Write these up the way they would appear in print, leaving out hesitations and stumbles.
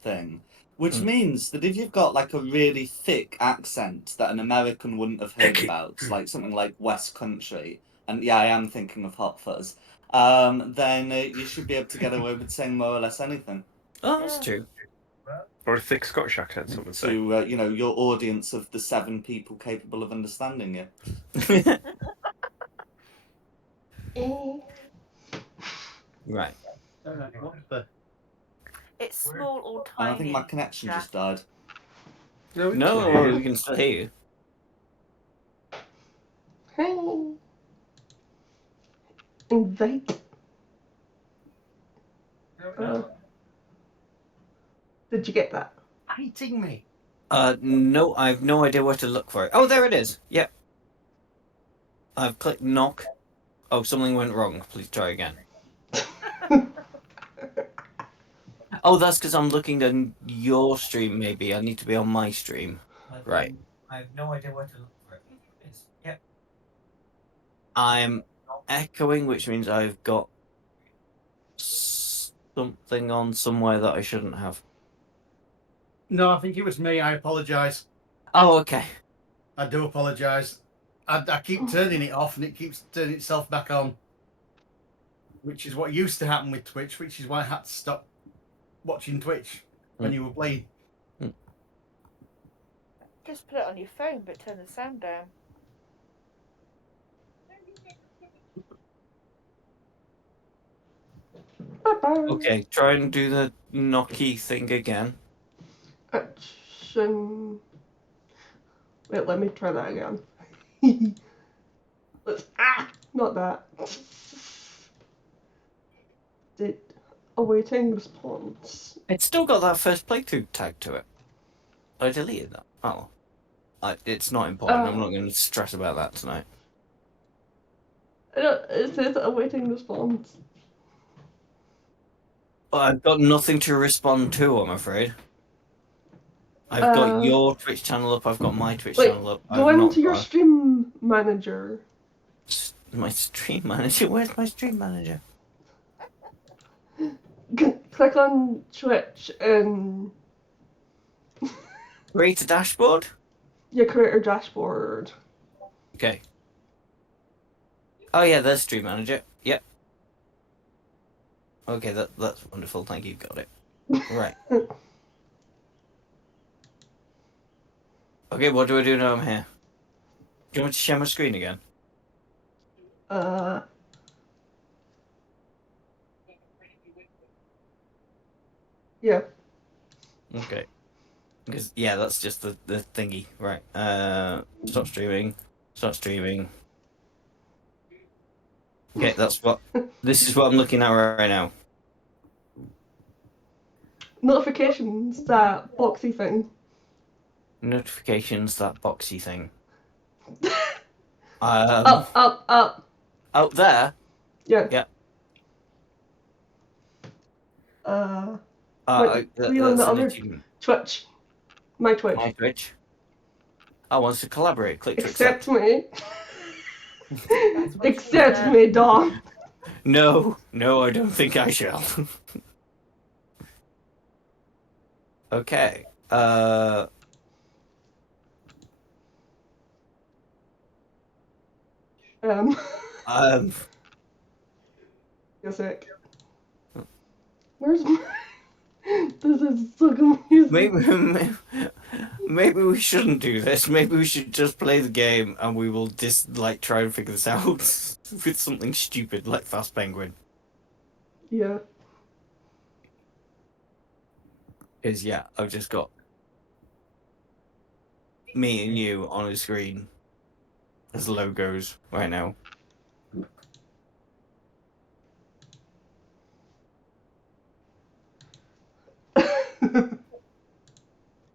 thing, which means that if you've got like a really thick accent that an American wouldn't have heard about, like something like West Country, and yeah, I am thinking of Hot Fuzz, then you should be able to get away with saying more or less anything. Oh, that's true. Or a thick Scottish accent, someone say. To your audience of the 7 people capable of understanding you. Right. It's small or tiny. And I think my connection just died. No, we can still hear you. Hey. Invite. Did you get that? Hating me. No, I have no idea where to look for it. Oh, there it is. Yep. I've clicked knock. Oh, something went wrong. Please try again. Oh, that's because I'm looking at your stream, maybe. I need to be on my stream. Right. I have no idea where to look for it. Yep. I'm echoing, which means I've got something on somewhere that I shouldn't have. No, I think it was me. I apologise. Oh, okay. I do apologise. I keep turning it off and it keeps turning itself back on. Which is what used to happen with Twitch, which is why I had to stop watching Twitch when you were playing. Just put it on your phone, but turn the sound down. Okay, try and do the knocky thing again. Action. Wait, let me try that again. Not that. Awaiting response. It's still got that first playthrough tag to it. I deleted that. Oh. It's not important. I'm not going to stress about that tonight. It says awaiting response. I've got nothing to respond to, I'm afraid. I've got your Twitch channel up, I've got my Twitch channel up. Go into your stream manager. My stream manager? Where's my stream manager? Click on Twitch and... Create a dashboard? Yeah, create a dashboard. Okay. Oh yeah, there's stream manager. Yep. Okay, that's wonderful. Thank you. Got it. Right. Okay, what do I do now I'm here? Do you want me to share my screen again? Yeah. Okay. Because, yeah, that's just the thingy. Right. Stop streaming. Start streaming. Okay, this is what I'm looking at right now. Notifications, that boxy thing. Notifications, that boxy thing. Up. Out there? Yeah. Yeah. Wheel on the other Twitch. My Twitch. My Twitch. I want to collaborate. Click to accept. Me. Accept me, Dom. No, I don't think I shall. Okay. You're sick. Where's my... This is so confusing. Maybe we shouldn't do this. Maybe we should just play the game and we will just try and figure this out with something stupid like Fast Penguin. Yeah. Because I've just got me and you on a screen as logos right now.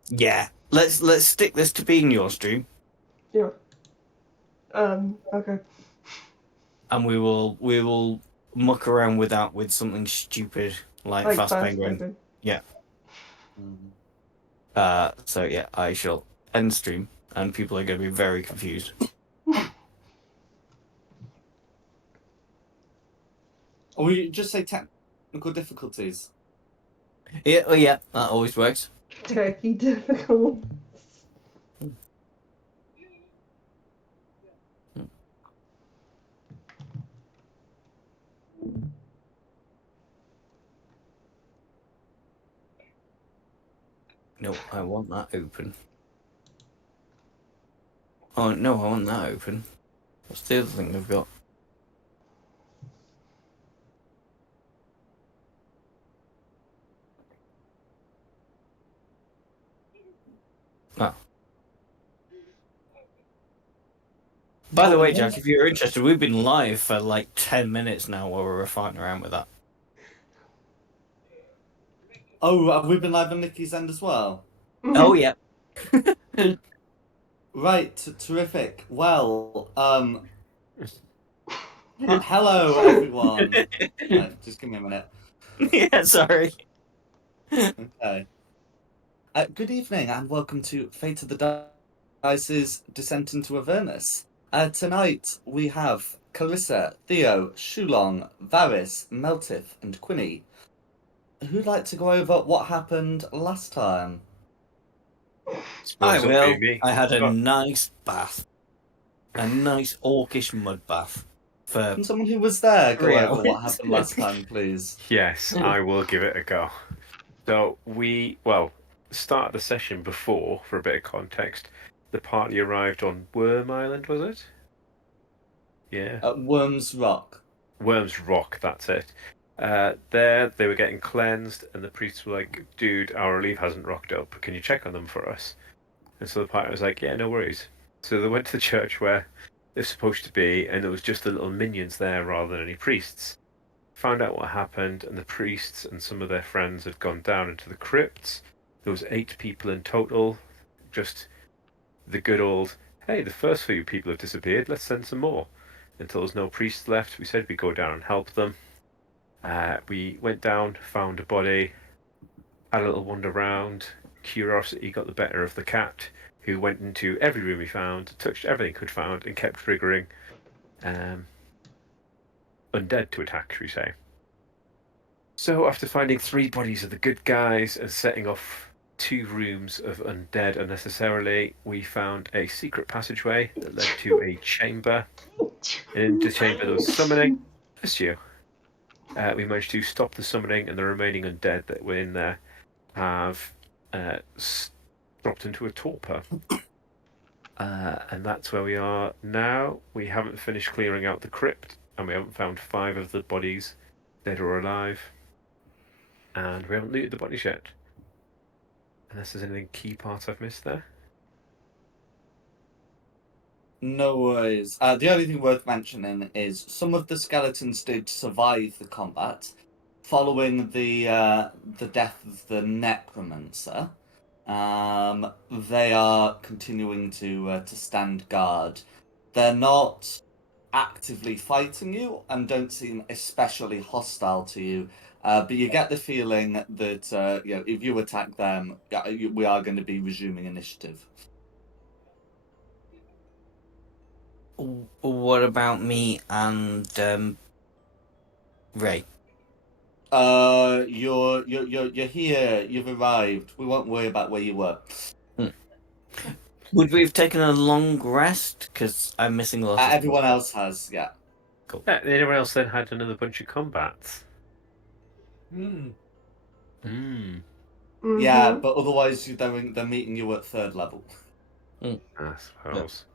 Yeah, let's stick this to being your stream. Yeah. Okay. And we will muck around with something stupid like Fast Penguin. Yeah. So yeah, I shall end stream, and people are going to be very confused. Or we just say technical difficulties. Yeah, oh yeah, that always works. Turkey difficult. No, I want that open. Oh no, I want that open. What's the other thing we've got? Oh. By the way, Jack, if you're interested, we've been live for like 10 minutes now while we're farting around with that. Oh, have we been live on Nikki's end as well? Oh yeah. Right, terrific. Well, hello everyone. Right, just give me a minute. Yeah, sorry. Okay. Good evening and welcome to Fate of the Dice's Descent into Avernus. Tonight we have Clarissa, Theo, Shulong, Varys, Meltif, and Quinny. Who'd like to go over what happened last time? I Suppose it'll will. be me. I had a Oh, nice bath. A nice orcish mud bath. For Can someone who was there go 3 over what hours. happened last time, please? yes, I will give it a go. So start of the session before, for a bit of context, the party arrived on Worm Island, was it? Yeah. At Worms Rock. Worm's Rock, that's it. There, they were getting cleansed, and the priests were like, dude, our relief hasn't rocked up. Can you check on them for us? And so the party was like, yeah, no worries. So they went to the church where they're supposed to be, and there was just the little minions there rather than any priests. Found out what happened, and the priests and some of their friends had gone down into the crypts. There was 8 people in total. Just the good old, hey, the first few people have disappeared, let's send some more. Until there's no priests left, we said we'd go down and help them. We went down, found a body, had a little wander around. Curiosity got the better of the cat, who went into every room we found, touched everything could found, and kept triggering undead to attack, should we say. So after finding 3 bodies of the good guys and setting off 2 rooms of undead unnecessarily, we found a secret passageway that led to a chamber. And in the chamber there was summoning. Bless you. We managed to stop the summoning, and the remaining undead that were in there have dropped into a torpor. And that's where we are now. We haven't finished clearing out the crypt, and we haven't found 5 of the bodies, dead or alive. And we haven't looted the bodies yet. Unless there's anything key part I've missed there. No worries. The only thing worth mentioning is some of the skeletons did survive the combat following the death of the necromancer. They are continuing to stand guard. They're not actively fighting you and don't seem especially hostile to you. But you get the feeling that if you attack them, we are going to be resuming initiative. What about me and Ray? You're here. You've arrived. We won't worry about where you were. Would we have taken a long rest? Because I'm missing a lot of Everyone else has, yeah. Cool. Anyone else then had another bunch of combats? Yeah, but otherwise they're meeting you at 3rd level. I suppose.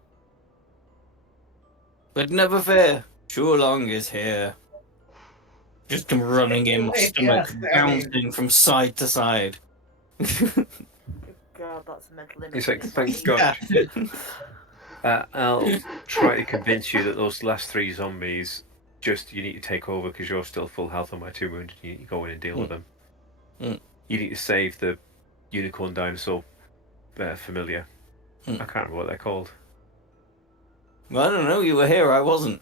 But never fear, Shulong is here. Just come running in, my stomach bouncing from side to side. God, that's a mental image. He's like, It's thank not God. I'll try to convince you that those last 3 zombies, you need to take over because you're still full health on my 2 wounded. You need to go in and deal with them. You need to save the unicorn dinosaur familiar. I can't remember what they're called. Well, I don't know, you were here, I wasn't.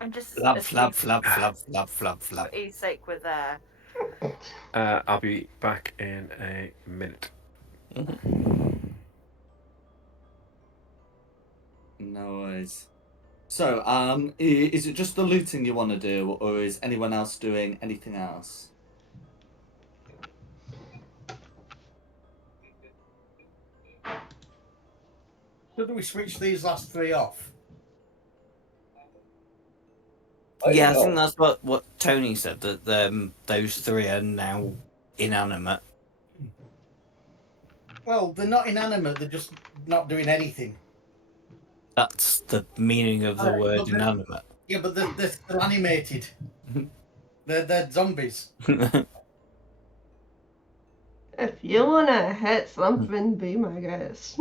I'm just Flap, assuming flap, flap, flap, flap, flap, for flap. ease sake we're there. I'll be back in a minute. No worries. So, is it just the looting you want to do, or is anyone else doing anything else? Should we switch these last 3 off? Yeah, I think that's what Tony said, that those 3 are now inanimate. Well, they're not inanimate, they're just not doing anything. That's the meaning of the Alright, word but they're- inanimate. Yeah, but they're still animated. They're zombies. If you wanna hit something, be my guest.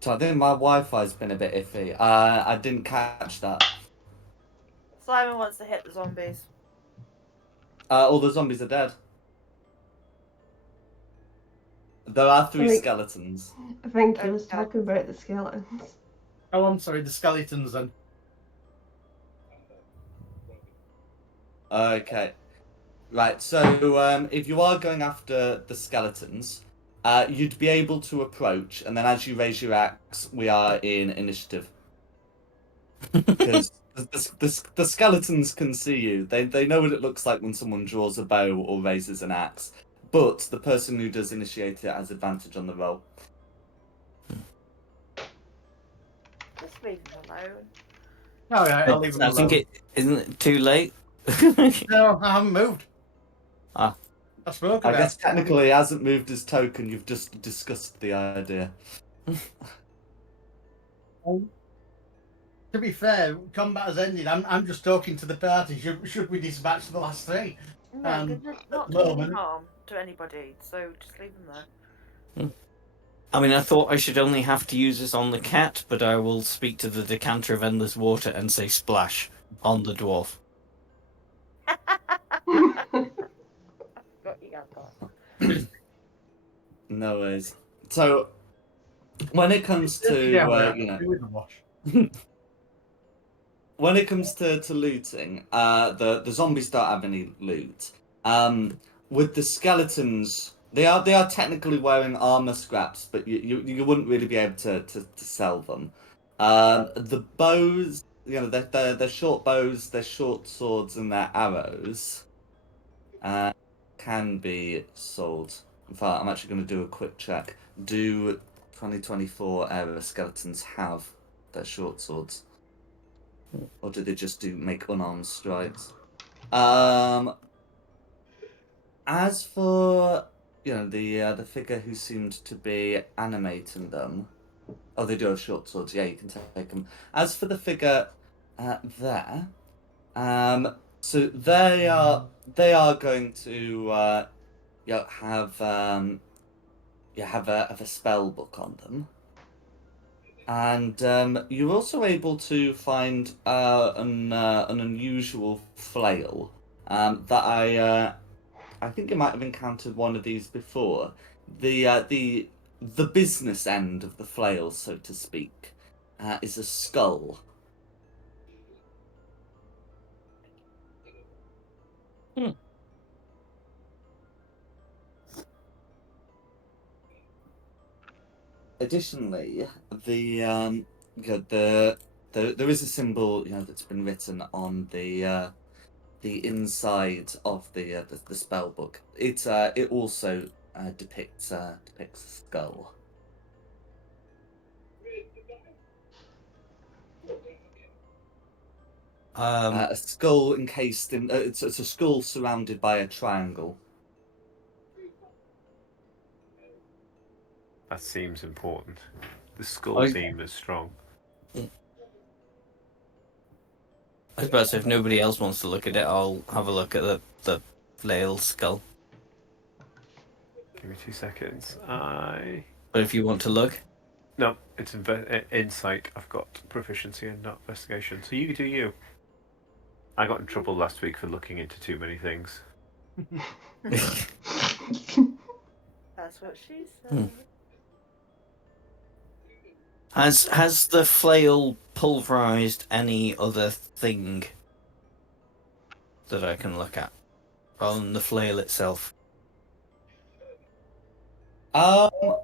So I think my Wi-Fi's been a bit iffy. I didn't catch that. Simon wants to hit the zombies. All the zombies are dead. There are 3 Like- skeletons. I think he was Okay. talking about the skeletons. Oh, I'm sorry, the skeletons then. Okay. Right, so if you are going after the skeletons, you'd be able to approach, and then as you raise your axe, we are in initiative. Because the skeletons can see you. They know what it looks like when someone draws a bow or raises an axe. But the person who does initiate it has advantage on the roll. Just leave them alone. Alright, I'll leave them I think alone. isn't it too late? No, I haven't moved. Ah. I spoke I about guess it. technically he hasn't moved his token, you've just discussed the idea. To be fair, combat has ended. I'm just talking to the party. Should we dispatch the last 3? No, because they're not at the doing any moment- harm to anybody, so just leave them there. I mean, I thought I should only have to use this on the cat, but I will speak to the decanter of endless water and say splash on the dwarf. Got you, got. No worries. So, when it comes to, Yeah, well, you know, with the wash. when it comes to looting, the zombies don't have any loot. With the skeletons, they are technically wearing armor scraps, but you wouldn't really be able to sell them. The bows, you know, they're short bows, they're short swords, and their arrows can be sold. In fact, I'm actually going to do a quick check. Do 2024 era skeletons have their short swords? Or do they just make unarmed strikes? As for the figure who seemed to be animating them, oh, they do have short swords. Yeah, you can take them. As for the figure there, so they are going to have a spell book on them. And you're also able to find an unusual flail that I think you might have encountered one of these before. The business end of the flail, so to speak, is a skull. Additionally, there is a symbol that's been written on the inside of the spell book. It also depicts a skull. A skull encased in it's a skull surrounded by a triangle. That seems important. The skull I- theme is strong. I suppose if nobody else wants to look at it, I'll have a look at the flail skull. Give me 2 seconds. But if you want to look, No, it's insight. I've got proficiency and not investigation. So you do you. I got in trouble last week for looking into too many things. That's what she said. has the flail pulverized any other thing that I can look at, rather than the flail itself? Um.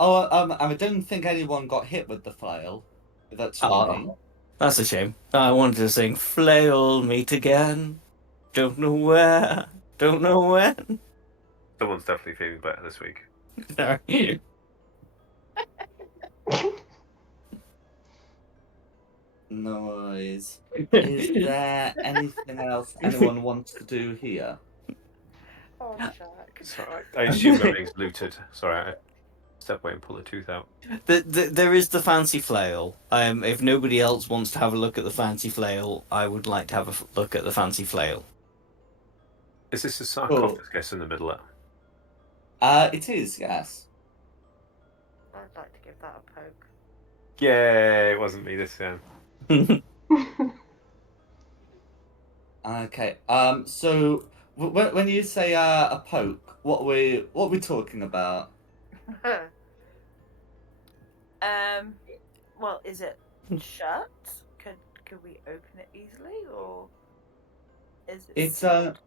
I don't think anyone got hit with the flail. That's Oh. me. That's a shame. I wanted to sing "Flail Meet Again." Don't know where. Don't know when. Someone's definitely feeling better this week. Sorry. Noise. Is there anything else anyone wants to do here? Oh, Jack. Sorry, I assume everything's looted. Sorry, I step away and pull a tooth out. There is the fancy flail. If nobody else wants to have a look at the fancy flail, I would like to have a look at the fancy flail. Is this a sarcophagus in the middle? It is, yes. I'd like to give that a poke. Yay! It wasn't me this time. Okay. So when you say a poke, what are we talking about? Well, is it shut? Could we open it easily, or is it? It's sealed?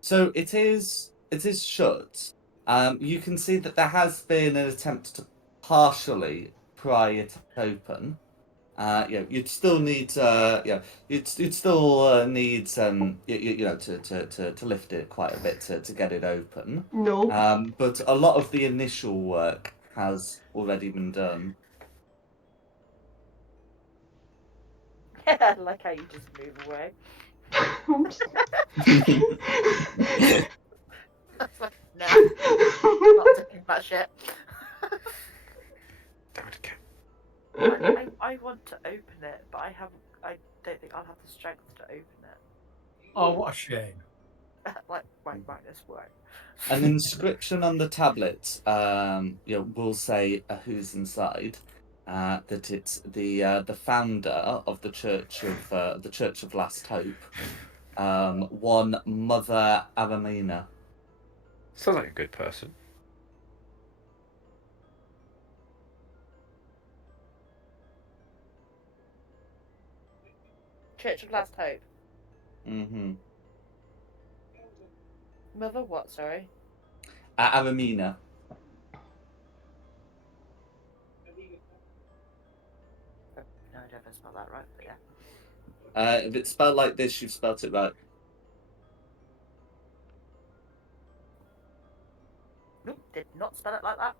So it is shut. You can see that there has been an attempt to partially pry it open. You'd still need you'd still need to lift it quite a bit to get it open. No. But a lot of the initial work has already been done. I like how you just move away. Oops. That's like, nah, not taking that shit. Damn it again. I want to open it, but I don't think I'll have the strength to open it. Oh, what a shame. Like, right, this way. An inscription on the tablet, will say who's inside. That it's the founder of the Church of Last Hope, one Mother Avernus. Sounds like a good person. Church of Last Hope. Mm-hmm. Mother what, sorry? Avernus. No, I don't know if I spelled that right, but yeah. If it's spelled like this, you've spelled it right. Nope, did not spell it like that.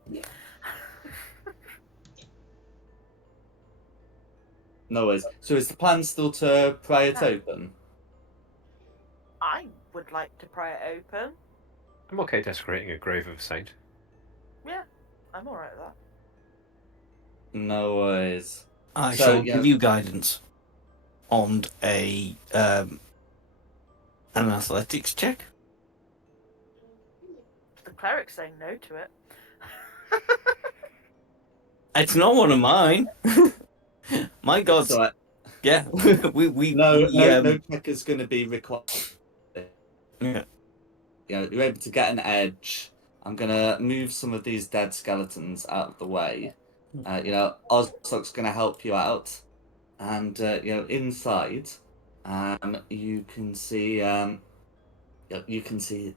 No worries. So is the plan still to pry it No. open? I would like to pry it open. I'm okay desecrating a grave of a saint. Yeah, I'm alright with that. No worries. I So, shall yeah. give you guidance on an athletics check. The cleric's saying no to it. It's not one of mine. My God, So yeah, we no check is going to be required. Yeah. You're able to get an edge. I'm going to move some of these dead skeletons out of the way. Ozlock's going to help you out. And, inside, you can see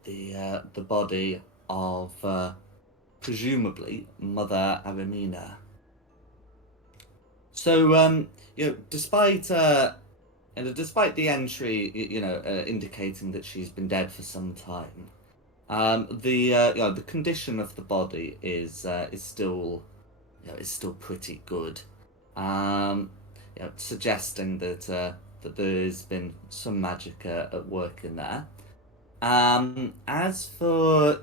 the body of, presumably, Mother Avernus. So, despite the entry, indicating that she's been dead for some time, the condition of the body is still pretty good, suggesting that there's been some magic at work in there. As for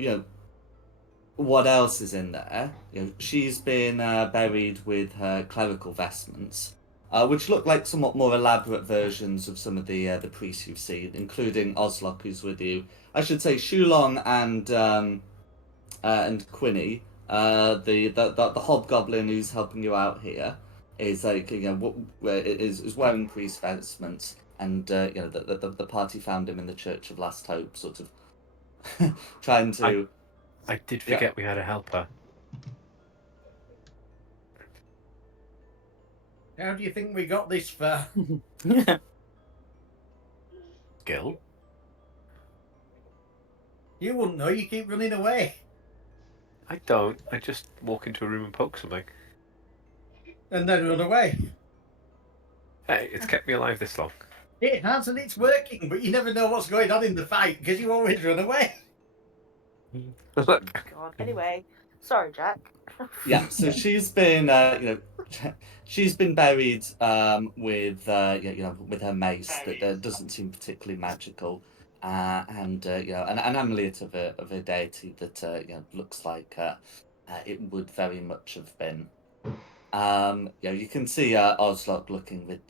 what else is in there, she's been buried with her clerical vestments, which look like somewhat more elaborate versions of some of the priests you've seen, including Ozlock, who's with you. I should say Shulong and Quinny, the hobgoblin who's helping you out here, is is wearing priest vestments, and the party found him in the Church of Last Hope, sort of trying to. I did forget we had a helper. How do you think we got this far? Gil? You wouldn't know, you keep running away. I don't. I just walk into a room and poke something. And then run away. Hey, it's kept me alive this long. It has, and it's working, but you never know what's going on in the fight because you always run away. Look. God. Anyway, sorry, Jack. Yeah, so she's been, she's been buried with, with her mace that doesn't seem particularly magical, and an amulet of a deity that looks like it would very much have been. You can see Oslok looking with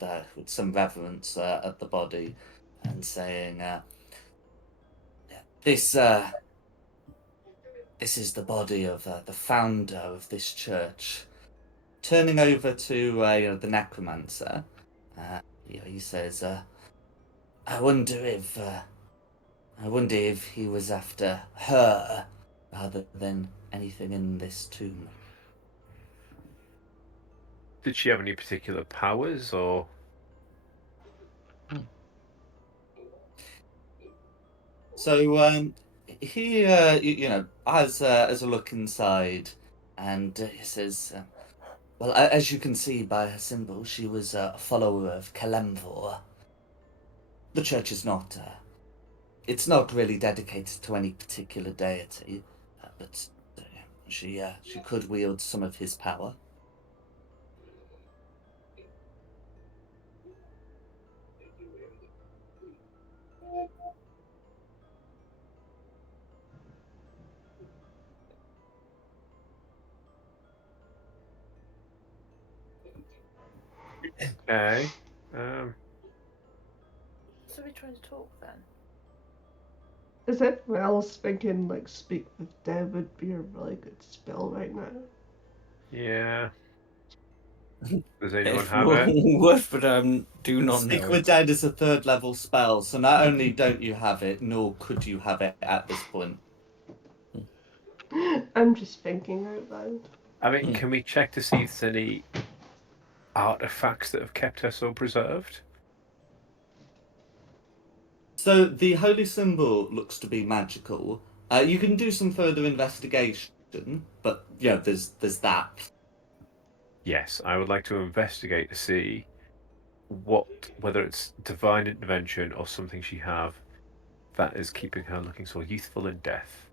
some reverence at the body, and saying, "This this is the body of the founder of this church." Turning over to the necromancer, he says, "I wonder if he was after her rather than anything in this tomb." Did she have any particular powers, or? So he, has a look inside, and he says, "Well, as you can see by her symbol, she was a follower of Kalemvor. The church is not, it's not really dedicated to any particular deity, but she could wield some of his power." Okay. So we're trying to talk then. Is everyone else thinking like speak with dead would be a really good spell right now? Yeah. Does anyone It have it? would, but do not Speak know with it. Dead is a 3rd level spell, so not only don't you have it, nor could you have it at this point. I'm just thinking out loud. I mean, can we check to see if there's any artifacts that have kept her so preserved? So the holy symbol looks to be magical. You can do some further investigation, but there's that. Yes, I would like to investigate to see whether it's divine intervention or something she have that is keeping her looking so youthful in death.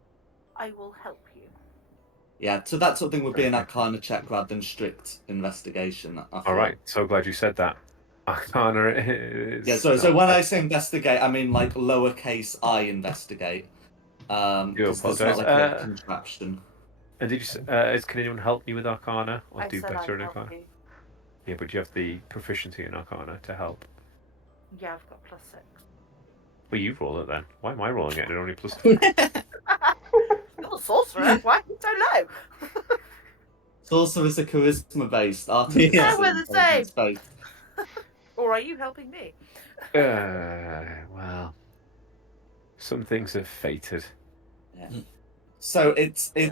I will help you. Yeah, so that sort of thing would be an Okay. Arcana check rather than strict investigation. I feel. All right, so glad you said that. Arcana is. Yeah, so when I say investigate, I mean like lowercase I investigate. do Because there's not apologise. like a contraption. And did you? Can anyone help me with Arcana or I do said better I'd in help Arcana? you. Yeah, but you have the proficiency in Arcana to help. Yeah, I've got +6. Well, you roll it then. Why am I rolling it and only +3? You're the sorcerer. Why are you so low? Sorcerers are charisma based, artists Yeah, are we're the same. intelligence based. Or are you helping me? Well, some things are fated. Yeah. So it's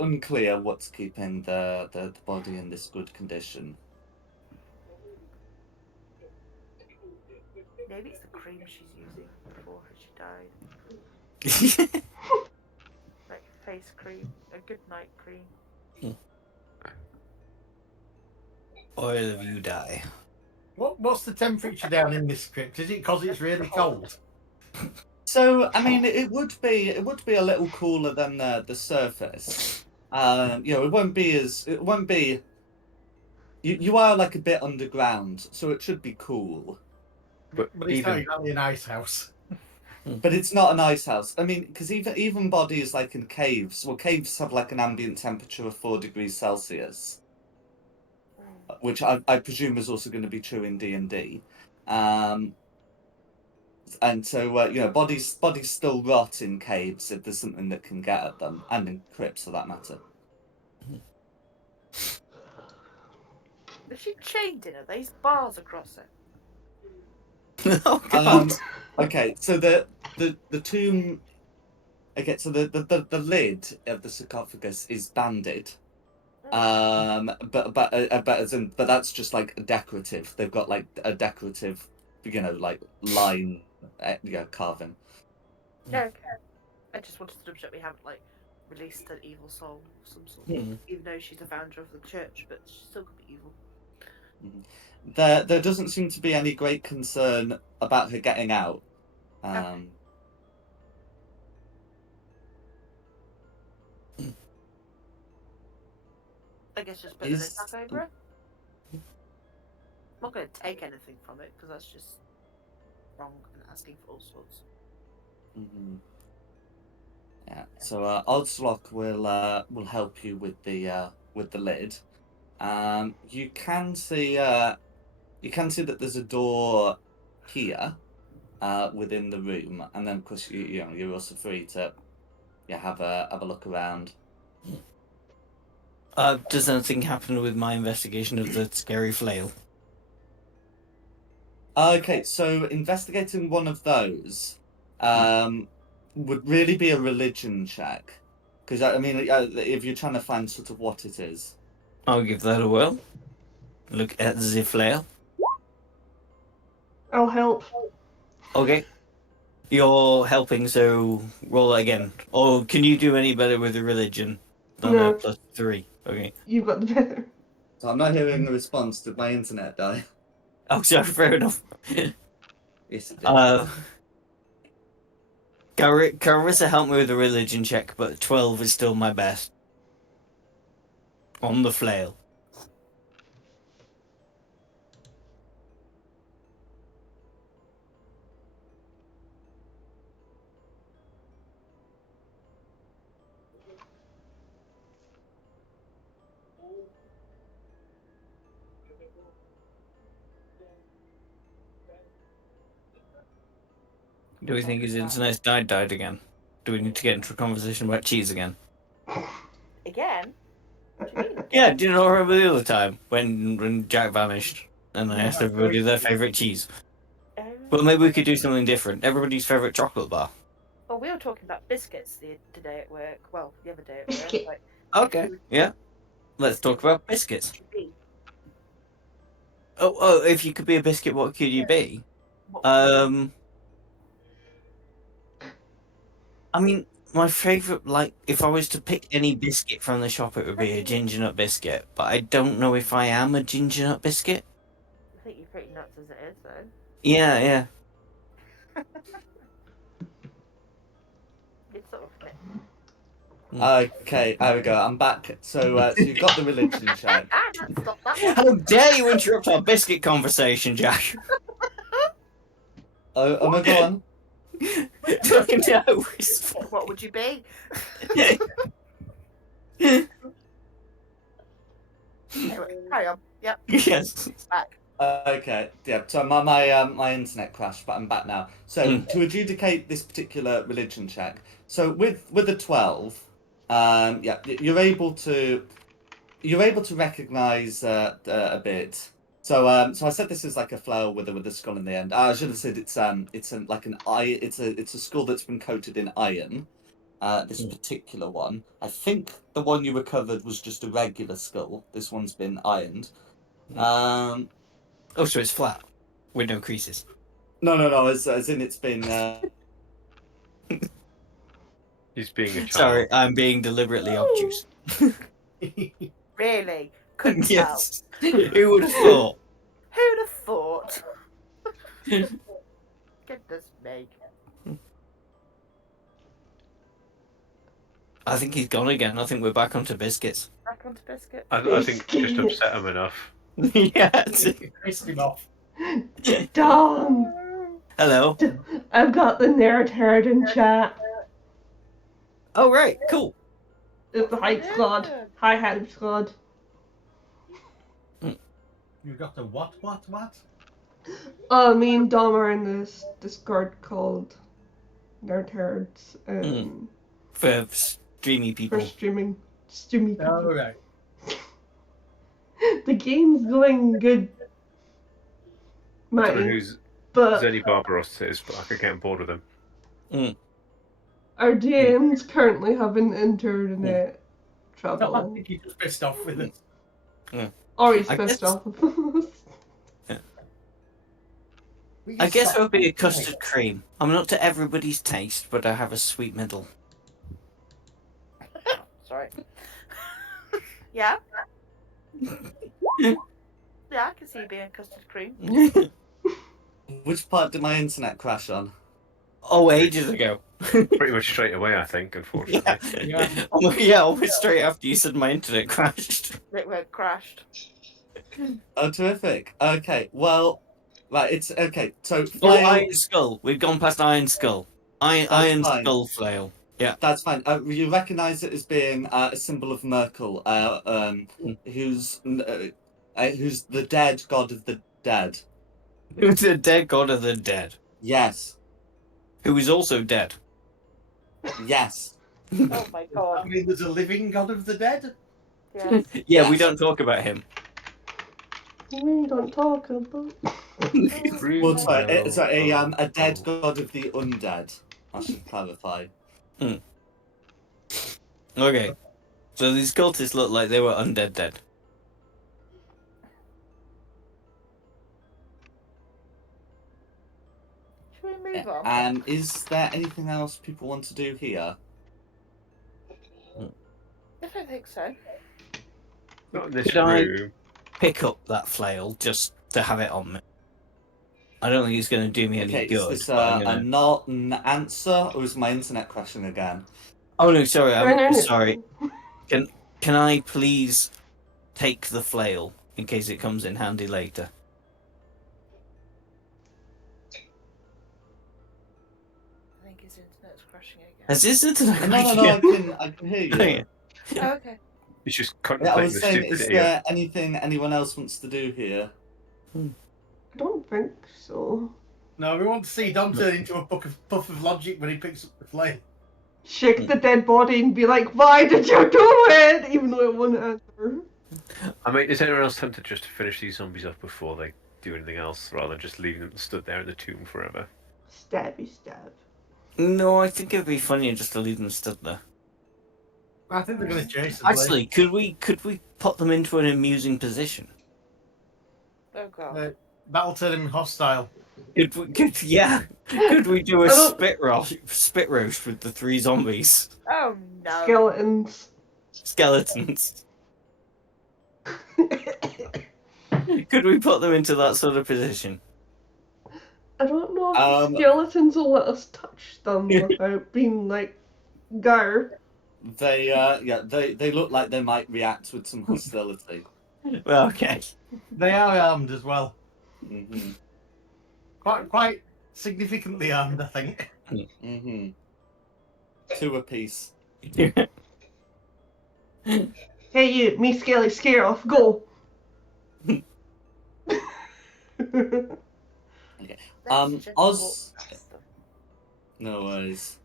unclear what's keeping the body in this good condition. Maybe it's the cream she's using before she died. Like face cream, a good night cream. Oil of you die. What's the temperature down in this crypt? Is it because it's really cold? So I mean, it would be a little cooler than the surface. It won't be. You are like a bit underground, so it should be cool. But It's not exactly an ice house. But it's not an ice house. I mean, because even bodies like in caves, well, caves have like an ambient temperature of 4 degrees Celsius, which I presume is also going to be true in D&D. And so bodies still rot in caves if there's something that can get at them, and in crypts for that matter. Is she chained in? Are these bars across it? Oh god. Okay, so the tomb. Okay, so the lid of the sarcophagus is banded. But that's just like decorative. They've got like a decorative, like line, carving. Okay. I just wanted to double check we haven't like released an evil soul of some sort. Hmm. Even though she's the founder of the church, but she still could be evil. There doesn't seem to be any great concern about her getting out. Okay. I guess just put an Is attack over it. I'm not going to take anything from it because that's just wrong and asking for all sorts. Mhm. Yeah. So Oddslock will help you with the lid. You can see that there's a door here within the room, and then of course you're also free to have a look around. Does anything happen with my investigation of the scary flail? Okay, so investigating one of those would really be a religion check, because I mean, if you're trying to find sort of what it is. I'll give that a whirl. Look at the flail. I'll help. Okay. You're helping, so roll that again. Or can you do any better with the religion than a No. +3? Okay. You've got the better. So I'm not hearing a response. Did my internet die? Oh, sorry, fair enough. Yes, it did. Carissa helped me with the religion check, but 12 is still my best. On the flail. Do we think his internet's died again? Do we need to get into a conversation about cheese again? Again? What do you mean? Yeah, do you not remember the other time when Jack vanished and I asked everybody their favourite cheese? Well, maybe we could do something different. Everybody's favourite chocolate bar. Well, we were talking about biscuits today at work. Well, the other day at work. Biscuit. Like, Okay, yeah. Let's talk about biscuits. what would you be? Oh, if you could be a biscuit, what could you be? What would you I mean, my favourite, like, if I was to pick any biscuit from the shop, it would be a ginger nut biscuit. But I don't know if I am a ginger nut biscuit. I think you're pretty nuts as it is, though. Yeah. It's sort of fit. Okay, there we go. I'm back. So you've got the religion check. Stop that. How dare you interrupt our biscuit conversation, Jack? Oh my god. Fucking no. What would you be? Anyway, carry on. Yep, Yes. back. Okay, yeah. So my internet crashed, but I'm back now. So to adjudicate this particular religion check, so with a 12, you're able to recognise a bit. So I said this is like a flower with a skull in the it's a skull that's been coated in iron. This particular one, I think the one you recovered was just a regular skull. This one's been ironed. Oh, so it's flat with no creases. No. As in it's been. He's being a child. Sorry, I'm being deliberately obtuse. Really? Couldn't Yes. Who would have thought? tell. Who'd have thought? Goodness me. I think he's gone again. I think we're back onto biscuits. Back onto biscuit. I think just upset him enough. Yeah. Pissed him off. Dom! Hello. I've got the nerd herd in chat. Oh, right. Cool. It's the hype squad. Hi, hype squad. You got the what? Me and Dom are in this Discord called Nerd Herds. For streamy people. For streamy people. Oh, right. The game's going good, I don't know Matty, who's but Zenny Barbaros is, but I could get on board with him. our DMs currently having internet I trouble. think he's just pissed off with it. Or he's I pissed guess- off with us. I guess it would be a custard cream. I'm not to everybody's taste, but I have a sweet middle. Yeah. Yeah, I can see you being custard cream. Which part did my internet crash on? Oh, ages ago. Pretty much straight away, I think, unfortunately. Yeah. Yeah, almost straight after you said my internet crashed. It went crashed. Oh, terrific. Okay, well, right, it's okay. So, Oh, flail, Iron Skull. We've gone past Iron Skull. Iron fine. Skull flail. Yeah. That's fine. You recognise it as being a symbol of Merkel, who's the dead god of the dead. Who's the dead god of the dead. Yes, Who is also dead. yes. Oh my I god. mean, there's a living god of the dead. Yes. Yeah, we Yes. don't talk about him. We don't talk about. Well, sorry, it's a dead god of the undead. I should clarify. Okay. So these cultists look like they were undead dead. Should we move on? And is there anything else people want to do here? I don't think so. Not in this Could I- room. Pick up that flail just to have it on me. I don't think it's going to do me any Okay, good. is this but I'm a gonna- not an answer, or is my internet crashing again? Oh no, sorry. No, no, I'm no. sorry. Can I please take the flail in case it comes in handy later? I think his internet's crashing again. Has this internet No, I can hear you. Oh, okay. It's just Yeah, I contemplating was the saying, is stupidity of there anything anyone else wants to do here? I don't think so. No, we want to see Dom turn into a puff of logic when he picks up the flame. Shake the dead body and be like, "Why did you do it?" Even though it wouldn't answer. I mean, is anyone else tempted just to finish these zombies off before they do anything else, rather than just leaving them stood there in the tomb forever? Stabby stab. No, I think it'd be funnier just to leave them stood there. I think they're going to chase us. Actually, could we put them into an amusing position? Oh god. That'll turn him hostile. Could we do a I don't- spit roast with the 3 zombies Oh no. Skeletons. skeletons? Could we put them into that sort of position? I don't know if Um, the skeletons will let us touch them without being like, "Gar." They look like they might react with some hostility. Well, okay. They are armed as well. hmm Quite significantly armed, I think. hmm 2 apiece. Hey you, me Skelly, scare off, go. Um, Let's just Oz- walk past them. No worries.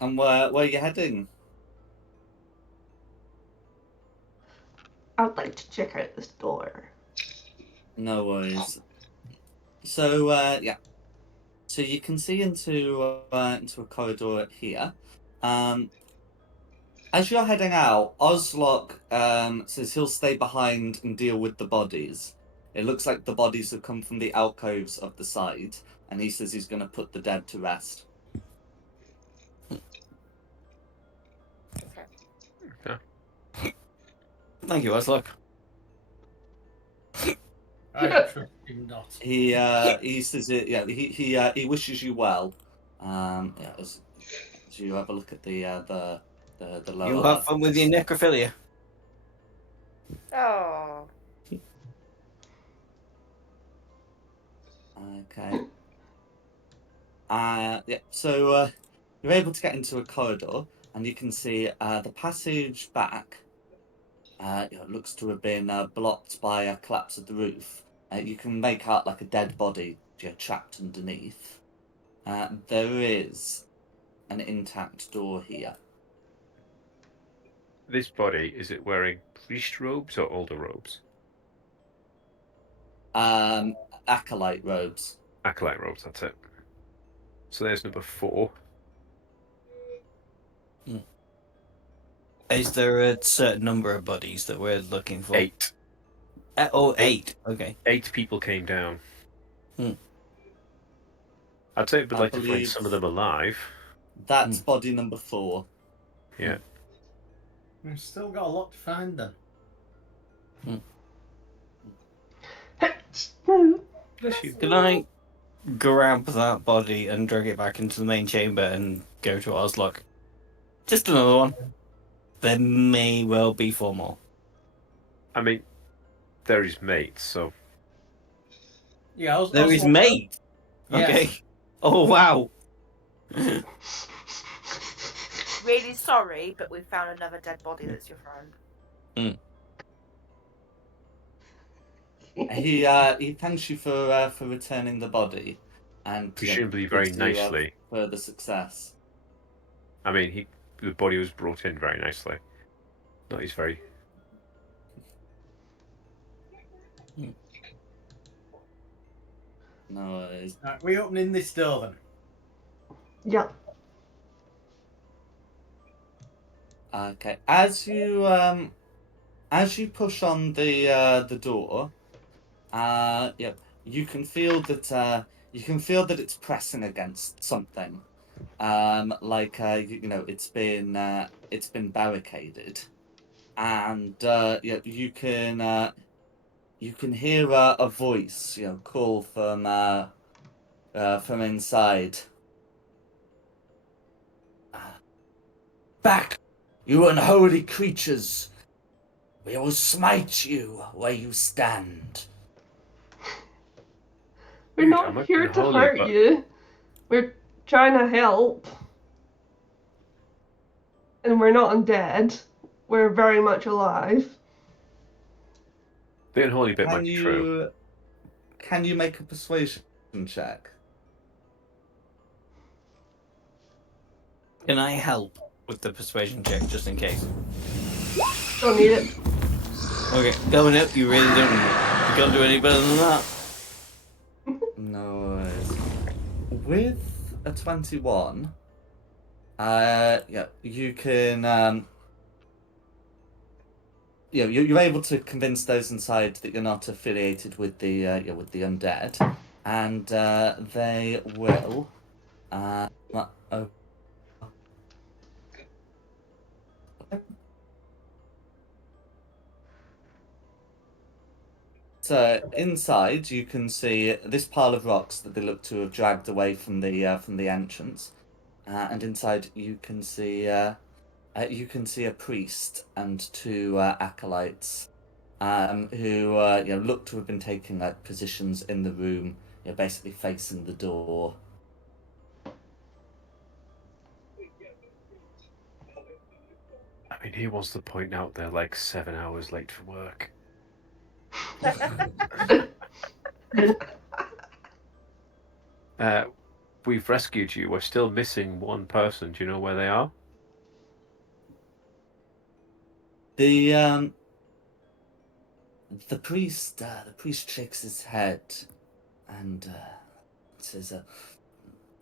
And where are you heading? I'd like to check out this door. No worries. So so you can see into a corridor here. As you're heading out, Oslock says he'll stay behind and deal with the bodies. It looks like the bodies have come from the alcoves of the side, and he says he's going to put the dead to rest. Thank you, Aslock. I trust him not. He says it. Yeah, he wishes you well. Yeah, as you have a look at the lower. You have fun with your necrophilia. Oh. Okay. Yeah. So you're able to get into a corridor, and you can see the passage back. It looks to have been blocked by a collapse of the roof. You can make out like a dead body trapped underneath. There is an intact door here. This body, is it wearing priest robes or older robes? Acolyte robes. Acolyte robes, that's it. So there's number 4. Is there a certain number of bodies that we're looking for? 8. 8. Okay. 8 people came down. Hmm. I'd say we'd I like to find believe- some of them alive. That's body number 4. Yeah. We've still got a lot to find then. Bless you. Can I grab that body and drag it back into the main chamber and go to Oslock? Just another one. There may well be 4 more. I mean, they're his mates, so Yeah, There is mate. Yes. Okay. Oh wow. Really sorry, but we found another dead body that's your friend. He thanks you for returning the body, and presumably very bids you nicely. further success. I mean, the body was brought in very nicely. Not he's very. No worries. Right, we opening this door then? Yeah. Okay. As you push on the door, yeah, you can feel that it's pressing against something. Like it's been barricaded, and yeah, you can hear a voice, call from inside. Back, you unholy creatures! We will smite you where you stand. We're Dude, not I'm here to unholy, hurt but- you. We're trying to help. And we're not undead. We're very much alive. The unholy bit might Can be true. you make a persuasion check? Can I help with the persuasion check just in case? Don't need it. Okay, going up, you really don't. You can't do any better than that. No worries. With a 21, yeah, you can, you're able to convince those inside that you're not affiliated with the undead, and they will, oh, so inside you can see this pile of rocks that they look to have dragged away from the entrance, and inside you can see a priest and 2 acolytes, who look to have been taking positions in the room, basically facing the door. I mean, he wants to point out they're like 7 hours late for work. We've rescued you. We're still missing 1 person. Do you know where they are? The priest shakes his head and says,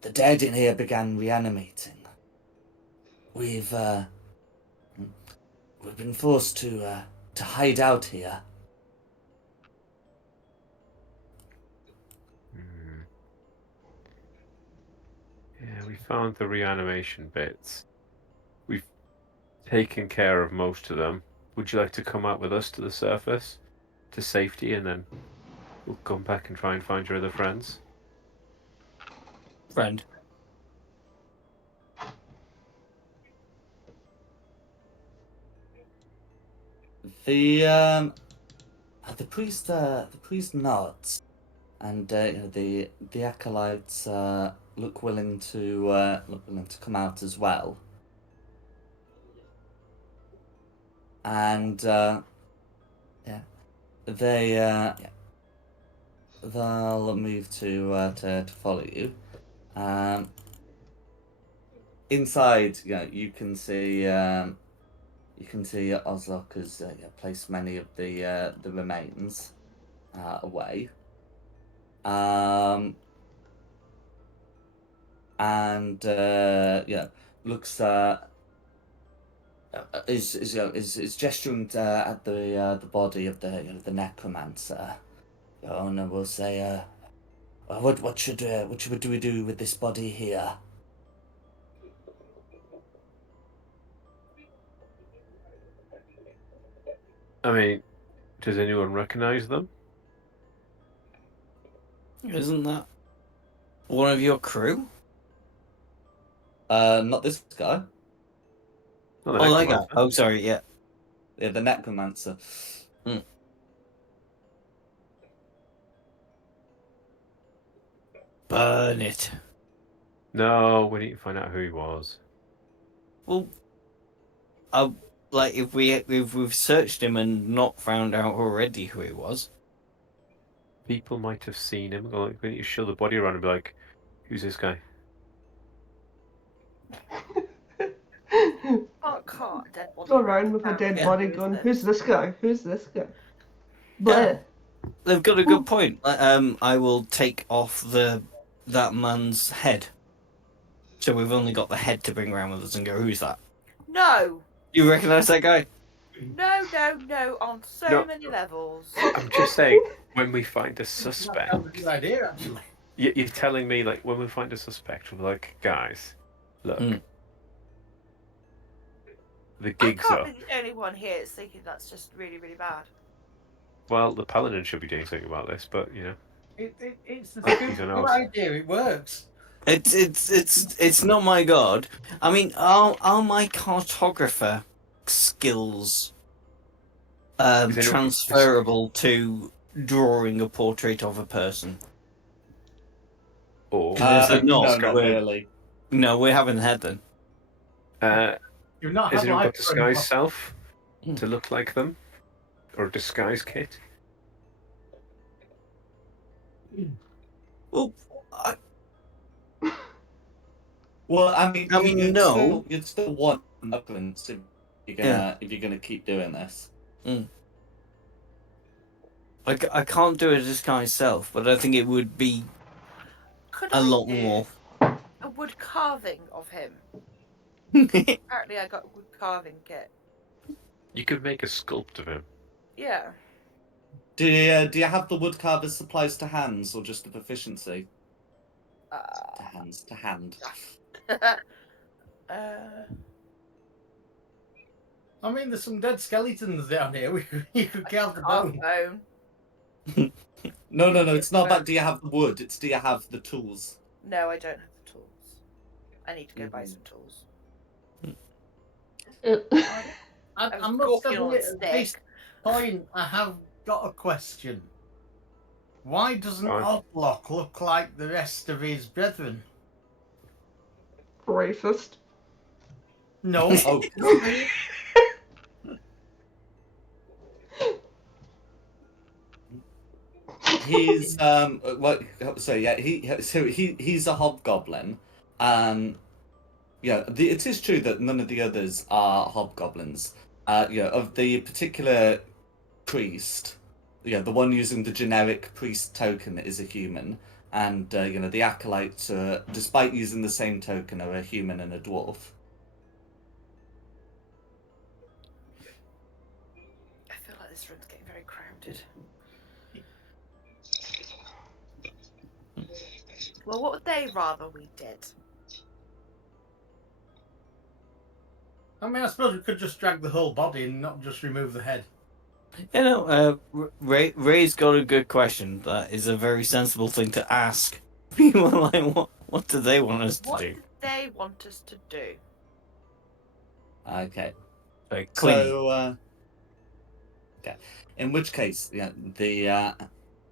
"The dead in here began reanimating. We've been forced to hide out here." Hmm. Yeah, we found the reanimation bits. We've taken care of most of them. Would you like to come out with us to the surface, to safety, and then we'll come back and try and find your other friends? Friend. The priest nods, and the acolytes look willing to come out as well. And yeah, they'll move to follow you. Inside, you can see Oslok has placed many of the remains away. And looks is gesturing at the body of the necromancer. And will say, what should we do with this body here? I mean, does anyone recognise them? Isn't that one of your crew? Not this guy. Not the Oh, that guy. necromancer. Oh, sorry, yeah. Yeah, the necromancer. Burn it. No, we need to find out who he was. Well, like if we've searched him and not found out already who he was. People might have seen him. Like, we need to show the body around and be like, "Who's this guy?" Can't dead body Go around with a around dead town. body Who is going, this? who's this guy? Who's this guy? Bleh. They've got a good point. I will take off that man's head. So we've only got the head to bring around with us and go, who's that? No, You recognise that guy? no, on so No. many levels. I'm just saying, when we find a That suspect, sounds a good idea, actually. you're telling me, like, when we find a suspect, we're like, guys, look, the I gig's can't up. be the only one here that's thinking that's just really, really bad. Well, the paladin should be doing something about this, but you know, It's a He's good an arse. idea. It works. It's not my god. I mean, are my cartographer skills anyone- transferable to drawing a portrait of a person? or Is it No, not? not We're- really. No, we're having the head then. You've not has had anyone life got disguise for- self to look like them, or a disguise kit? Well, Well, I mean, no. you'd still want uplands if you're gonna keep doing this. I can't do a disguise self, but I think it would be Could a I lot do more. a wood carving of him? Apparently, I got a wood carving kit. You could make a sculpt of him. Yeah. Do you have the woodcarver's supplies to hands or just the proficiency? To hands, to hand. I mean, there's some dead skeletons down here. You could carve the Carve bone. bone. No, it's not about do you have the wood, it's do you have the tools. No, I don't have the tools. I need to go buy some tools. I was must talking on admit, a at this stick. point, I have got a question. Why doesn't Right. Oblock look like the rest of his brethren? Racist. No. Oh, he's what? So yeah, he's a hobgoblin. Yeah, it is true that none of the others are hobgoblins. Yeah, of the particular priest, yeah, the one using the generic priest token is a human, and the acolytes, despite using the same token, are a human and a dwarf. I feel like this room's getting very crowded. Well, what would they rather we did? I mean, I suppose we could just drag the whole body and not just remove the head. You know, Ray's got a good question. That is a very sensible thing to ask. People are like, what do they want us to What do? do they want us to do? Okay. Very clean. So, yeah. In which case, yeah,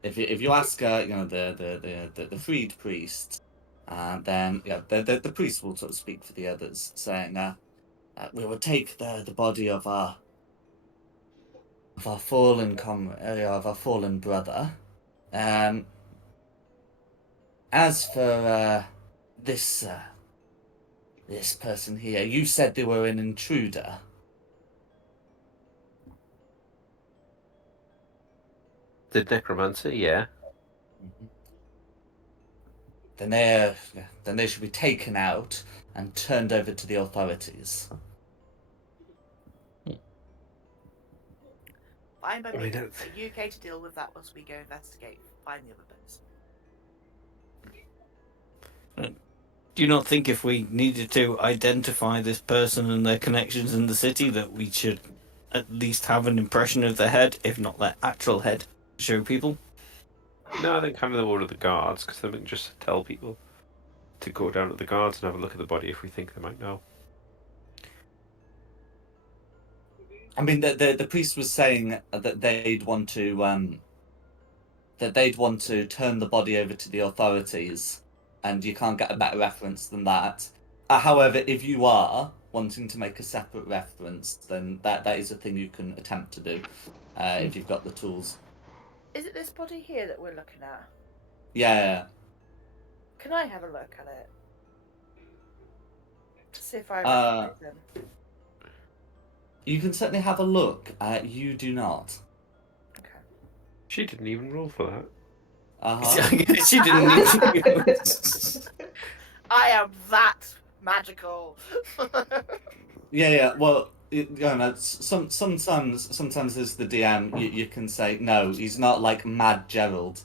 if you ask, the freed priest, then yeah, the priest will sort of speak for the others, saying, we will take the body of our fallen of our fallen brother. As for this person here, you said they were an intruder. The necromancer, yeah. Then they should be taken out and turned over to the authorities. Fine by I me. mean, that's- Are you okay to deal with that once we go investigate, find the other person? Do you not think if we needed to identify this person and their connections in the city that we should at least have an impression of their head, if not their actual head, to show people? No, I think kind of the order of the guards, because then we can just tell people to go down to the guards and have a look at the body if we think they might know. I mean, the priest was saying that they'd want to turn the body over to the authorities, and you can't get a better reference than that. However, if you are wanting to make a separate reference, then that is a thing you can attempt to do if you've got the tools. Is it this body here that we're looking at? Yeah. Can I have a look at it? To see if I Uh, recognize them. You can certainly have a look. You do not. Okay. She didn't even roll for that. She didn't need to. I am that magical. Yeah. Well, sometimes as the DM, you can say no. He's not like Mad Gerald.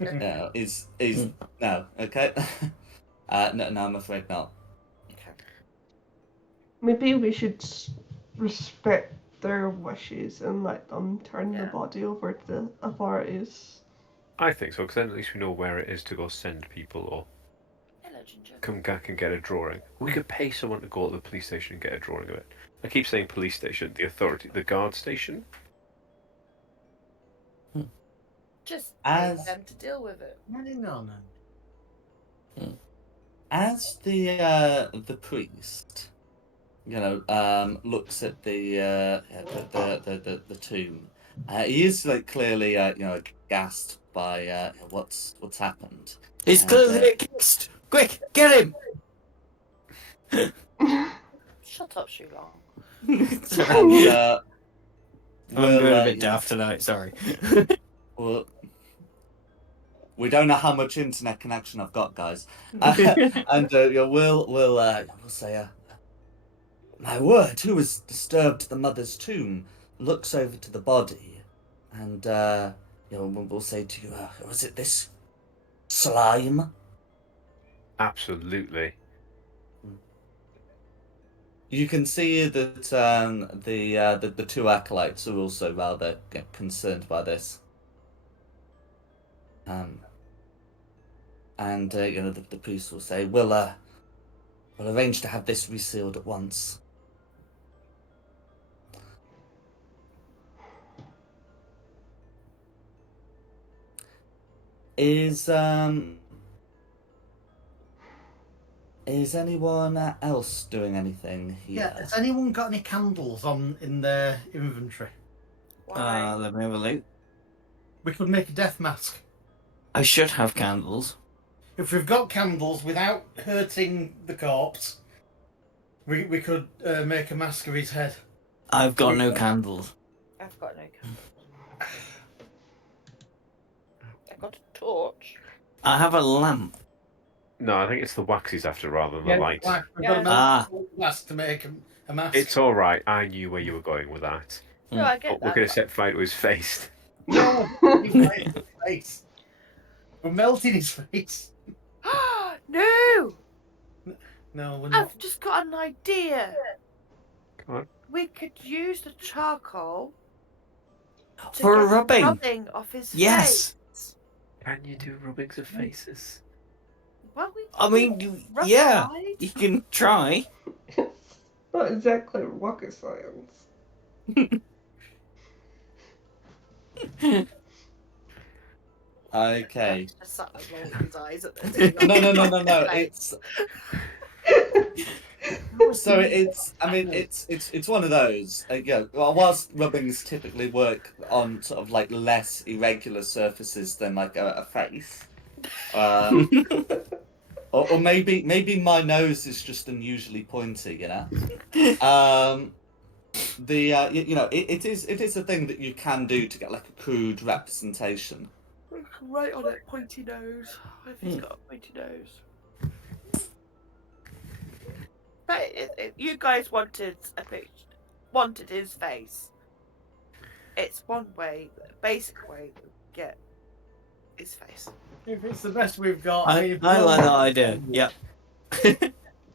No, he's no. Okay. No, I'm afraid not. Okay. Maybe we should respect their wishes and let them turn the Yeah. body over to the authorities. I think so, because then at least we know where it is to go send people or Hello, Ginger. come back and get a drawing. We could pay someone to go to the police station and get a drawing of it. I keep saying police station, the guard station. Just As- need them to deal with it. No. As the priest, looks at the tomb, he is like clearly aghast by what's happened. He's clearly a ghost. Quick, get him! Shut up, Shulong. And, I'm going a bit daft tonight. Sorry. Well, we don't know how much internet connection I've got, guys. And we'll say, my word, who has disturbed the mother's tomb? Looks over to the body, and we'll say to you, was it this slime? Absolutely. You can see that the two acolytes are also rather concerned by this. And the priest will say, we'll arrange to have this resealed at once. Is anyone else doing anything here? Yeah, has anyone got any candles in their inventory? Why? Let me have a look. We could make a death mask. I should have candles. If we've got candles without hurting the corpse, we could make a mask of his head. I've got no candles. I've got no candle. I've got a torch. I have a lamp. No, I think it's the wax he's after rather than the light. We've got Ah. a mask to make a mask. It's all right. I knew where you were going with that. No, I But get we're that. going to set fire to his face. No, he's melting his face. We're melting his face. No! No, we're not. I've just got an idea. Come on. We could use the charcoal to For get the rubbing. rubbing off his Yes. face. Can you do rubbings of faces? Well, we I mean, rough yeah, side. you can try. Not exactly rocket science. Okay. Just sat there rolling his eyes at this. No. It's so it's one of those. Whilst rubbings typically work on sort of like less irregular surfaces than like a face, or maybe my nose is just unusually pointy. It is a thing that you can do to get like a crude representation. Right on it, pointy nose. If he's got a pointy nose. But you guys wanted a picture, wanted his face. It's one way, basic way to get his face. If it's the best we've got, I like that idea. Yep.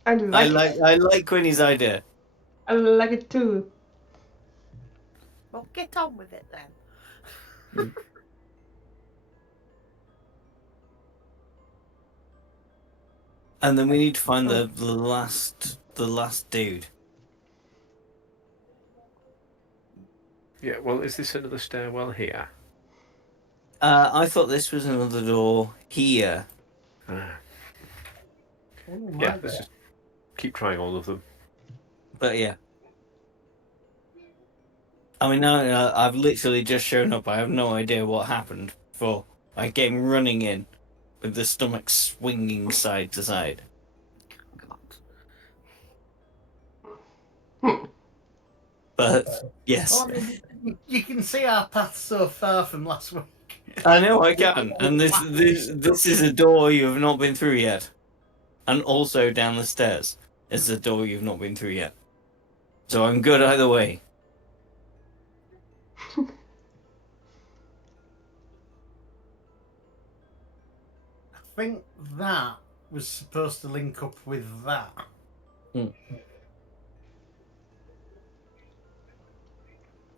I do I like it. like Quinny's idea. I like it too. Well, get on with it then. And then we need to find the last dude. Yeah, well, is this another stairwell here? I thought this was another door here. Ah. Oh, Yeah, my let's God. just keep trying all of them. But yeah. I mean, now I've literally just shown up. I have no idea what happened before. I came running in with the stomach swinging side to side. God. But yes, Oh, I mean, you can see our path so far from last week. I know I can. And this is a door you have not been through yet. And also down the stairs is a door you've not been through yet. So I'm good either way. I think that was supposed to link up with that.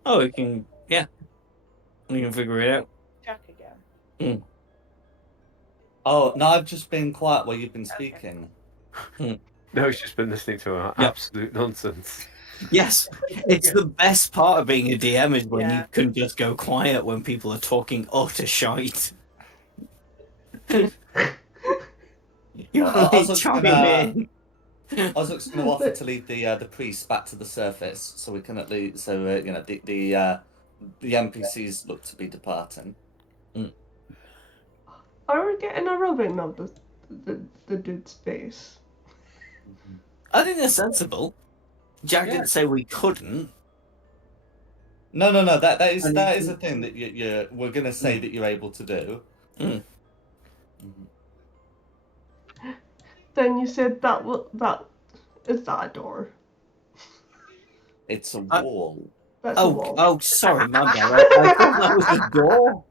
Oh, we can, yeah. We can figure it out. Jack again. Oh, no, I've just been quiet while you've been speaking. No, he's just been listening to our Yep. absolute nonsense. Yes, it's the best part of being a DM is when you Yeah. can just go quiet when people are talking utter shite. You I only was chime gonna- in. I was just going to offer to lead the priest back to the surface, so we can at least the NPCs look to be departing. Are we getting a rubbing of the dude's face? I think that's sensible. Jack Yeah. didn't say we couldn't. No. That is And that you is a can- thing that we're going to say that you're able to do. Mm. Then you said that is that a door? It's a I- wall. That's a wall. Oh, sorry, my bad. I thought that was a door.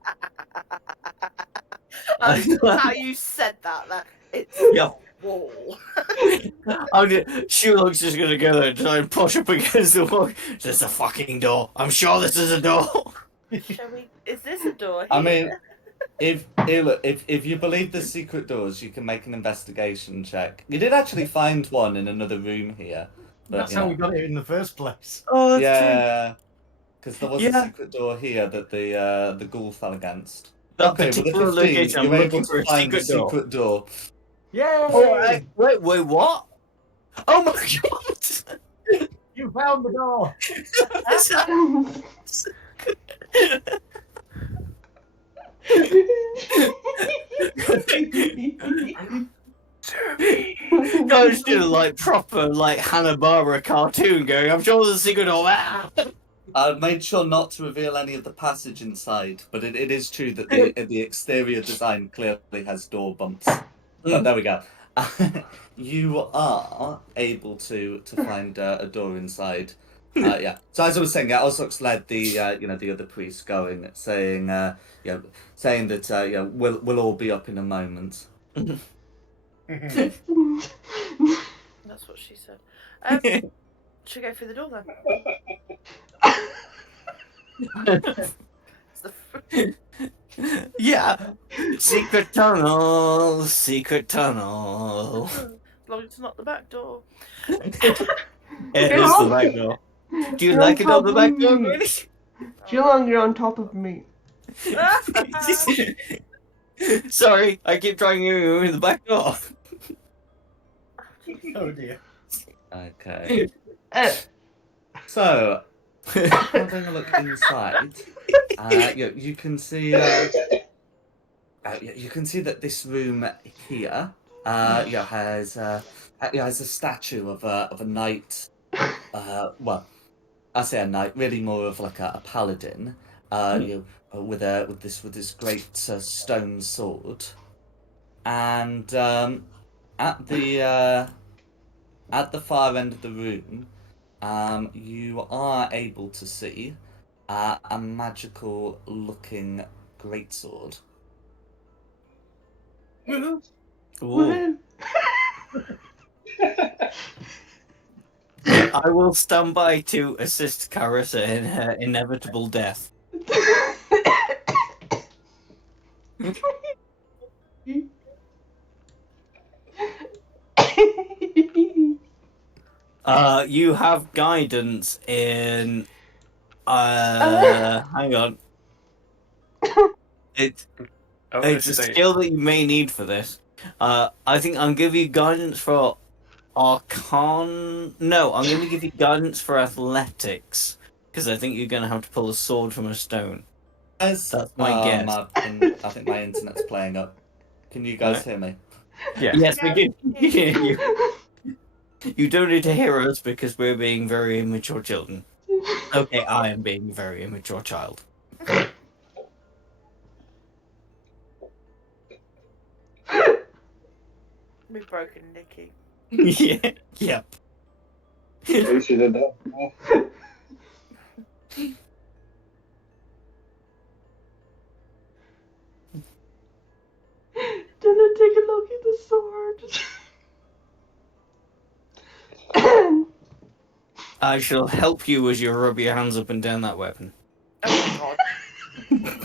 How you said that it's Yeah. a wall. Shulog's just gonna go there and try and push up against the wall. There's a fucking door. I'm sure this is a door. Shall we? Is this a door here? I mean, if you believe the secret doors, you can make an investigation check. You did actually find one in another room here. But, That's how we got it in the first place. Oh, that's true. Yeah, because there was a Yeah. secret door here that the ghoul fell against. That Okay, particular with a 15, location, I'm you're able looking for to a find the secret door. secret door. Yay! Oh, wait, what? Oh my god! You found the door! Guys did like proper like Hanna-Barbera cartoon going, I'm sure there's a secret door. Ah! I made sure not to reveal any of the passage inside, but it is true that the exterior design clearly has door bumps. But there we go. You are able to find a door inside. Yeah. So as I was saying, Oslox led the the other priest going, saying saying that we'll all be up in a moment. That's what she said. Should we go through the door then? It's the Yeah. Secret tunnel. Secret tunnel. as long as it's not the back door. It is the back door. Do you like it on the back door, Granny? Jilong, you're on top of me. Sorry, I keep trying to go in the back door. Oh dear. Okay. Uh, So having a look inside, you can see you can see that this room here has a statue of a knight. Well, I say a knight, really more of like a paladin. With this great stone sword, and at the far end of the room, you are able to see a magical looking greatsword. Ooh. woohoo. I will stand by to assist Carissa in her inevitable death. You have guidance in. Hang on. It's Oh, it's this a is skill that you may need for this. I think I'm giving you guidance for Arcon. No, I'm going to give you guidance for athletics because I think you're going to have to pull a sword from a stone. Guys, That's my guess. I think my internet's playing up. Can you guys Right. hear me? Yeah. Yes, we Yeah. do. hear you. You don't need to hear us because we're being very immature children. Okay, I am being a very immature child. We've broken Nikki. Yeah. Yep. You should have done. Didn't take a look at the sword. I shall help you as you rub your hands up and down that weapon. Oh my god.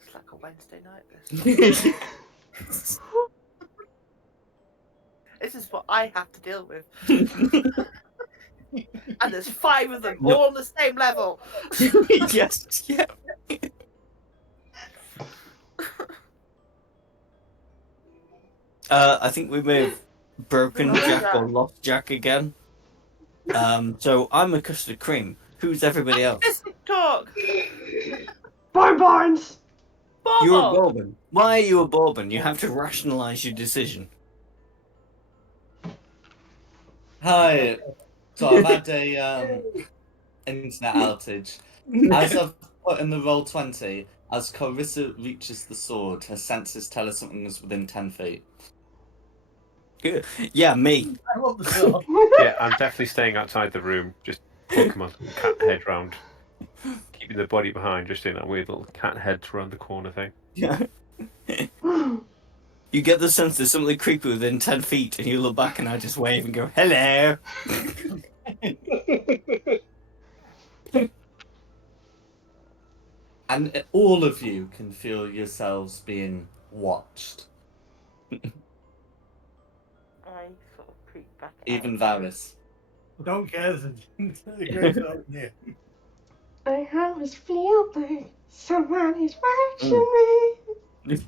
It's like a Wednesday night. This. This is what I have to deal with. And there's 5 of them, all on the same level. Yes, yeah. I think we may have broken Jack or lost Jack again. So I'm a custard cream. Who's everybody else? Mystic talk. Barnes! You're a Bobo. bourbon. Why are you a bourbon? You have to rationalize your decision. Hi. So I've had a internet outage. As I've put in the roll 20, as Carissa reaches the sword, her senses tell her something is within 10 feet. Yeah, me. I want the sword. Yeah, I'm definitely staying outside the room, just poking my cat head round. Keeping the body behind, just doing that weird little cat head around the corner thing. Yeah. You get the sense there's something creepy within 10 feet, and you look back and I just wave and go, hello. And all of you can feel yourselves being watched. I sort of creep back. Even out. Varys. Don't care. There's a great sword here. I have this feeling somebody's watching me.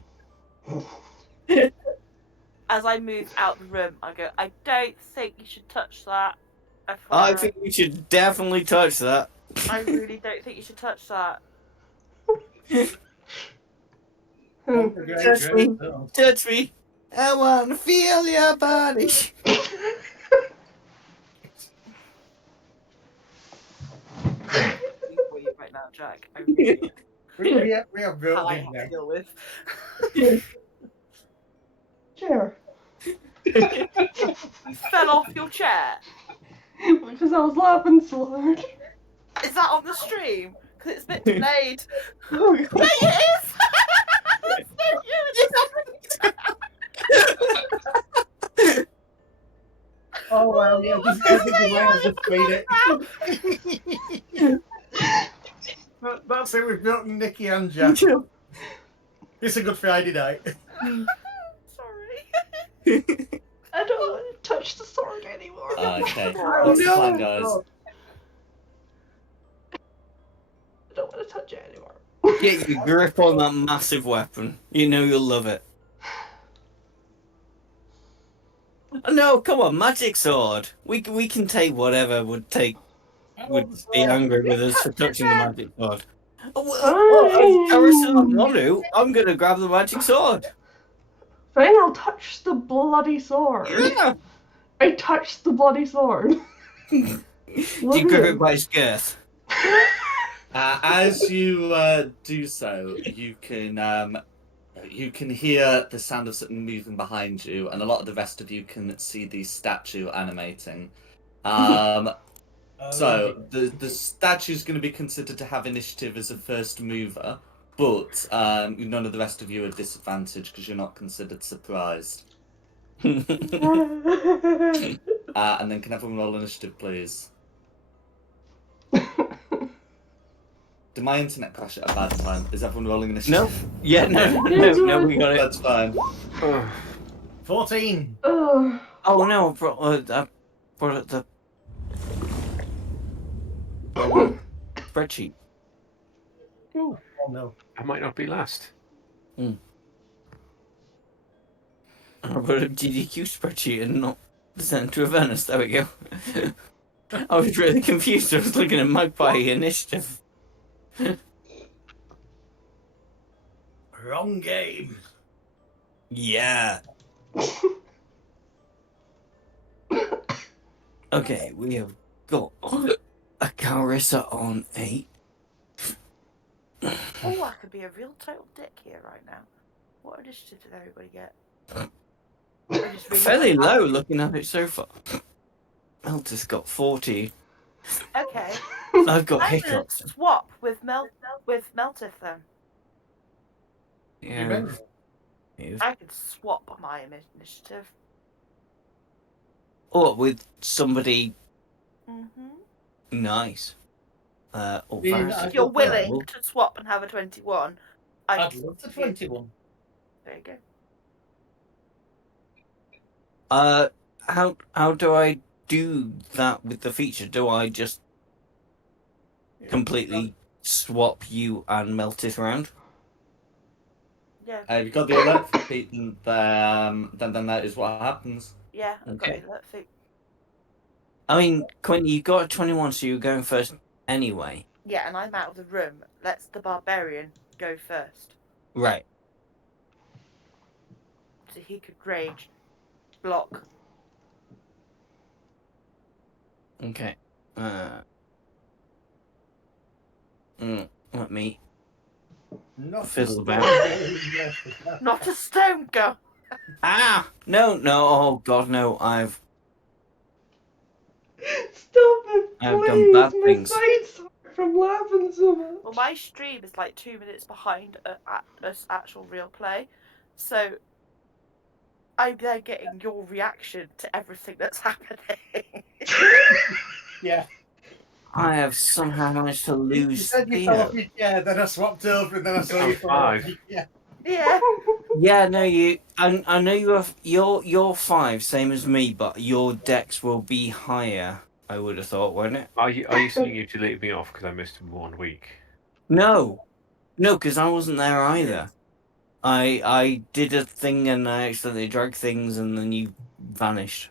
As I move out the room, I go, I don't think you should touch that. I think you should definitely touch that. I really don't think you should touch that. Don't forget Touch great me. sword. Touch me. I want to feel your body. For you right now, Jack. I really We have how I grown have now. to deal with. Chair. You fell off your chair. Because I was laughing so hard. Is that on the stream? Because it's a bit delayed. Oh, There it is! Oh well, yeah, just read it. That's it. We've broken Nikki and Jack. It's a good Friday night. Sorry. I don't want to touch the sword anymore. Okay, Oh, what's the no. plan, guys? I don't want to touch it anymore. Get your grip on that massive weapon. You know you'll love it. No, come on, magic sword. We can take whatever would be angry with us for touching the magic sword. Carissa doesn't want to. I'm gonna grab the magic sword. Fine, I'll touch the bloody sword. Yeah. I touched the bloody sword. Do you grab it by its girth? As you do so, you can hear the sound of something moving behind you, and a lot of the rest of you can see the statue animating. So the statue's going to be considered to have initiative as a first mover. but none of the rest of you are disadvantaged because you're not considered surprised. And then can everyone roll initiative, please? Did my internet crash at a bad time? Is everyone rolling initiative? No. Yeah, no, we got it. That's fine. 14. Oh, Oh no, I brought up the spreadsheet. Oh no. I might not be last. I wrote a GDQ spreadsheet and not sent to Avernus. There we go. I was really confused. I was looking at Magpie initiative. Wrong game. Yeah. Okay, we have got a Carissa on 8. Oh, I could be a real total dick here right now. What initiative did everybody get? I just really Fairly want low that. looking at it so far. Melter's got 40. Okay. I've got I'm gonna hiccups. swap with Meltith then. Yeah. I can swap my initiative. Or with somebody Mm-hmm. nice. Yeah, Varus. If you're willing Well, to swap and have a 21, I'd love the 21. There you go. how do I do that with the feature? Do I just completely swap you and melt it around? Yeah. If you've got the alert feat, then that is what happens. Yeah, I've got Okay. it. Let's see. I mean, Quinn, you got a 21, so you're going first anyway. Yeah, and I'm out of the room. Let's the barbarian go first. Right. So he could rage, block. Okay. Let me Not fiddle a about. stone. Not a stone go. Ah! No. Oh, God, no. I've stop it, I've done please. bad My things. sides hurt from laughing so much. Well, my stream is like 2 minutes behind us actual real play, so I'm there getting your reaction to everything that's happening. Yeah. I have somehow managed to You lose said you fell off Theo. your chair, then I swapped over, and then I saw you fall off. 5. Yeah. Yeah. Yeah, no, I know you have. You're 5, same as me, but your dex will be higher. I would have thought, won't it? Are you saying you deleted me off because I missed 1 week? No, because I wasn't there either. I did a thing and I accidentally dragged things, and then you vanished.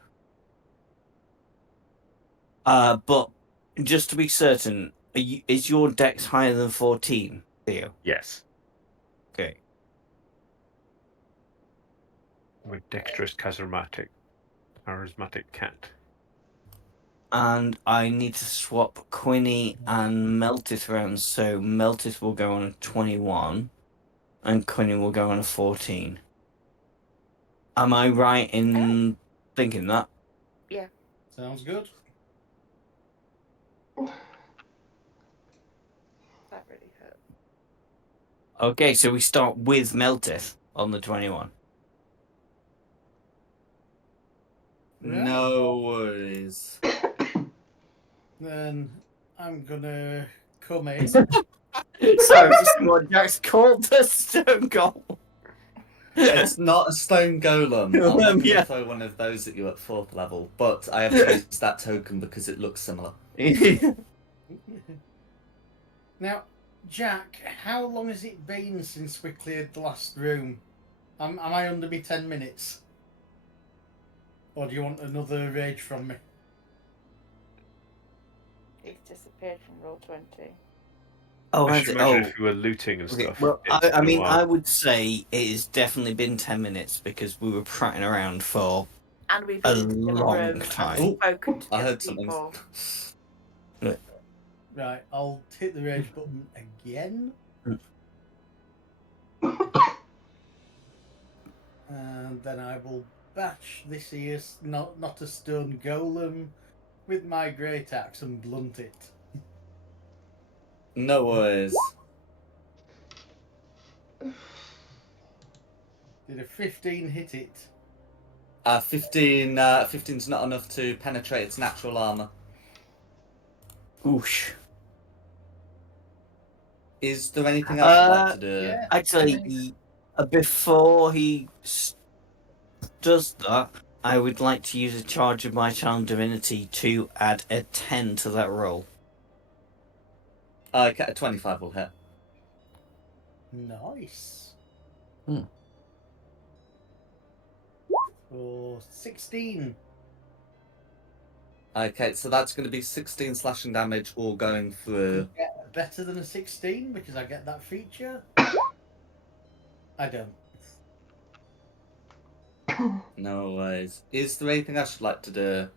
But just to be certain, is your dex higher than 14, Theo? Yes. Okay. I'm a dexterous, charismatic cat. And I need to swap Quinny and Meltith around, so Meltith will go on a 21 and Quinny will go on a 14. Am I right in thinking that? Yeah. Sounds good. That really hurt. Okay, so we start with Meltith on the 21. No worries. Then I'm gonna come in. Sorry, just what Jack's called the stone golem. It's not a stone golem. I'm not going to Yeah. throw one of those at you at 4th level, but I have to use that token because it looks similar. Now, Jack, how long has it been since we cleared the last room? Am I under me 10 minutes? Or do you want another rage from me? He's disappeared from roll 20. Oh, I has should it? imagine Oh, if we were looting and okay. stuff. Well, it's I been a mean, while. I would say it has definitely been 10 minutes because we were prattling around for And we've a been in the long room time. and spoken to I the heard other something. people. Right, I'll hit the rage button again. And then I will bash this here, not a stone golem, with my great axe and blunt it. No worries. Did a 15 hit it? 15's not enough to penetrate its natural armor. Oosh. Is there anything else you'd like to do? Yeah. Actually, before he does that, I would like to use a charge of my Charm Divinity to add a 10 to that roll. Okay, a 25 will hit. Nice. Hmm. For 16. Okay, so that's going to be 16 slashing damage all going through. Get better than a 16 because I get that feature. I don't. No worries. Is there anything else you'd like to do?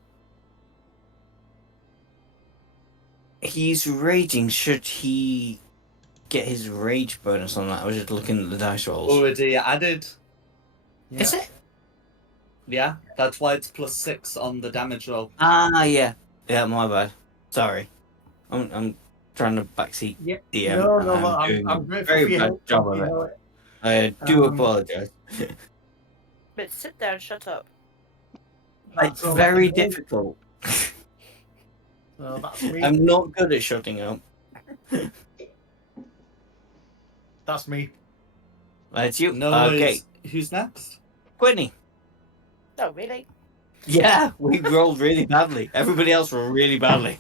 He's raging. Should he get his rage bonus on that? I was just looking at the dice rolls. Already added. Is it? Yeah, that's why it's +6 on the damage roll. Ah, yeah. Yeah, my bad. Sorry. I'm trying to backseat Yeah. DM. No, I'm doing I'm a grateful very for your bad help. job of you it. know it. I do Um, apologise. But sit there and shut up. It's That's all I very can do. difficult. So that's me. I'm not good at shutting up. That's me. That's you. No Okay, worries. Who's next? Whitney. Oh, really? Yeah, we rolled really badly. Everybody else rolled really badly.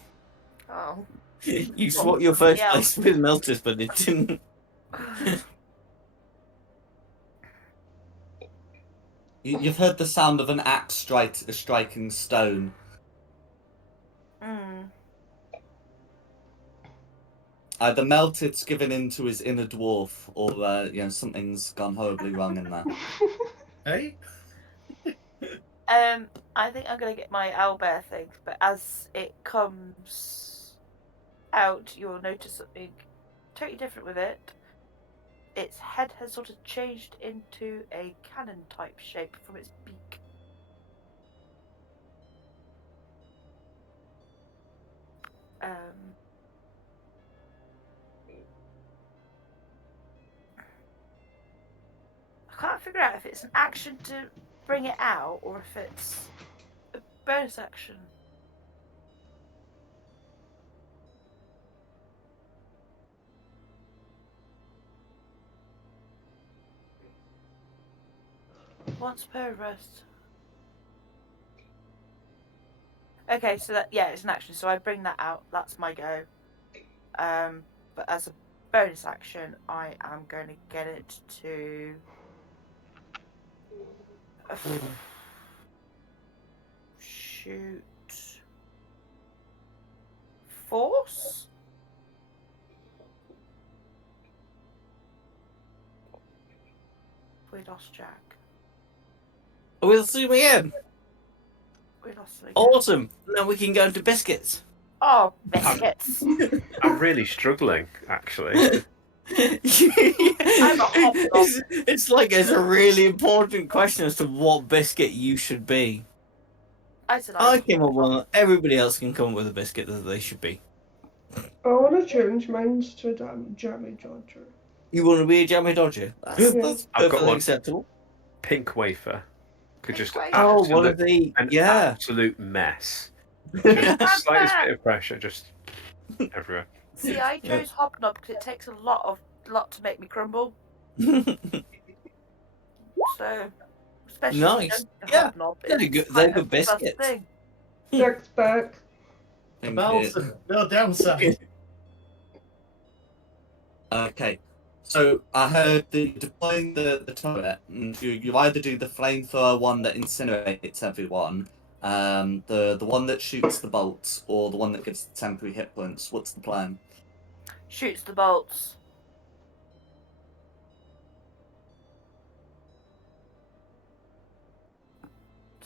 Oh. You swapped your first Yeah. place with Meltis, but it didn't. You've heard the sound of an axe striking stone. Mm. Either Meltit's given in to his inner dwarf, or something's gone horribly wrong in there. Hey? I think I'm gonna get my owlbear thing, but as it comes out, you'll notice something totally different with it. Its head has sort of changed into a cannon type shape from its beak. I can't figure out if it's an action to bring it out or if it's a bonus action. Once per rest. Okay, so that it's an action. So I bring that out. That's my go. But as a bonus action, I am going to get it to shoot force. We lost Jack. We'll zoom in. We lost him again. Awesome. Now we can go into biscuits. Oh, biscuits. I'm really struggling, actually. I'm a hobgoblin. It's like it's a really important question as to what biscuit you should be. I said I came up with one. Everybody else can come up with a biscuit that they should be. I want to change mine to Jammy Dodger. You want to be a jammy dodger? That's I've got perfectly one. acceptable. Pink wafer. Could just Pink wafer. Oh, one absolute, of the an yeah. absolute mess. Just the slightest bit of pressure, just everywhere. See, I chose hobnob because it takes a lot to make me crumble. So, especially Nice. the Yeah, hobnob, they're it's good- quite they're good a fast biscuits. thing. Jack's back. Thank you. Belson, no downside. Okay, so I heard deploying the turret, and you either do the flamethrower one that incinerates everyone, the one that shoots the bolts, or the one that gives the temporary hit points. What's the plan? Shoots the bolts.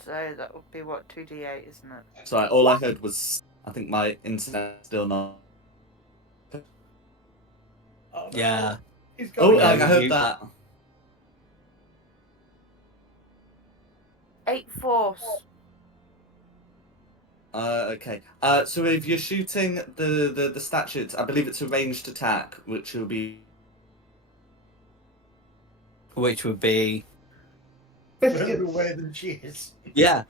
So that would be what, 2d8, isn't it? Sorry, all I heard was, I think my internet's still not. Oh, no. Yeah. He's Oh, going I down. heard that. 8 force. Okay. So if you're shooting the statutes, I believe it's a ranged attack, which will be Which would be further away than she is. Yeah.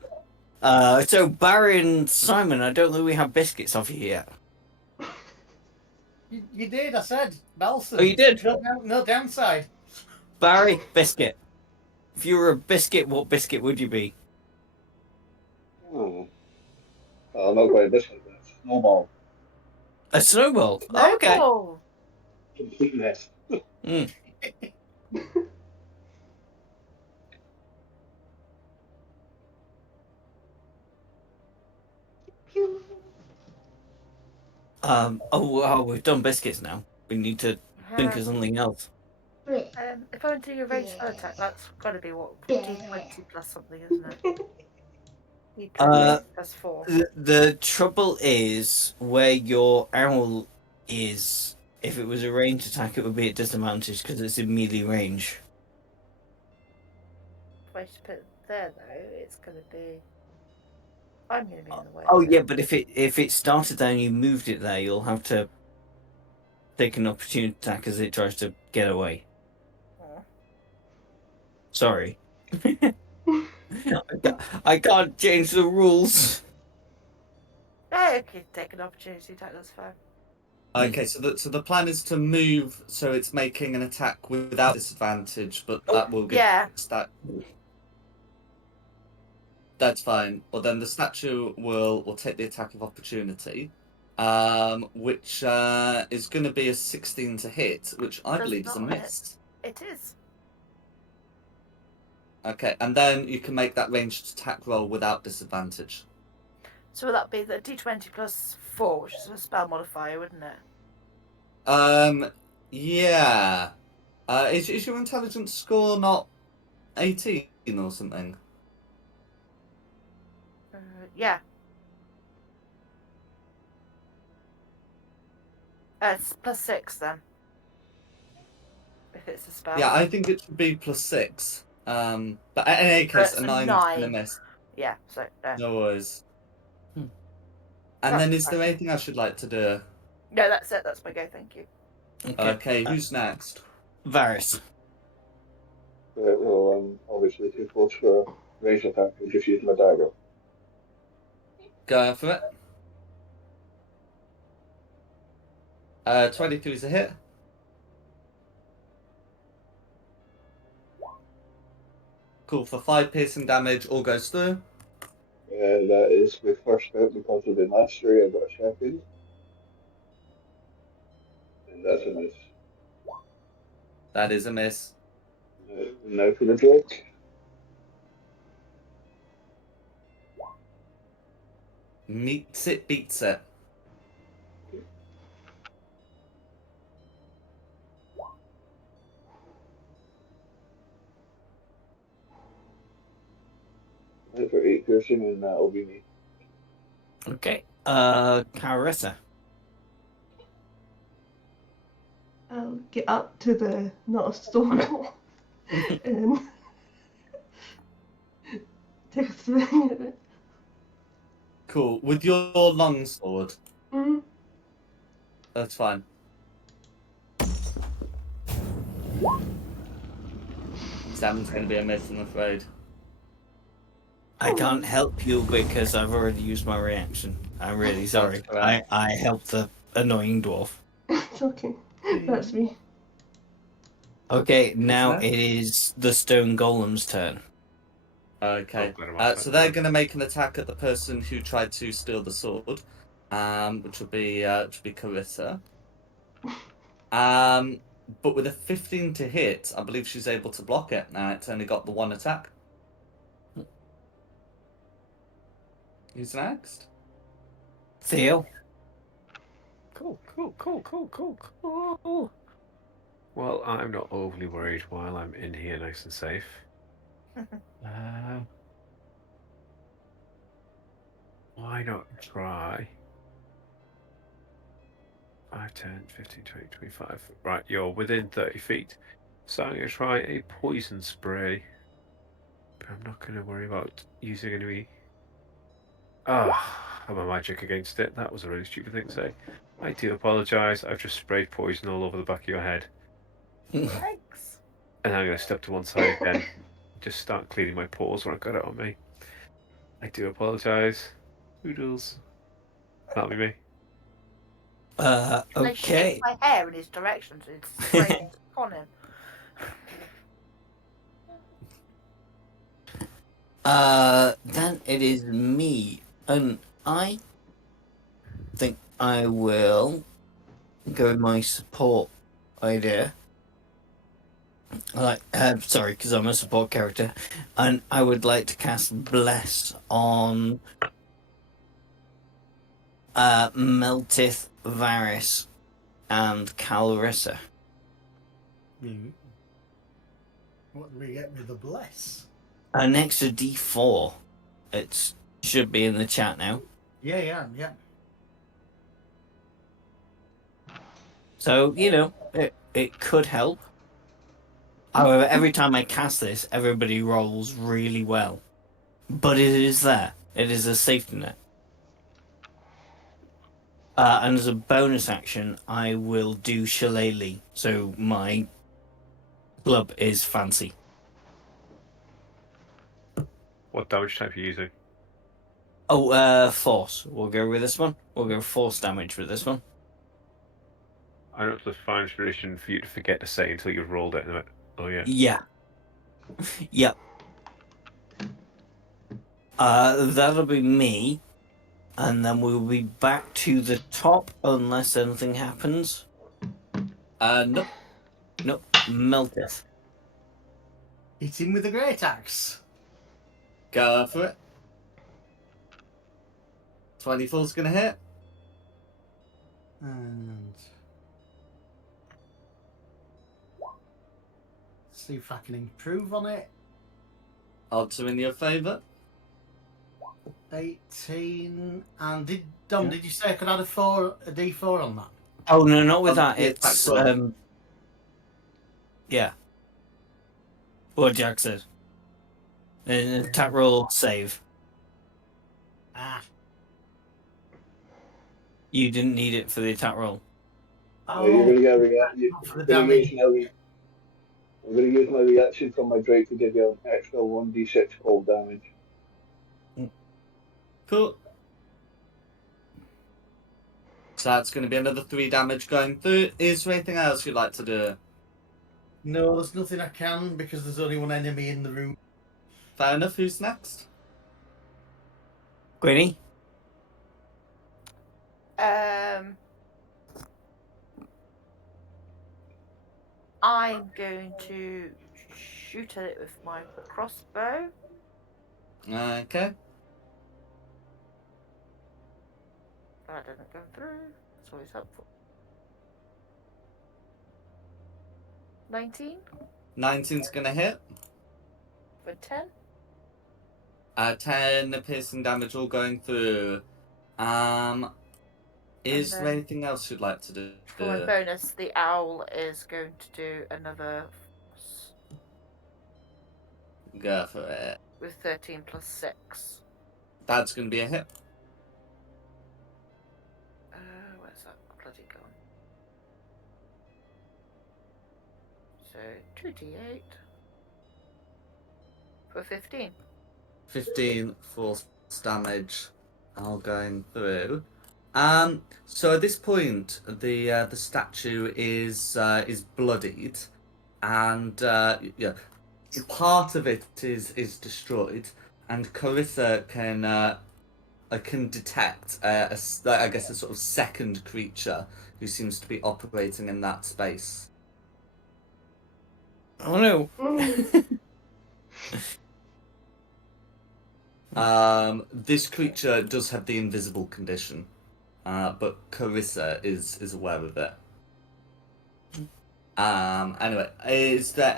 So Barry and Simon, I don't think we have biscuits off you yet. You did, I said. Nelson. Oh, you did? No downside. Barry, biscuit. If you were a biscuit, what biscuit would you be? Oh. I'm not quite this one. Snowball. A snowball. No Oh, okay. ball. Complete mess. Mm. Pew. Oh, we've done biscuits now. We need to think of something else. If I want to do a ranged spell attack, that's got to be what D20 plus something, isn't it? D20 plus 4. The trouble is where your owl is. If it was a ranged attack, it would be at disadvantage because it's in melee range. If I just put it there, though, it's going to be. I'm going to be in the way. Oh of it. yeah, but if it started there and you moved it there, you'll have to take an opportunity attack as it tries to get away. Oh. Sorry. I can't change the rules. Oh, okay, take an opportunity attack, that's fine. Okay, so the plan is to move so it's making an attack without disadvantage, but that will get Yeah. that. That's fine. Well, then the statue will take the attack of opportunity, which is going to be a 16 to hit, which I Does believe is a not hit. miss. It is. Okay, and then you can make that ranged attack roll without disadvantage. So would that be the D20 plus 4, which is a spell modifier, wouldn't it? Yeah. Is your intelligence score not 18 or something? Yeah. It's plus 6 then. If it's a spell. Yeah, I think it should be plus 6. But in any case, it's a a 9 is 9. gonna miss. Yeah, so no. No worries. Hmm. And then, is Fine. there anything else you'd like to do? No, that's it. That's my go. Thank you. Okay, who's next? Varys. Right, well, I'm obviously too close for a range attack. I just use my dagger. Go for it. 23 is a hit. Cool, for 5 piercing damage, all goes through. That is my first hit because of the mastery. I got a second. And that's a miss. That is a miss. Now for the Drake. Meets it, beats it. Now for 8 piercing, and that'll be me. Okay. Carissa. I'll get up to the not a stone wall and take a swing at it. Cool. With your longsword, Mm. that's fine. Seven's going to be a miss, I'm afraid. I can't help you because I've already used my reaction. I'm really sorry. That's all right. I helped the annoying dwarf. It's okay. That's me. Okay, now that? it is the stone golem's turn. Okay. Oh, glad I'm So they're going to make an attack at the person who tried to steal the sword, which will be Carissa. But with a 15 to hit, I believe she's able to block it. Now it's only got the one attack. Who's next? Theo. Cool. Well, I'm not overly worried while I'm in here nice and safe. Why not try? 5, 10, 15, 20, 25. Right, you're within 30 feet. So I'm going to try a poison spray. But I'm not going to worry about using any... Ah, have my magic against it. That was a really stupid thing to say. I do apologise. I've just sprayed poison all over the back of your head. Thanks. And I'm going to step to one side again. just start cleaning my paws when I've got it on me. I do apologise. Oodles. That'll be me. I Okay. shake my hair in his direction to spray it upon him. Then it is me, and I think I will go with my support idea. Sorry, because I'm a support character, and I would like to cast Bless on Meltith, Varys, and Calrissa. What do we get with the bless? An extra D4. It should be in the chat now. Yeah. So, it could help. However, every time I cast this, everybody rolls really well. But it is there. It is a safety net. And as a bonus action, I will do Shillelagh. So my club is fancy. What damage type are you using? Oh, force. We'll go with this one. We'll go force damage with this one. I don't have fine inspiration for you to forget to say until you've rolled it. Oh, yeah. Yeah. Yep. That'll be me. And then we'll be back to the top unless anything happens. Nope. Nope. Melteth. Hit him with a great axe. Go for it. 24's gonna hit. And see if I can improve on it. Odds are in your favour. 18. And did you say I could add a D4 on that? Oh, no, not with Oh, that. yeah, It's, attack roll. yeah. What Jack said. An attack roll save. Ah. You didn't need it for the attack roll. No, you're going to get a reaction. Not for the I'm going damage. to use my reaction from my Drake to give you an extra 1d6 cold damage. Cool. So that's going to be another 3 damage going through. Is there anything else you'd like to do? No, there's nothing I can because there's only one enemy in the room. Fair enough. Who's next? Queenie? I'm going to shoot at it with my crossbow. Okay. That didn't go through. It's always helpful. 19 19's going to hit. for 10. 10 piercing damage all going through. Is there then- anything else you'd like to do? For my bonus, the owl is going to do another Go for it. with 13 plus 6. That's going to be a hit. Where's that bloody gone? So 2d8 for 15. 15 force damage all going through. So at this point, the statue is bloodied, and part of it is destroyed, and Carissa can detect I guess a sort of second creature who seems to be operating in that space. Oh no. This creature does have the invisible condition, but Carissa is aware of it. Anyway, is there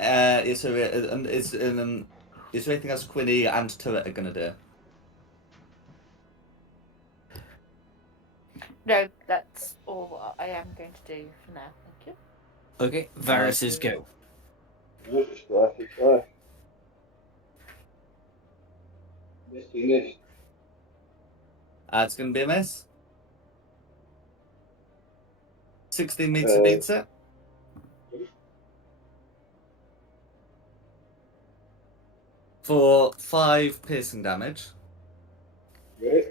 anything else Quinny and Turret are gonna do? No, that's all I am going to do for now. Thank you. Okay, Varys' go. Splash. Missed. It's gonna be a miss. 16 meter beats it. for 5 piercing damage, Great.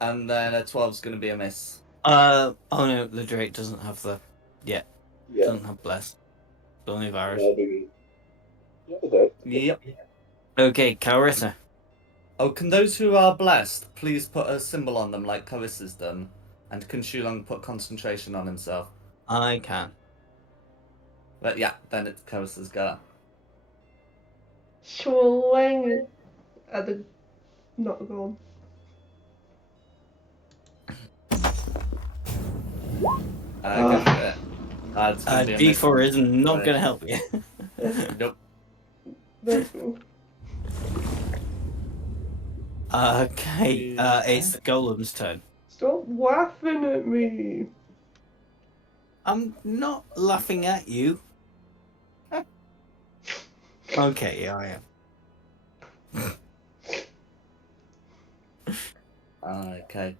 and then a 12's going to be a miss. Oh no, the Drake doesn't have the. Yeah. Doesn't have bless. It's only virus. That'll be. Yeah, that's it. Yep. Okay, Carissa. Oh, can those who are blessed please put a symbol on them like Carissa's done? And can Shulong put concentration on himself? I can. But yeah, then it's Carissa's go. Swing at the not gone. Go for it. It's gonna be a miss. D4 is not going to help you. Nope. That's cool. Okay, it's the Golem's turn. Stop laughing at me. I'm not laughing at you. Okay, yeah, I am. Okay.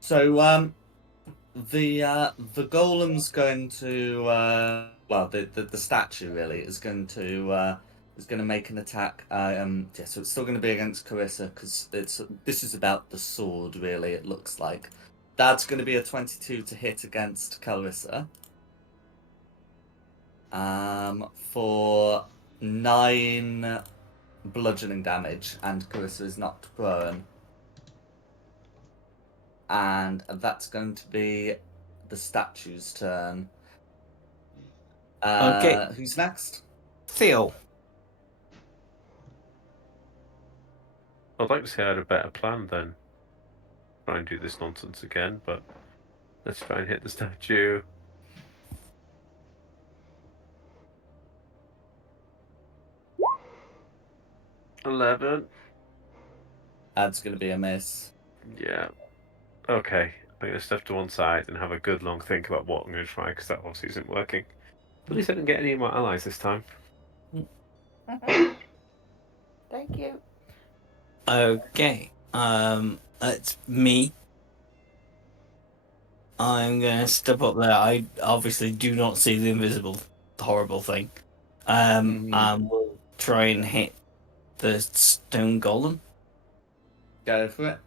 So the golem's going to the statue really is going to make an attack. So it's still going to be against Carissa because this is about the sword really. It looks like that's going to be a 22 to hit against Carissa. For 9 bludgeoning damage, and Carissa is knocked prone. And that's going to be the statue's turn. Okay. Who's next? Theo. I'd like to say I had a better plan than try and do this nonsense again, but let's try and hit the statue. $11. That's going to be a miss. Yeah. Okay. I'm going to step to one side and have a good long think about what I'm going to try, because that obviously isn't working. At least I didn't get any of my allies this time. Thank you. Okay. It's me. I'm gonna step up there. I obviously do not see the invisible horrible thing. And we'll try and hit the stone golem. Go for it.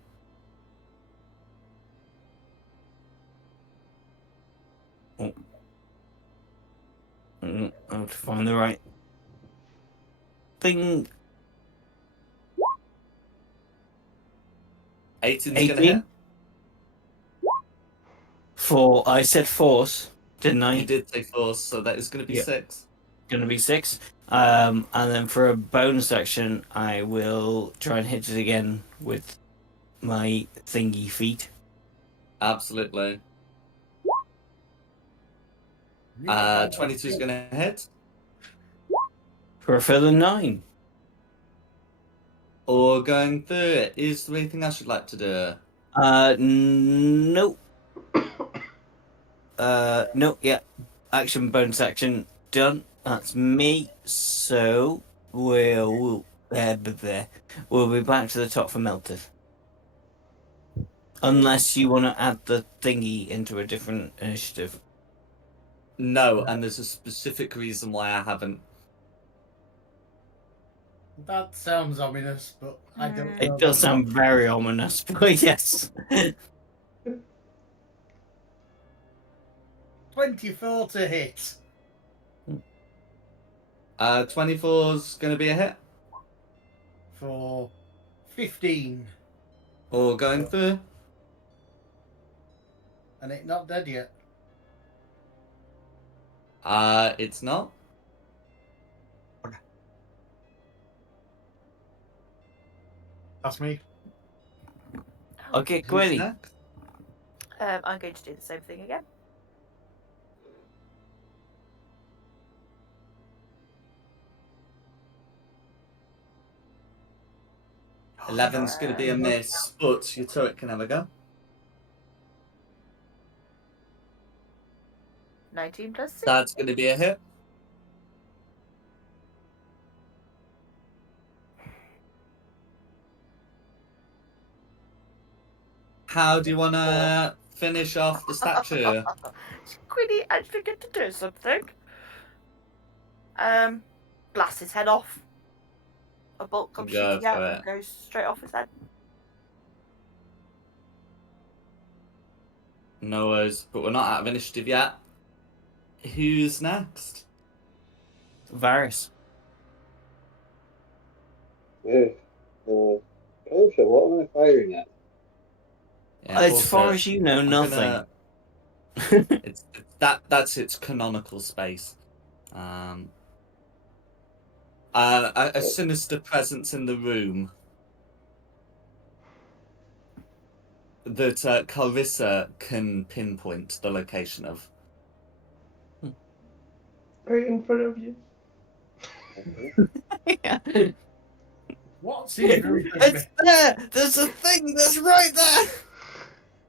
I have to find the right thing. 18's going to 18? hit. I said force, didn't I? You did say force, so that is going to be 6. Gonna be 6. And then for a bonus action, I will try and hit it again with my thingy feet. Absolutely. 22 is going to hit. For a further 9. Or going through it. Is there anything else you'd like to do? Nope. Nope, yeah. Action, bonus action, done. That's me. So, we'll be back to the top for melted. Unless you want to add the thingy into a different initiative. No, and there's a specific reason why I haven't. That sounds ominous, but I don't know. It does sound very ominous, but yes. 24 to hit. 24's going to be a hit. For 15. Or going through. And it's not dead yet. It's not. That's me. Okay, Who's Gwynny. next? I'm going to do the same thing again. Eleven's going to be a miss, but your turret can have a go. 19 plus 6. That's going to be a hit. How do you want to finish off the statue? Quinny actually get to do something. Blast his head off. A bolt comes Go shooting out for and it. goes straight off his head. No worries, but we're not out of initiative yet. Who's next? Varys. Yeah. Also, what am I firing at? Yeah, As also, far as you know, I'm nothing. that's its canonical space. A sinister presence in the room that Carissa can pinpoint the location of. Right in front of you. Okay. Yeah. What's in front of me? It's there. There's a thing that's right there.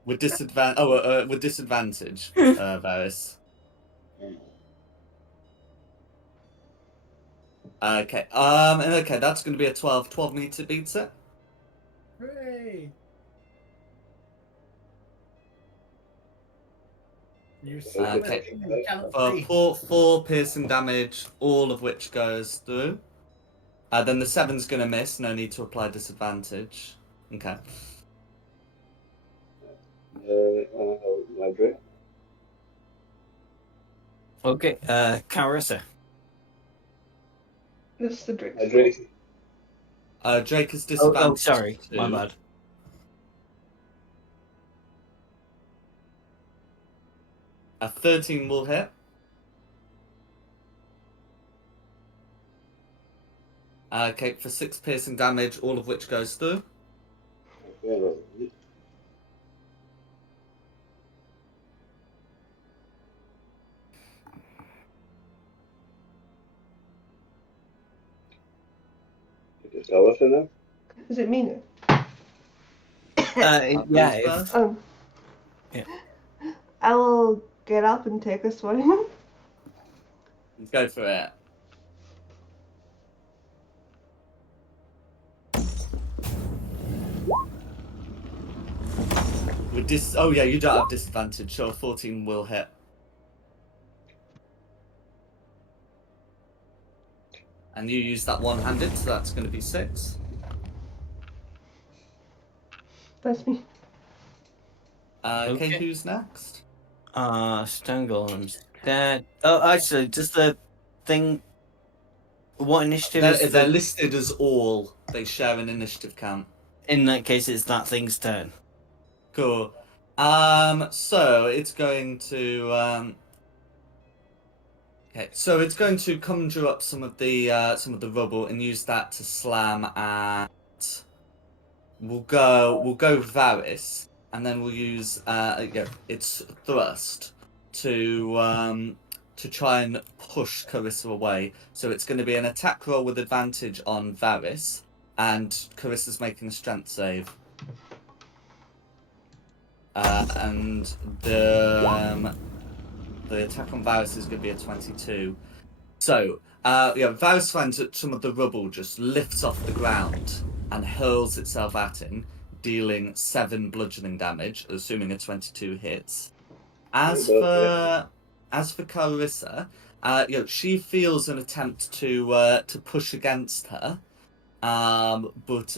With disadvantage. With disadvantage, Varys. Okay. And okay, that's going to be a 12. 12 meter beats it. Hooray! You Okay. cannot For see. four piercing damage, all of which goes through. Then the 7's going to miss. No need to apply disadvantage. Okay. My drink. Okay, Carissa. It's the drink. My drink. Drake is disadvantage. Oh, sorry, my too. bad. A 13 will hit. Okay, for 6 piercing damage, all of which goes through. Okay, just tell us now. Is it me now? Yeah, if, Yeah. I will get up and take a swing. Go for it. With oh yeah, you don't have disadvantage, so a 14 will hit. And you use that one-handed, so that's going to be 6. That's me. Okay, Okay. who's next? Stone Golem's dead. Oh, actually, does the thing... What initiative is They're the... listed as all. They share an initiative count. In that case, it's that thing's turn. Cool. So it's going to okay, so it's going to conjure up some of the rubble and use that to slam at. We'll go Varys, and then we'll use its thrust to try and push Carissa away. So it's going to be an attack roll with advantage on Varys, and Carissa's making a strength save. And the attack on Varys is going to be a 22. So, Varys finds that some of the rubble just lifts off the ground and hurls itself at him, dealing 7 bludgeoning damage, assuming a 22 hits. As for Carissa, she feels an attempt to push against her, but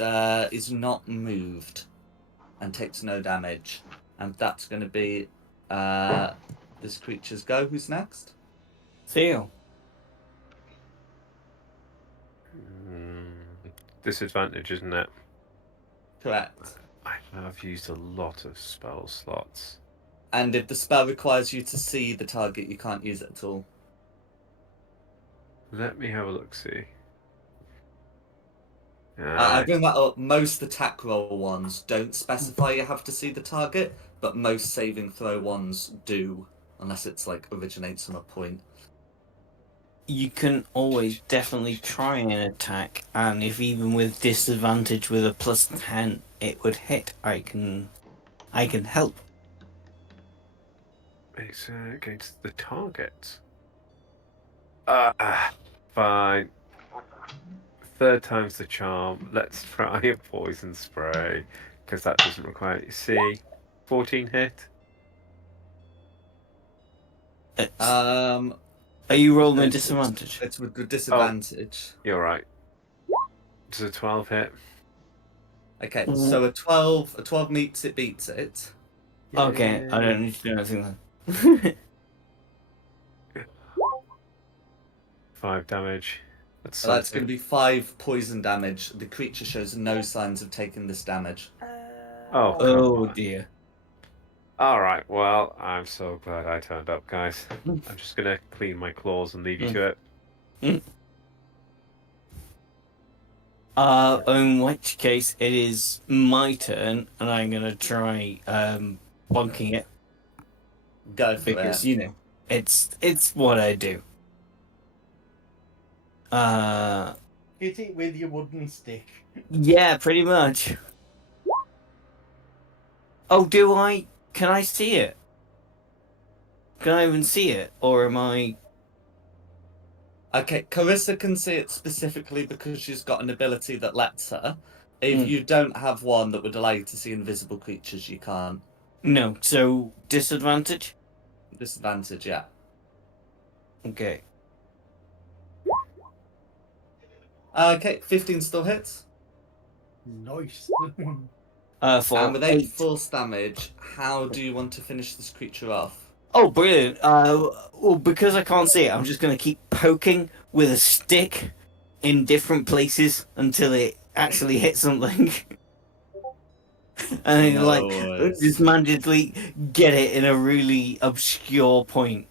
is not moved and takes no damage. And that's going to be this creature's go. Who's next? Theo. Disadvantage, isn't it? Correct. I have used a lot of spell slots. And if the spell requires you to see the target, you can't use it at all. Let me have a look, see. I bring that up. Most attack roll ones don't specify you have to see the target, but most saving throw ones do, unless it's like originates on a point. You can always definitely try an attack, and if even with disadvantage with a +10 it would hit, I can help. It's against the target. Fine. 3rd time's the charm. Let's try a poison spray, because that doesn't require it. See, 14 hit. Are you rolling with disadvantage? It's with disadvantage. You're right. Does a 12 hit? Okay, so a 12 meets it, beats it. Okay, I don't need to do anything then. 5 damage. That's So that's something. going to be 5 poison damage. The creature shows no signs of taking this damage. Oh, Oh dear. All right. Well, I'm so glad I turned up, guys. I'm just gonna clean my claws and leave you to it. In which case it is my turn, and I'm gonna try bonking it Go for because it. it's what I do. Hit it with your wooden stick. Yeah, pretty much. Oh, do I? Can I see it? Can I even see it, or am I? Okay, Carissa can see it specifically because she's got an ability that lets her. If Mm. you don't have one that would allow you to see invisible creatures, you can't. No. So disadvantage. Disadvantage, yeah. Okay. Okay, 15 still hits. Nice. For And with 8 8. force damage, how do you want to finish this creature off? Oh, brilliant. Well, because I can't see it, I'm just going to keep poking with a stick in different places until it actually hits something. And No like, worries. just magically get it in a really obscure point.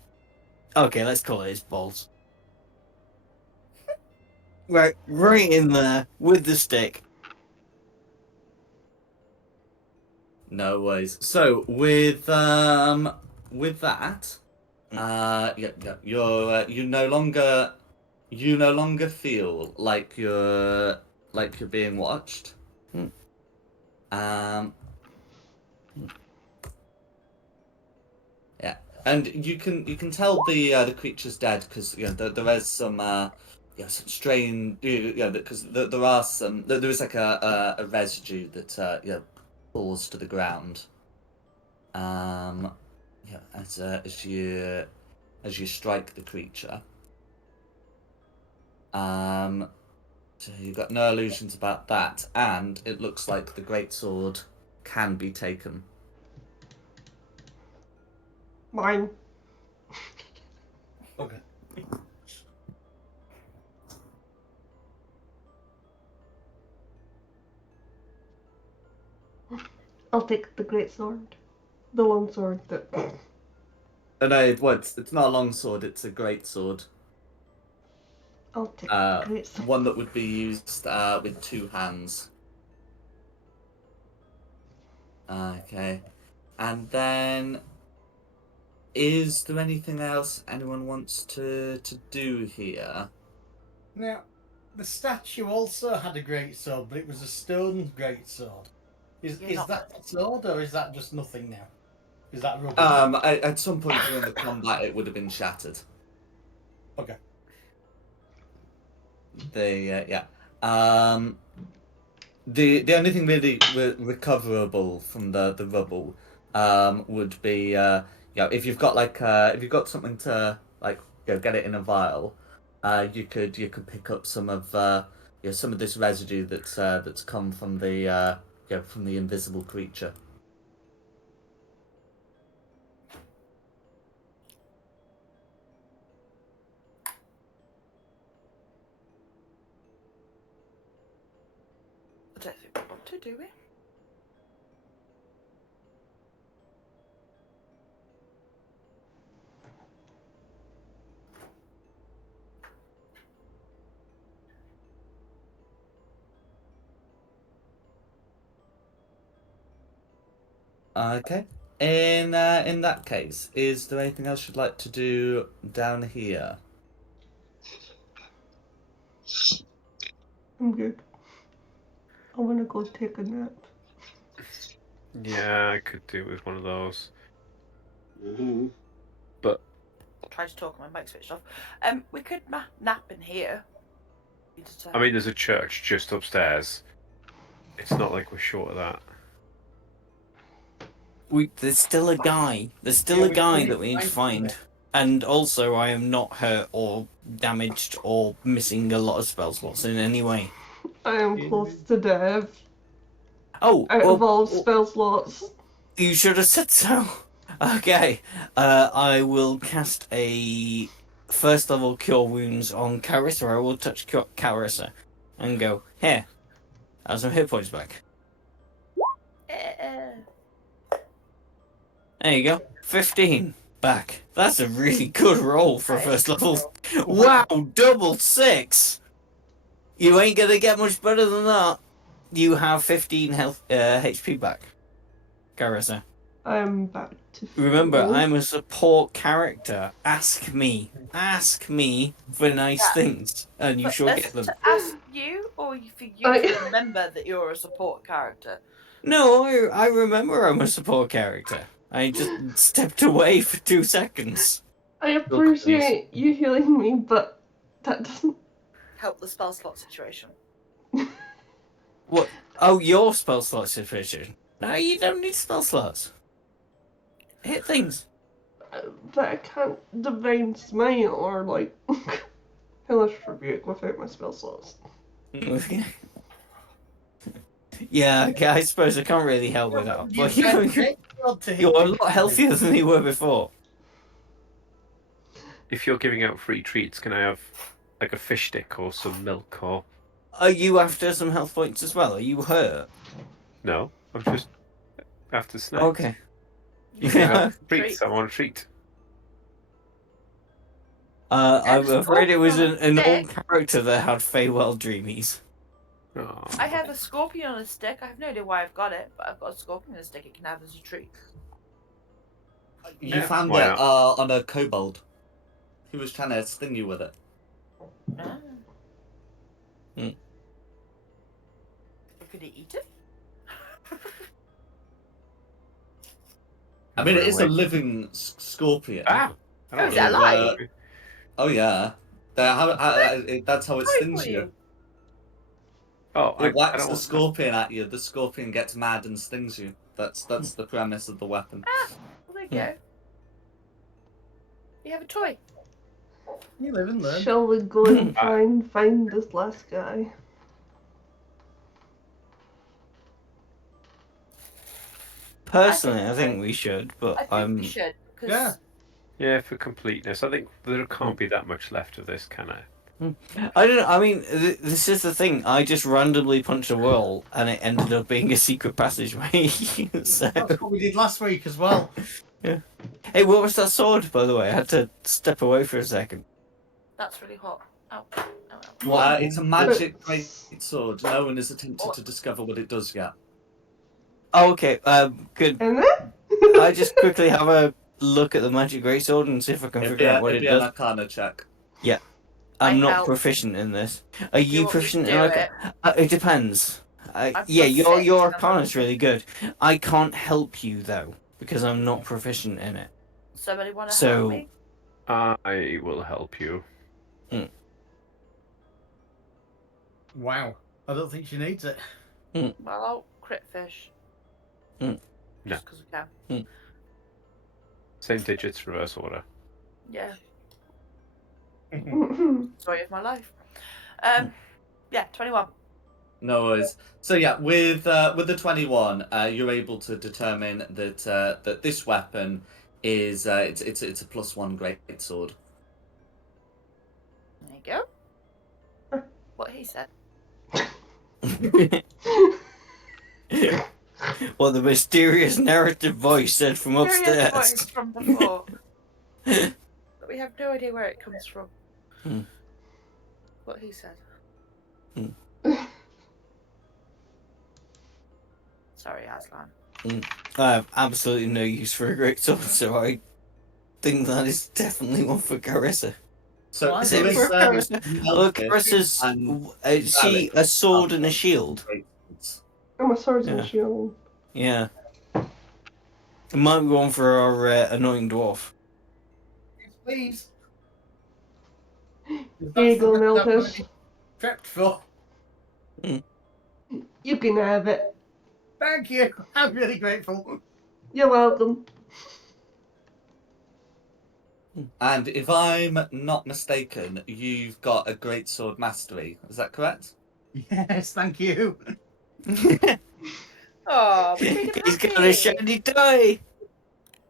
Okay, let's call it his balls. Right in there with the stick. No worries. So with that, you no longer feel like you're being watched. Yeah, and you can tell the creature's dead because there is some some strain because there are some there is like a residue that falls to the ground. As you strike the creature. So you've got no illusions about that, and it looks like the greatsword can be taken. Mine. Okay. I'll take the great sword. The long sword that. No, it's not a long sword, it's a greatsword. I'll take the great sword. One that would be used with 2 hands. Okay. And then, is there anything else anyone wants to do here? Now, the statue also had a great sword, but it was a stone great sword. Is that a sword, or is that just nothing now? Is that rubber? At some point during the combat, it would have been shattered. Okay. The only thing really recoverable from the rubble would be if you've got something to get it in a vial, you could pick up some of some of this residue that's come from the from the invisible creature. I don't think we want to, do we? Okay. In that case, is there anything else you'd like to do down here? I'm good. I wanna go take a nap. Yeah, I could do with one of those. Mm-hmm. But Try to talk, my mic switched off. We could nap in here. I mean, there's a church just upstairs. It's not like we're short of that. There's still a guy. There's still Yeah, a we guy need that we need to to find find. And also, I am not hurt or damaged or missing a lot of spell slots in any way. I am close to death. Oh, Out of all well, spell slots. you should have said so. Okay, I will cast a first level Cure Wounds on Carissa. I will touch Carissa and go, here, have some hit points back. Eh. There you go. 15 back. That's a really good roll for a That is first a good level. roll. Wow, double 6. You ain't gonna get much better than that. You have 15 health HP back, Carissa. I'm back to full. Remember, I'm a support character. Ask me for nice Yeah. things, and you For shall us get them. to ask you, or for you I- to remember that you're a support character? No, I remember I'm a support character. I just stepped away for 2 seconds. I appreciate you healing me, but that doesn't. Help the spell slot situation. What? Oh, your spell slot situation. No, you don't need spell slots. Hit things. But I can't divine smite or like hellish rebuke without my spell slots. Yeah, okay, I suppose I can't really help with that. But you're a lot healthier than you were before. If you're giving out free treats, can I have like a fish stick or some milk or? Are you after some health points as well? Are you hurt? No, I'm just after snacks. Okay. You can Yeah. have treats. I want a treat. I'm afraid it was an Stick. old character that had Feywild dreamies. Oh. I have a scorpion on a stick. I have no idea why I've got it, but I've got a scorpion on a stick. It can have as a treat. You Yeah. found Why it not? on a kobold. He was trying to sting you with it. Ah. Hmm. Could he eat it? I mean, it is a Really? living scorpion. Ah! I don't Oh, is know it what alive? it Oh yeah, that's how it Sorry stings for you. Oh, I It whacks don't the want scorpion at you. The scorpion gets mad and stings you. That's the premise of the weapon. Well, there you go. You have a toy. You live and learn. Shall we go and try and find this last guy? Personally, I so. think we should, but I think we should. Cause Yeah. Yeah, for completeness. I think there can't be that much left of this, can I? I don't know. I mean, this is the thing. I just randomly punched a wall, and it ended up being a secret passageway. So, That's what we did last week as well. hey, what was that sword, by the way? I had to step away for a second. That's really hot. Ow. Ow, ow. What? It's a magic great sword. No one has attempted to discover what it does yet. Oh, okay. Good. And then? I just quickly have a look at the magic greatsword and see if I can It'd figure out what be it an does. Arcana check. I'm I not help. proficient in this. Are you you want me to proficient do in it? It depends. I'm Yeah, your proficient. Arcana's really good. I can't help you though because I'm not proficient in it. Somebody want to So- help me? I will help you. Wow. I don't think she needs it. Well, I'll crit fish. No. Just because I can. Same digits, reverse order. Yeah. Story of my life. Yeah, 21. No worries. So yeah, with the 21, you're able to determine that that this weapon is it's a +1 great sword. There you go. What he said. Well, the mysterious narrative voice said from Curious upstairs. voice from before. But we have no idea where it comes from. What he said. Sorry, Aslan. I have absolutely no use for a great sword, so I think that is definitely one for Carissa. So Well, Is there it for is, Carissa? Look, Carissa's is she a sword and a shield? great swords. I'm a sword and Yeah. shield. Yeah. It might be one for our annoying dwarf. Please. Here you go, Miltish. Trapped for. You can have it. Thank you. I'm really grateful. You're welcome. And if I'm not mistaken, you've got a great sword mastery. Is that correct? Yes, thank you. Oh, we made him He's got a happy. shiny toy.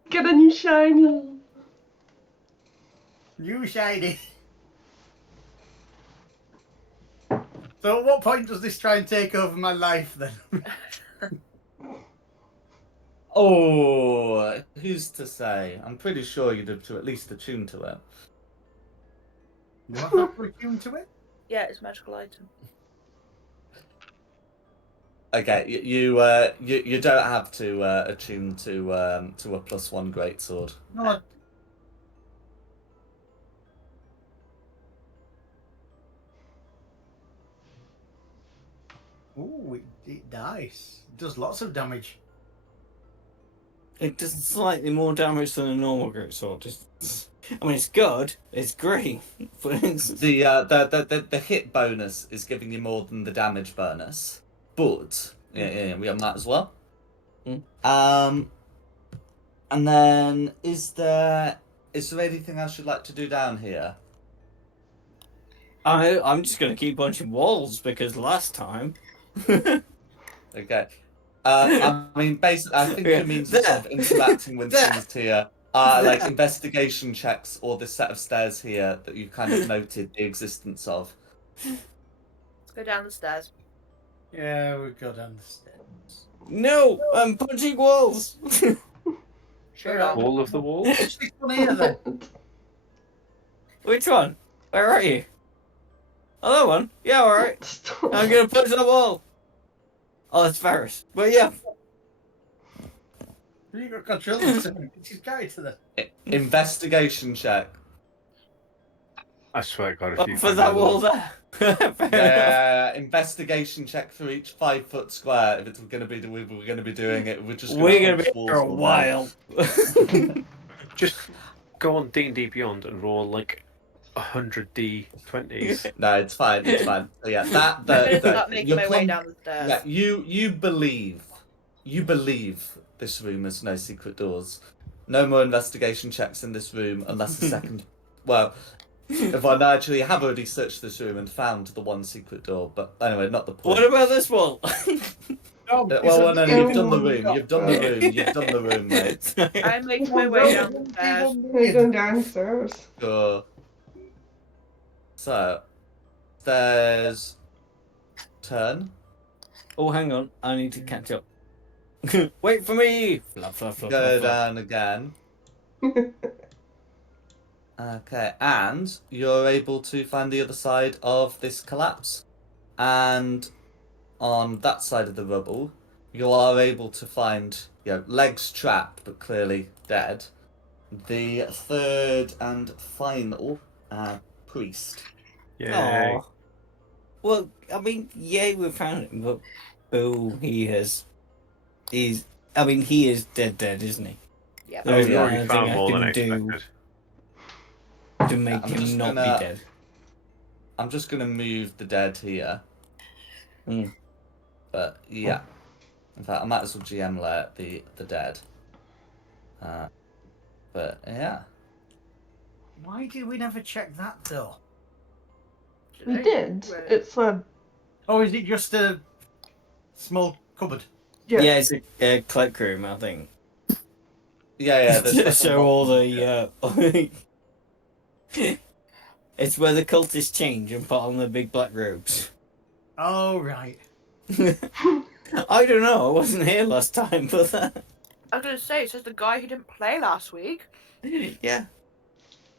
Get a new shiny. New shiny. So at what point does this try and take over my life then? Oh, who's to say? I'm pretty sure you'd have to at least attune to it. Do I have to attune to it? Yeah, it's a magical item. Okay, you don't have to attune to a +1 greatsword. No. Ooh, it dies. It does lots of damage. It does slightly more damage than a normal greatsword. I mean, it's good. It's great, but it's The hit bonus is giving you more than the damage bonus, but yeah, we have that as well. Mm. And then is there anything else you'd like to do down here? I'm just gonna keep punching walls because last time. Okay. I mean, basically, I think Yeah, you mean sort of interacting with there, things here, like there. investigation checks or this set of stairs here that you kind of noted the existence of. Let's go down the stairs. Yeah, we go down the steps. No, I'm punching walls. Shoot off. All of the walls? What's this one here then? Which one? Where are you? Oh, that one. Yeah, all right. Stop. I'm gonna punch that wall. Oh, it's Varus. But yeah. You got control of something. She's carried to the. Investigation check. I swear to God, if Oh, you for find that another wall one- there. Fair enough. Investigation check for each 5-foot square. If it's gonna be, we're gonna be doing it. We're just We're gonna be punch here a walls all day. while. Just go on D&D Beyond and roll like 100 D20s. No, it's fine. It's fine. So yeah, I'm gonna start making my way down the stairs. Yeah, you believe this room has no secret doors. No more investigation checks in this room unless the second. Well, Yvonne actually have already searched this room and found the one secret door, but anyway, not the point. What about this wall? Oh, Well, no, you've done the Oh, room. You've done the room. You've done the room, mate. I'm making my way down the stairs. We're going downstairs. Sure. So, there's turn. Oh, hang on. I need to catch up. Wait for me. Fluff, fluff, fluff, Go fluff, fluff. down again. Okay, and you're able to find the other side of this collapse. And on that side of the rubble, you are able to find, legs trapped but clearly dead, the third and final priest. Yay. Aw. Well, I mean, yay, we found him, but boo, he is dead, isn't he? Yep. Oh, There's we yeah. already nothing found I more than I can do expected. to make I'm just him not gonna- be dead. I'm just going to move the dead here. Mm. But yeah. In fact, I might as well GM layer the dead. But yeah. Why did we never check that though? We did. Right. It's a Or is it just a small cupboard? yeah. Yeah, it's a cloak room, I think. Yeah, there's like a So all the it's where the cultists change and put on the big black robes. Oh right. I don't know. I wasn't here last time, but I was gonna say, it says the guy who didn't play last week. yeah,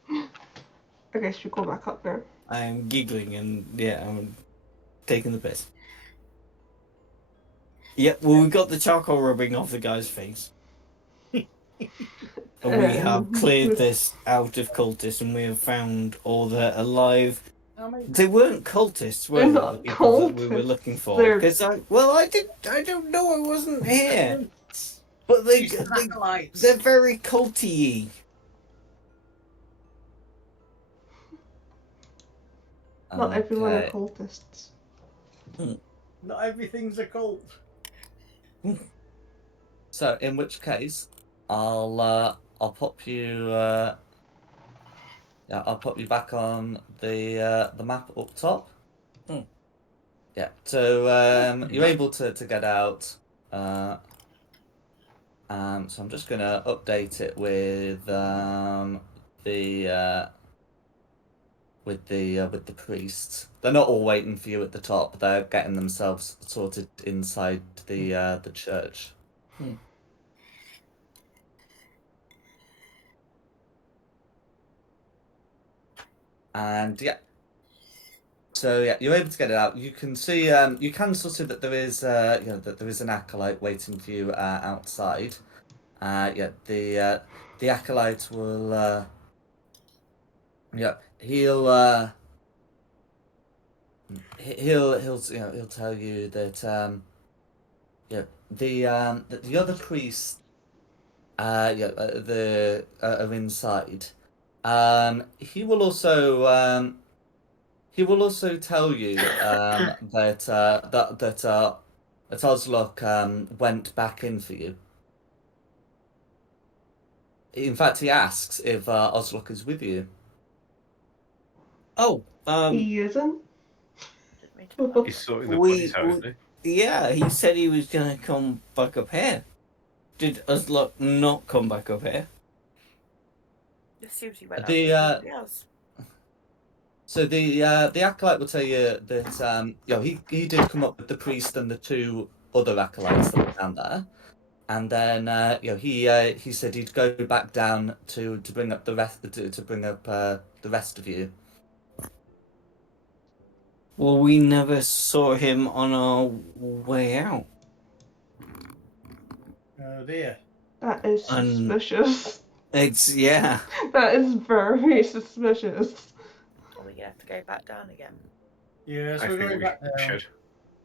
I guess you go back up there. I'm giggling and yeah, I'm taking the piss. Yeah, well, we got the charcoal rubbing off the guy's face. And we have cleared this out of cultists, and we have found all the alive. They weren't cultists, were They're they? not The people that we were cultists. looking for. They're- Because I don't know. I wasn't here. But they're very culty-y. Not everyone are Okay. cultists. Not everything's a cult. So in which case, I'll pop you. I'll pop you back on the map up top. Yeah. So you're able to get out. So I'm just gonna update it the with the priests. They're not all waiting for you at the top. They're getting themselves sorted inside the church. And yeah. So yeah, you're able to get it out. You can see, you can sort of that there is, that there is an acolyte waiting for you outside. Yeah, the acolyte will, yeah, he'll tell you that, yeah, the other priests, are inside. He will also, tell you that Oslok went back in for you. In fact, he asks if Oslok is with you. Oh, He isn't. Didn't mean to laugh. He's sorting the we, bodies out, isn't he? yeah, he said he was gonna come back up here. Did Uzlok not come back up here? Assumes he went out The with somebody else. So the acolyte will tell you that he did come up with the priest and the two other acolytes that were down there, and then he said he'd go back down to bring up the rest to bring up the rest of you. Well, we never saw him on our way out. Oh dear. That is And- suspicious. It's yeah. That is very suspicious. Are we gonna have to go back down again? Yes, I we're think going we back down.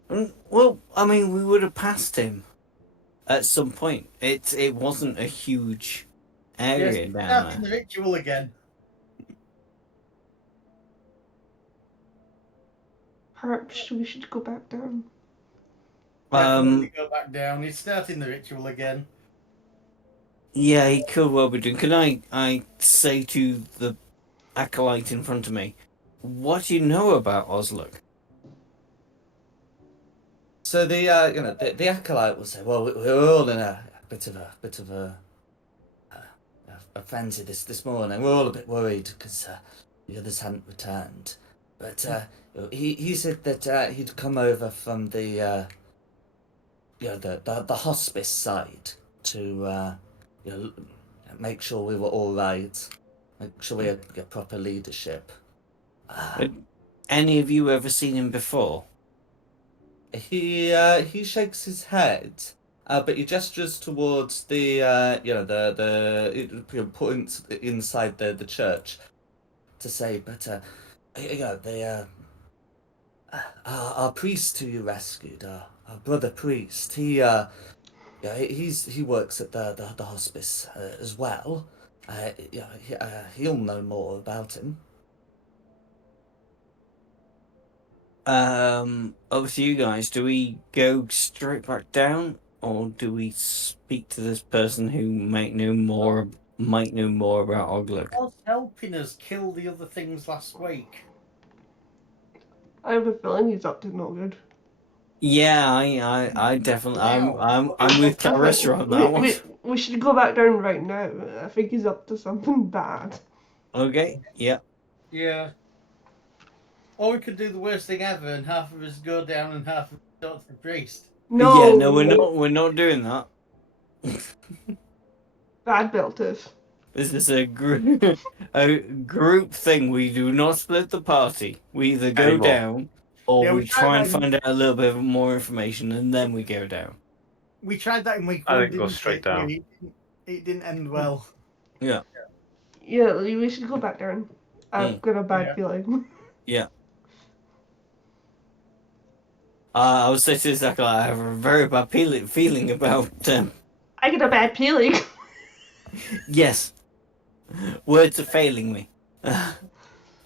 should. Well, I mean, we would have passed him at some point. It wasn't a huge area Yes, down starting there. the ritual again. Perhaps we should go back down. Definitely go back down. He's starting the ritual again. Yeah, he could well be doing. Can I say to the acolyte in front of me, what do you know about Oslok? So the acolyte will say, well, we're all in a bit of a frenzy this morning. We're all a bit worried because the others hadn't returned, but he said that he'd come over from the the hospice side to make sure we were all right, make sure we had proper leadership. Any of you ever seen him before? He shakes his head, but he gestures towards the points inside the church to say, but our priest who you rescued, our brother priest, he works at the hospice as well. He'll know more about him. Over to you guys. Do we go straight back down, or do we speak to this person who might know more about Ogluk? He was helping us kill the other things last week. I have a feeling he's up to no good. Yeah, I definitely, I'm with I Clarissa think on that one. we should go back down right now. I think he's up to something bad. Okay, yeah. Yeah. Or we could do the worst thing ever and half of us go down and half of us talk to the priest. No. Yeah, no, we're not doing that. Bad belted. This is a group thing. We do not split the party. We either go Anymore. down or Yeah, we we try and tried that. find out a little bit more information and then we go down. We tried that in week I one, think go didn't straight we? down. It didn't end well. Yeah. Yeah, we should go back down. I've got a bad feeling. Yeah. I would say to this acolyte, I have a very bad feeling about I get a bad feeling. yes. Words are failing me.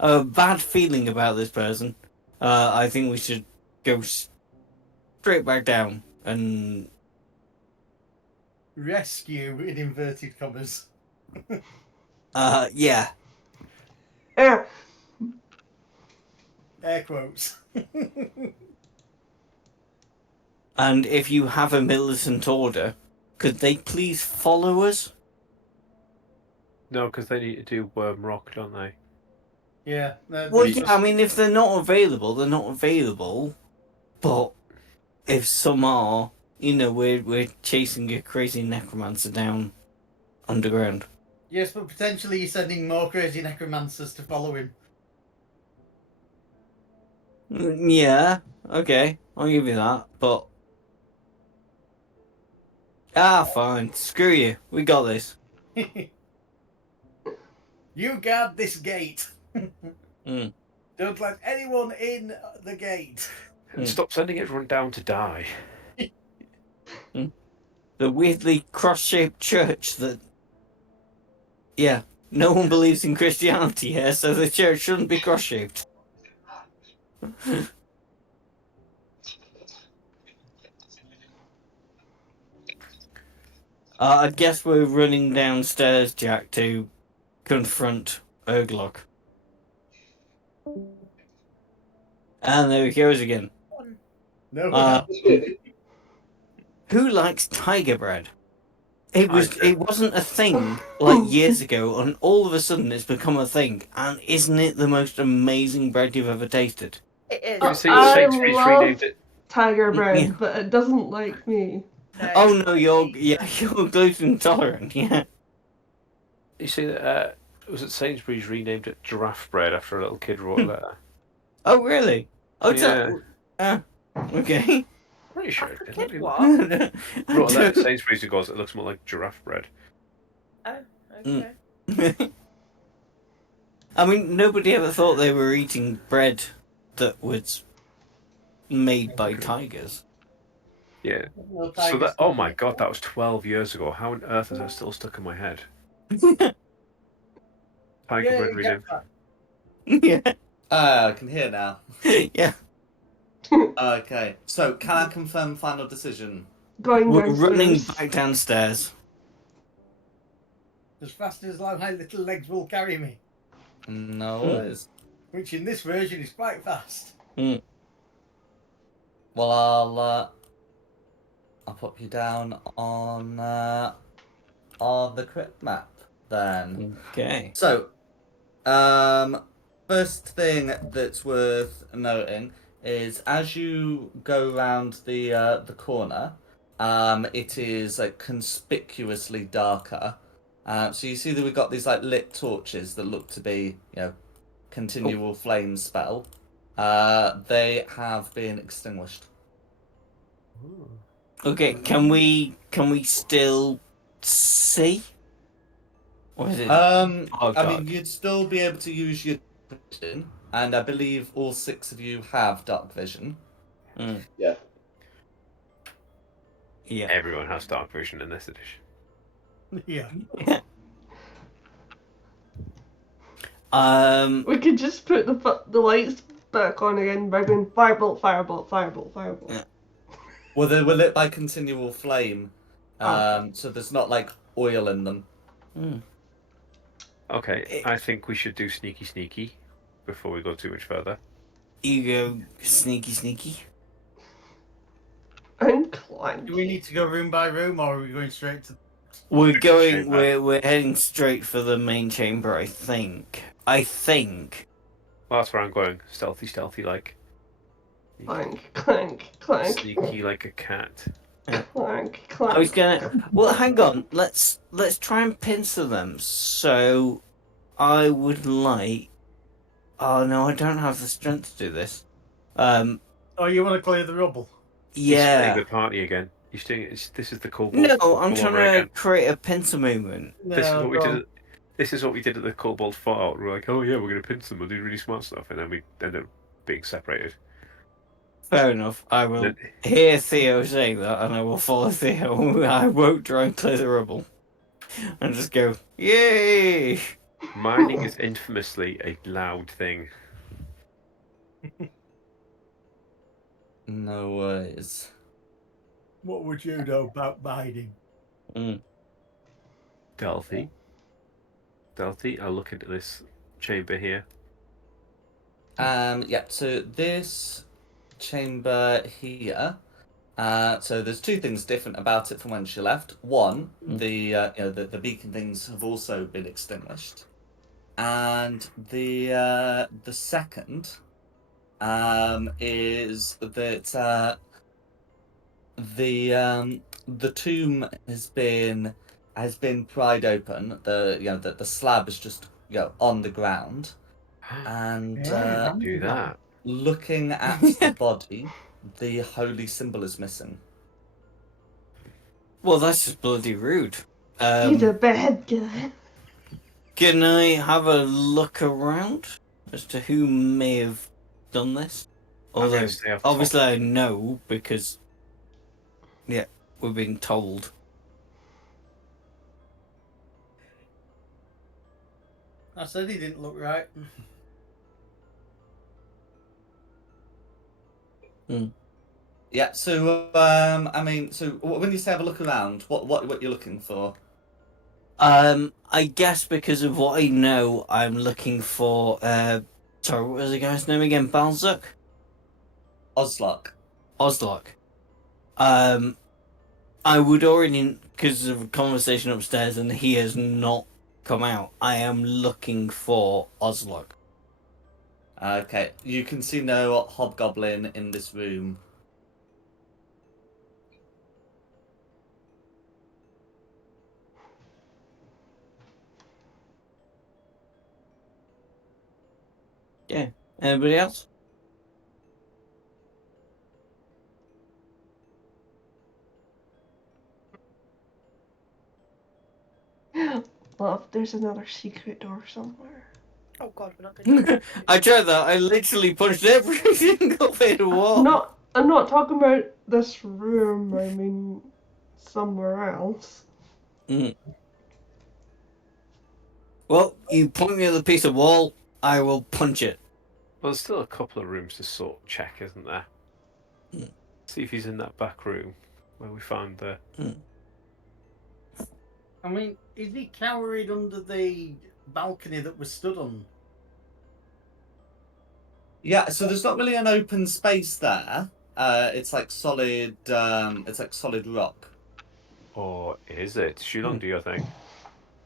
A bad feeling about this person. I think we should go straight back down and Rescue in inverted commas. yeah. Yeah. Air quotes. And if you have a militant order, could they please follow us? No, because they need to do Worm Rock, don't they? Yeah. Well, yeah, I mean, if they're not available, they're not available. But if some are, we're chasing a crazy necromancer down underground. Yes, but potentially you're sending more crazy necromancers to follow him. Yeah, okay, I'll give you that. But fine, screw you. We got this. You guard this gate. Mm. Don't let anyone in the gate. And stop sending everyone down to die. The weirdly cross-shaped church that. Yeah, no one believes in Christianity here, so the church shouldn't be cross-shaped. I guess we're running downstairs, Jack, to confront Urglock. And there he goes again. No. Who likes tiger bread? It Tiger. wasn't a thing like years ago, and all of a sudden it's become a thing. And isn't it the most amazing bread you've ever tasted? It is. Did you see I Sainsbury's love renamed it? tiger bread, Yeah. but it doesn't like me. No. Oh no, you're gluten intolerant. Yeah. You see that? Was it Sainsbury's renamed it giraffe bread after a little kid wrote a letter? Oh really? Oh, Yeah. Okay. Pretty sure After it kid did. what? Wrote a letter to Sainsbury's and goes, it looks more like giraffe bread. Oh, okay. I mean, nobody ever thought they were eating bread that was made by tigers. Yeah. No So tigers. that, oh my god, that was 12 years ago. How on earth is that still stuck in my head? Tiger bread you get renamed. that. Yeah. I can hear now. Yeah. Okay, so can I confirm final decision? Going We're downstairs. running back downstairs. As fast as my little legs will carry me. No worries. Which in this version is quite fast. Well, I'll put you down on the crypt map then. Okay. So, first thing that's worth noting is as you go around the corner, it is like conspicuously darker. So you see that we've got these like lit torches that look to be, continual flame spell. They have been extinguished. Okay. Can we still see? Or is it? I dark? mean, you'd still be able to use your vision, and I believe all 6 of you have dark vision. Yeah. Yeah. Everyone has dark vision in this edition. Yeah. We could just put the lights back on again by going firebolt, firebolt, firebolt, firebolt. Yeah. Well, they were lit by continual flame, Okay. so there's not like oil in them. Okay, I think we should do sneaky sneaky before we go too much further. You go sneaky sneaky. And clank. Do we need to go room by room, or are we going straight to? We're Next going. chamber. We're heading straight for the main chamber. I think. Well, that's where I'm going. Stealthy, stealthy like. Clank, clank, clank, Sneaky like a cat. clank, clank. I was gonna. Well, hang on. Let's try and pincer them. So, I would like. Oh no, I don't have the strength to do this. Oh, you want to clear the rubble? You're splitting Yeah. the party again. You're doing. This is the cool. No, I'm all over trying to again. create a pincer movement. This is what we go did. on. This is what we did at the Cobalt Fallout. We're like, oh yeah, we're gonna pinch them. We'll do really smart stuff, and then we end up being separated. Fair enough. I will Then- hear Theo saying that, and I will follow Theo. I won't try and clear the rubble, and just go, yay! Mining is infamously a loud thing. No worries. What would you know about mining? Stealthy. I'll look into this chamber here. Yeah, so this chamber here, So there's two things different about it from when she left. One, Mm. the beacon things have also been extinguished, and the second is that the tomb has been pried open. The slab is just on the ground, and Yeah. Do that. looking at the body, the holy symbol is missing. Well, that's just bloody rude. He's a bad guy. Can I have a look around as to who may have done this? I'm Although, gonna stay off top. obviously I know because, yeah, we're being told. I said he didn't look right. Yeah. So so when you say have a look around, what you're looking for? I guess because of what I know, I'm looking for, sorry, what was the guy's name again? Balzac? Oslok. Oslok. I would already, because of a conversation upstairs and he has not come out, I am looking for Oslok. Okay. You can see no hobgoblin in this room. Yeah. Anybody else? Well, if there's another secret door somewhere. Oh god, we're not going to. I tried that. I literally punched every single bit of wall. I'm not talking about this room. I mean, somewhere else. Mm. Well, you point me at the piece of wall, I will punch it. Well, there's still a couple of rooms to sort check, isn't there? Mm. See if he's in that back room where we found the. I mean, is he cowering under the balcony that was stood on? Yeah. So there's not really an open space there. It's like solid. It's like solid rock. Or is it? Shulong, do your thing.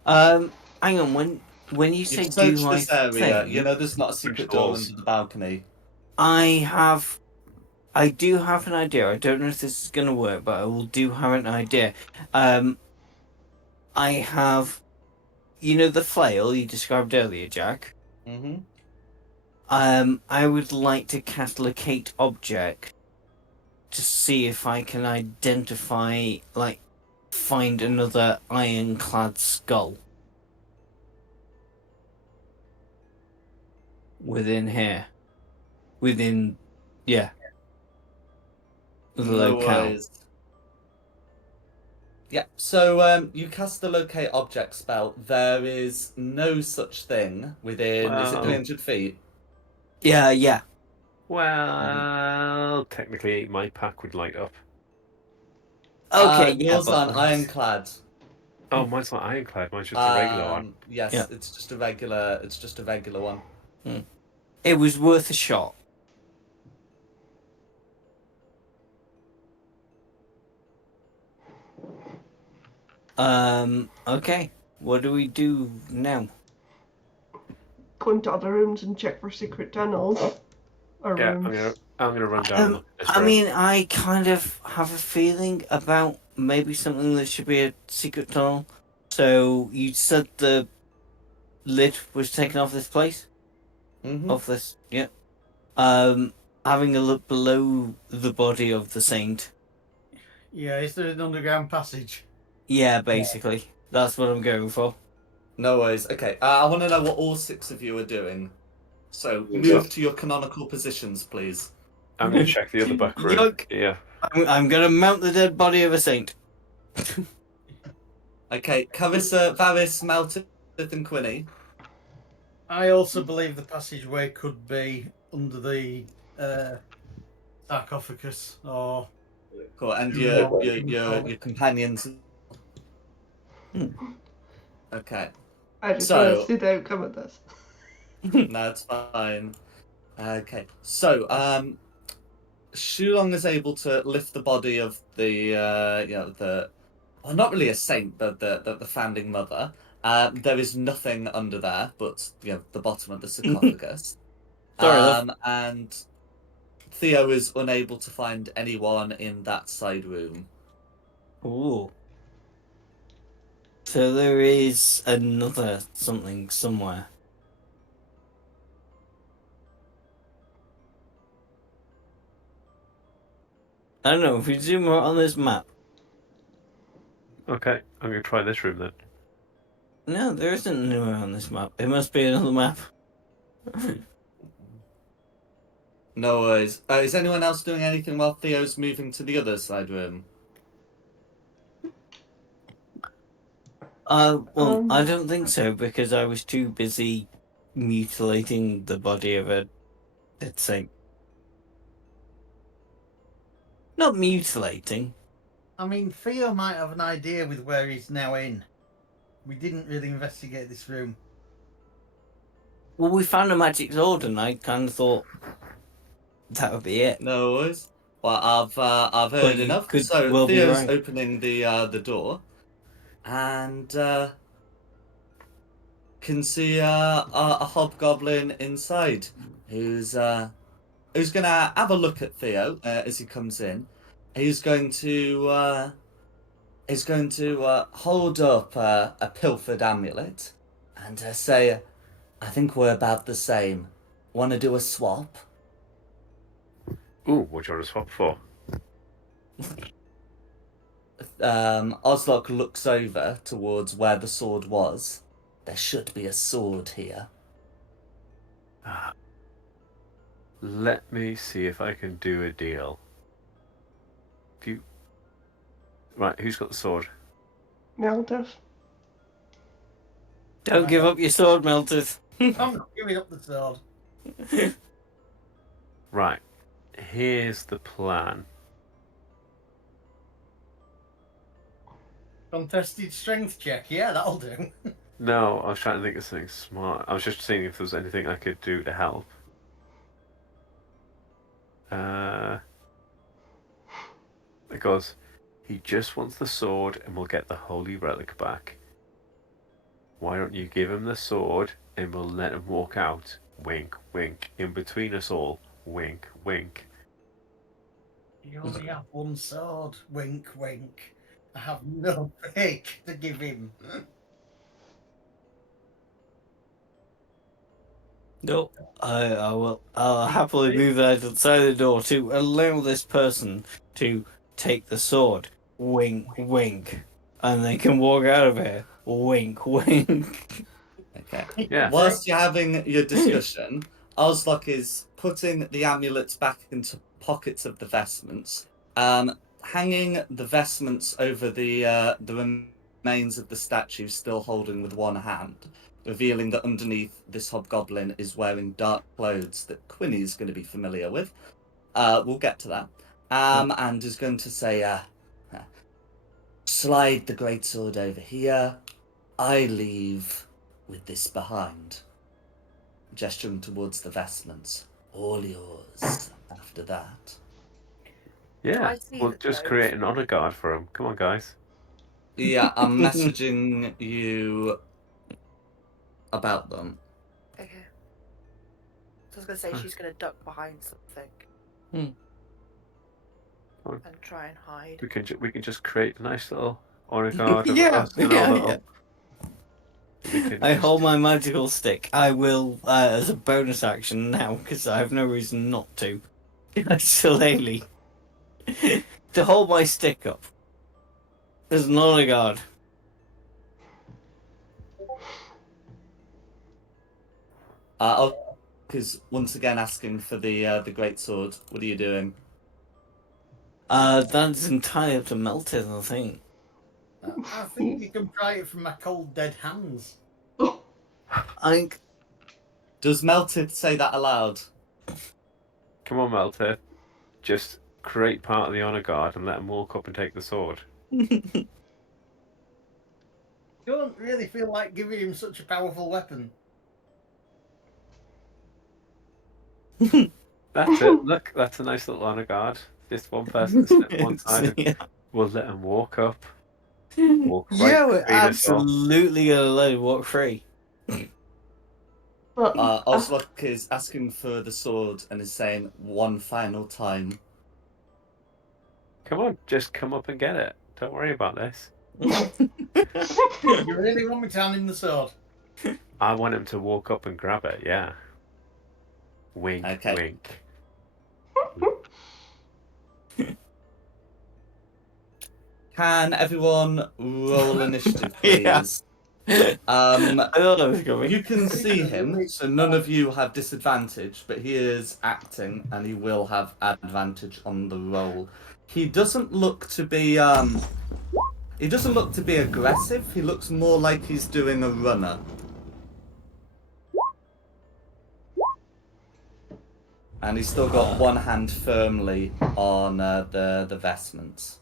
Hang on. When you say You've do searched my this area. thing, You know there's not a secret Searched door walls. under the balcony. I do have an idea. I don't know if this is going to work, but I do have an idea. I have, the flail you described earlier, Jack. Mm-hmm. I would like to cast locate object to see if I can identify, find another ironclad skull within here. Yeah. The No locale. worries. Yeah, so you cast the locate object spell. There is no such thing within. Is it Wow. 300 feet? Yeah. Well, technically, my pack would light up. Okay, Yours but aren't ironclad. Oh, mine's not ironclad. Mine's just a regular one. Yes, Yeah. it's just a regular. It's just a regular one. it was worth a shot. Okay. What do we do now? Go into other rooms and check for secret tunnels. Or Yeah, rooms. I'm gonna run down. Um, I mean, I kind of have a feeling about maybe something that should be a secret tunnel. So you said the lid was taken off this place? Mm-hmm. Off this, yeah. Having a look below the body of the saint. Yeah, is there an underground passage? Yeah, basically. That's what I'm going for. No worries. Okay, I want to know what all 6 of you are doing. So Yeah. move to your canonical positions, please. I'm gonna check the other back room. Yoink. Yeah. I'm gonna mount the dead body of a saint. Okay, Carissa, Varys, Melted, and Quinny. I also believe the passageway could be under the sarcophagus, or Cool, and Yeah. your companions. Okay. I just So- want to see the outcome of this. No, it's fine. Okay, so Shulong is able to lift the body of the well, not really a saint, but the founding mother. There is nothing under there but the bottom of the sarcophagus. Sorry, love. And Theo is unable to find anyone in that side room. Ooh. So there is another something somewhere. I don't know, if we zoom out on this map. Okay, I'm going to try this room then. No, there isn't anywhere on this map. It must be another map. No worries. Is anyone else doing anything while Theo's moving to the other side room? Well, I don't think so, because I was too busy mutilating the body of a dead saint. Not mutilating. I mean, Theo might have an idea with where he's now in. We didn't really investigate this room. Well, we found a magic sword, and I kind of thought that would be it. No worries. Well, I've But heard you enough. could So well be Theo's right. opening the door, and can see a hobgoblin inside, who's gonna have a look at Theo as he comes in. He's going to hold up a pilfered amulet and say, "I think we're about the same. Want to do a swap?" Ooh, what do you want to swap for? Oslock looks over towards where the sword was. There should be a sword here. Let me see if I can do a deal. Right, who's got the sword? Meltus. Don't give up your sword, Melted. I'm not giving up the sword. Right, here's the plan. Contested strength check. Yeah, that'll do. No, I was trying to think of something smart. I was just seeing if there was anything I could do to help. Because he just wants the sword and we'll get the holy relic back. Why don't you give him the sword and we'll let him walk out? Wink, wink. In between us all. Wink, wink. You only have one sword. Wink, wink. I have no pick to give him. No, I will. I'll happily move that to the side of the door to allow this person to take the sword. Wink, wink, and they can walk out of here. Wink, wink. Okay. Yeah. Whilst you're having your discussion, Oslock is putting the amulets back into pockets of the vestments, hanging the vestments over the remains of the statue, still holding with one hand, revealing that underneath this hobgoblin is wearing dark clothes that Quinny's going to be familiar with. We'll get to that. And is going to say, slide the greatsword over here. I leave with this behind. Gesturing towards the vestments. All yours after that. Yeah, I see we'll the just clothes? create an honor guard for him. Come on, guys. Yeah, I'm messaging you about them. Okay. So I was gonna say she's gonna duck behind something. Oh. And try and hide. We can just create a nice little honor guard of Yeah, us and our little. We can I just- hold my magical stick. I will, as a bonus action now, because I have no reason not to. Shillelagh. To hold my stick up. As an honor guard. Because once again asking for the great sword. What are you doing? That's entirely up to Melted, I think. I think you can pry it from my cold, dead hands. I think. Does Melted say that aloud? Come on, Melter. Just create part of the honor guard and let him walk up and take the sword. Don't really feel like giving him such a powerful weapon. That's it. Look, that's a nice little honor guard. Just one person to step one side, and Yeah. we'll let him walk up, walk right Yeah, we're between us all. absolutely gonna let him walk free. But Oslock is asking for the sword and is saying one final time. Come on, just come up and get it. Don't worry about this. You really want me to hand him the sword? I want him to walk up and grab it. Yeah. Wink, Okay. wink. Can everyone roll initiative, Yeah. please? I thought I was coming. You can see him, so none of you have disadvantage, but he is acting and he will have advantage on the roll. He doesn't look to be aggressive. He looks more like he's doing a runner. And he's still got one hand firmly on the vestments.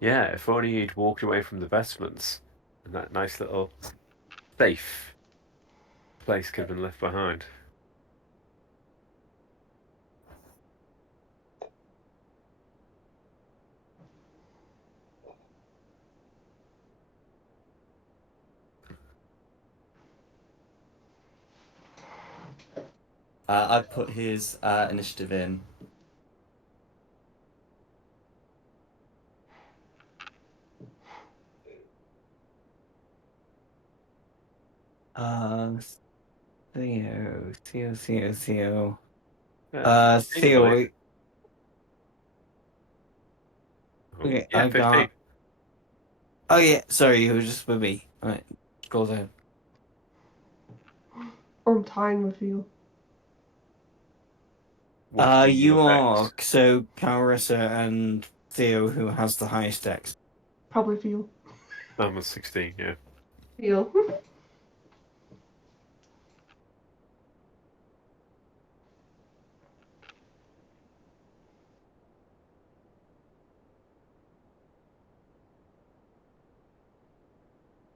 Yeah, if only you'd walked away from the vestments and that nice little safe place could have been left behind. I put his initiative in. Theo. I Theo. believe. Okay, Yeah, I 15. got. Oh yeah, sorry, you were just with me. Alright, scroll down. I'm tying with you. What's been You your are dex? so Carissa and Theo who has the highest dex. Probably feel. I'm a 16, yeah. Feel.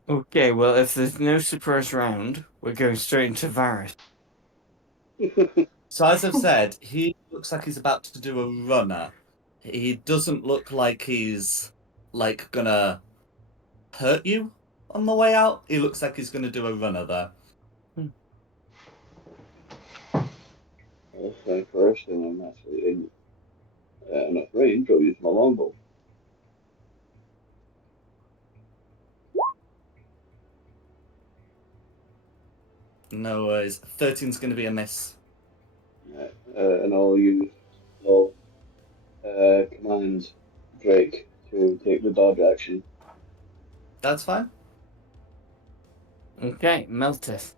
Okay, well if there's no surprise round, we're going straight into Varys. So as I've said, he looks like he's about to do a runner. He doesn't look like he's like gonna hurt you on the way out. He looks like he's gonna do a runner there. I'll say first, and I'm actually in enough range, I'll use my longbow. No worries. 13's gonna be a miss. And I'll command Drake to take the dodge action. That's fine. Okay, Meltith.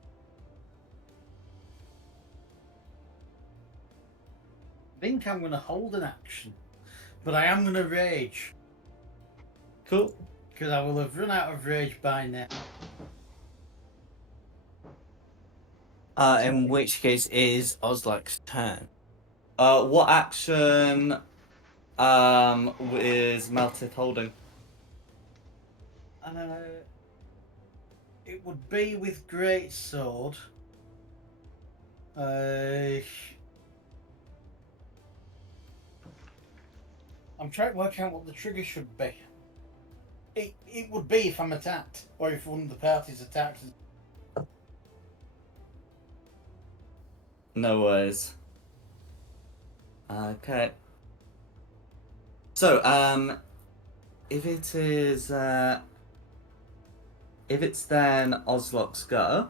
I think I'm going to hold an action, but I am going to rage Cool. because I will have run out of rage by now. In which case it is Oslak's turn. What action is Meltith holding? It would be with great sword. I'm trying to work out what the trigger should be. It would be if I'm attacked, or if one of the parties attacks. No worries. Okay. So, if it is, if it's then Oslok's go,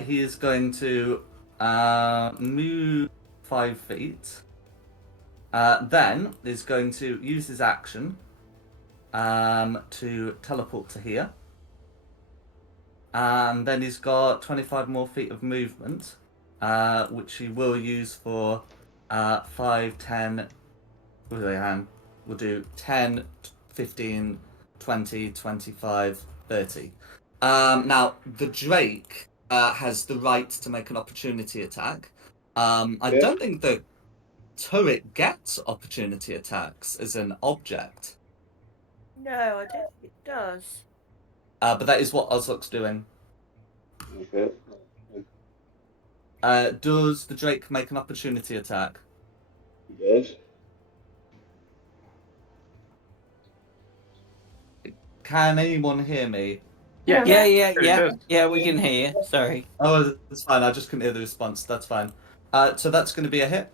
he is going to move 5 feet. Then is going to use his action to teleport to here. And then he's got 25 more feet of movement, which he will use for 5, 10. We'll do 10, 15, 20, 25, 30. Now, the Drake has the right to make an opportunity attack. I Yeah. don't think the turret gets opportunity attacks as an object. No, I don't think it does. But that is what Oslok's doing. Okay. Does the Drake make an opportunity attack? Yes. Can anyone hear me? Yeah. Yeah, It does. yeah. We can hear you. Sorry. Oh, that's fine. I just couldn't hear the response. That's fine. So that's going to be a hit.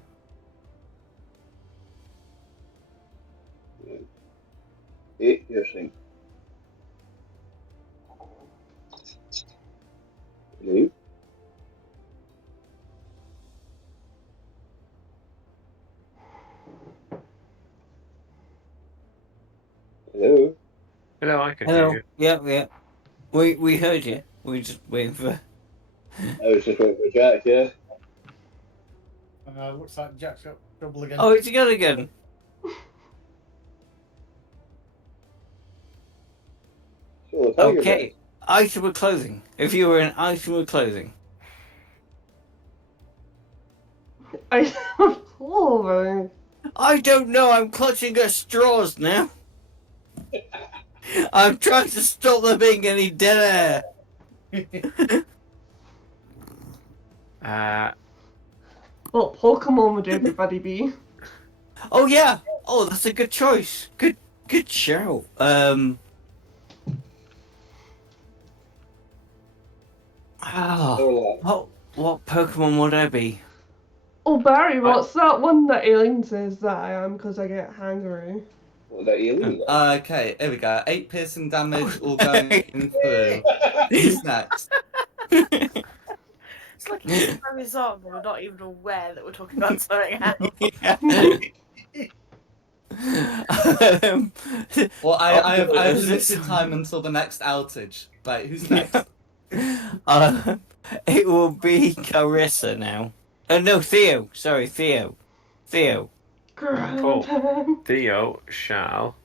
Eight piercing. Hello? Hello? Hello, I can Hello. hear you. Yeah. We heard you. We just waiting for. I was just waiting for Jack, yeah? Looks like Jack's got trouble again. Oh, it's got again. So the tiger Okay. Item of clothing. If you were an item of clothing. I have clothing. I don't know. I'm clutching at straws now. I'm trying to stop there being any dead air. What Pokemon would everybody be? Oh yeah. Oh, that's a good choice. Good show. What Pokemon would I be? Oh, Barry, what's that one that Aileen says that I am because I get hangry? What, that alien? Okay, here we go. 8 piercing damage, all going through. Who's next? It's like it's very song, and we're not even aware that we're talking about something else. Well, I have limited time until the next outage. Right, who's next? It will be Carissa now. No, Theo. Sorry, Theo. Cool. Grandpa. Theo shall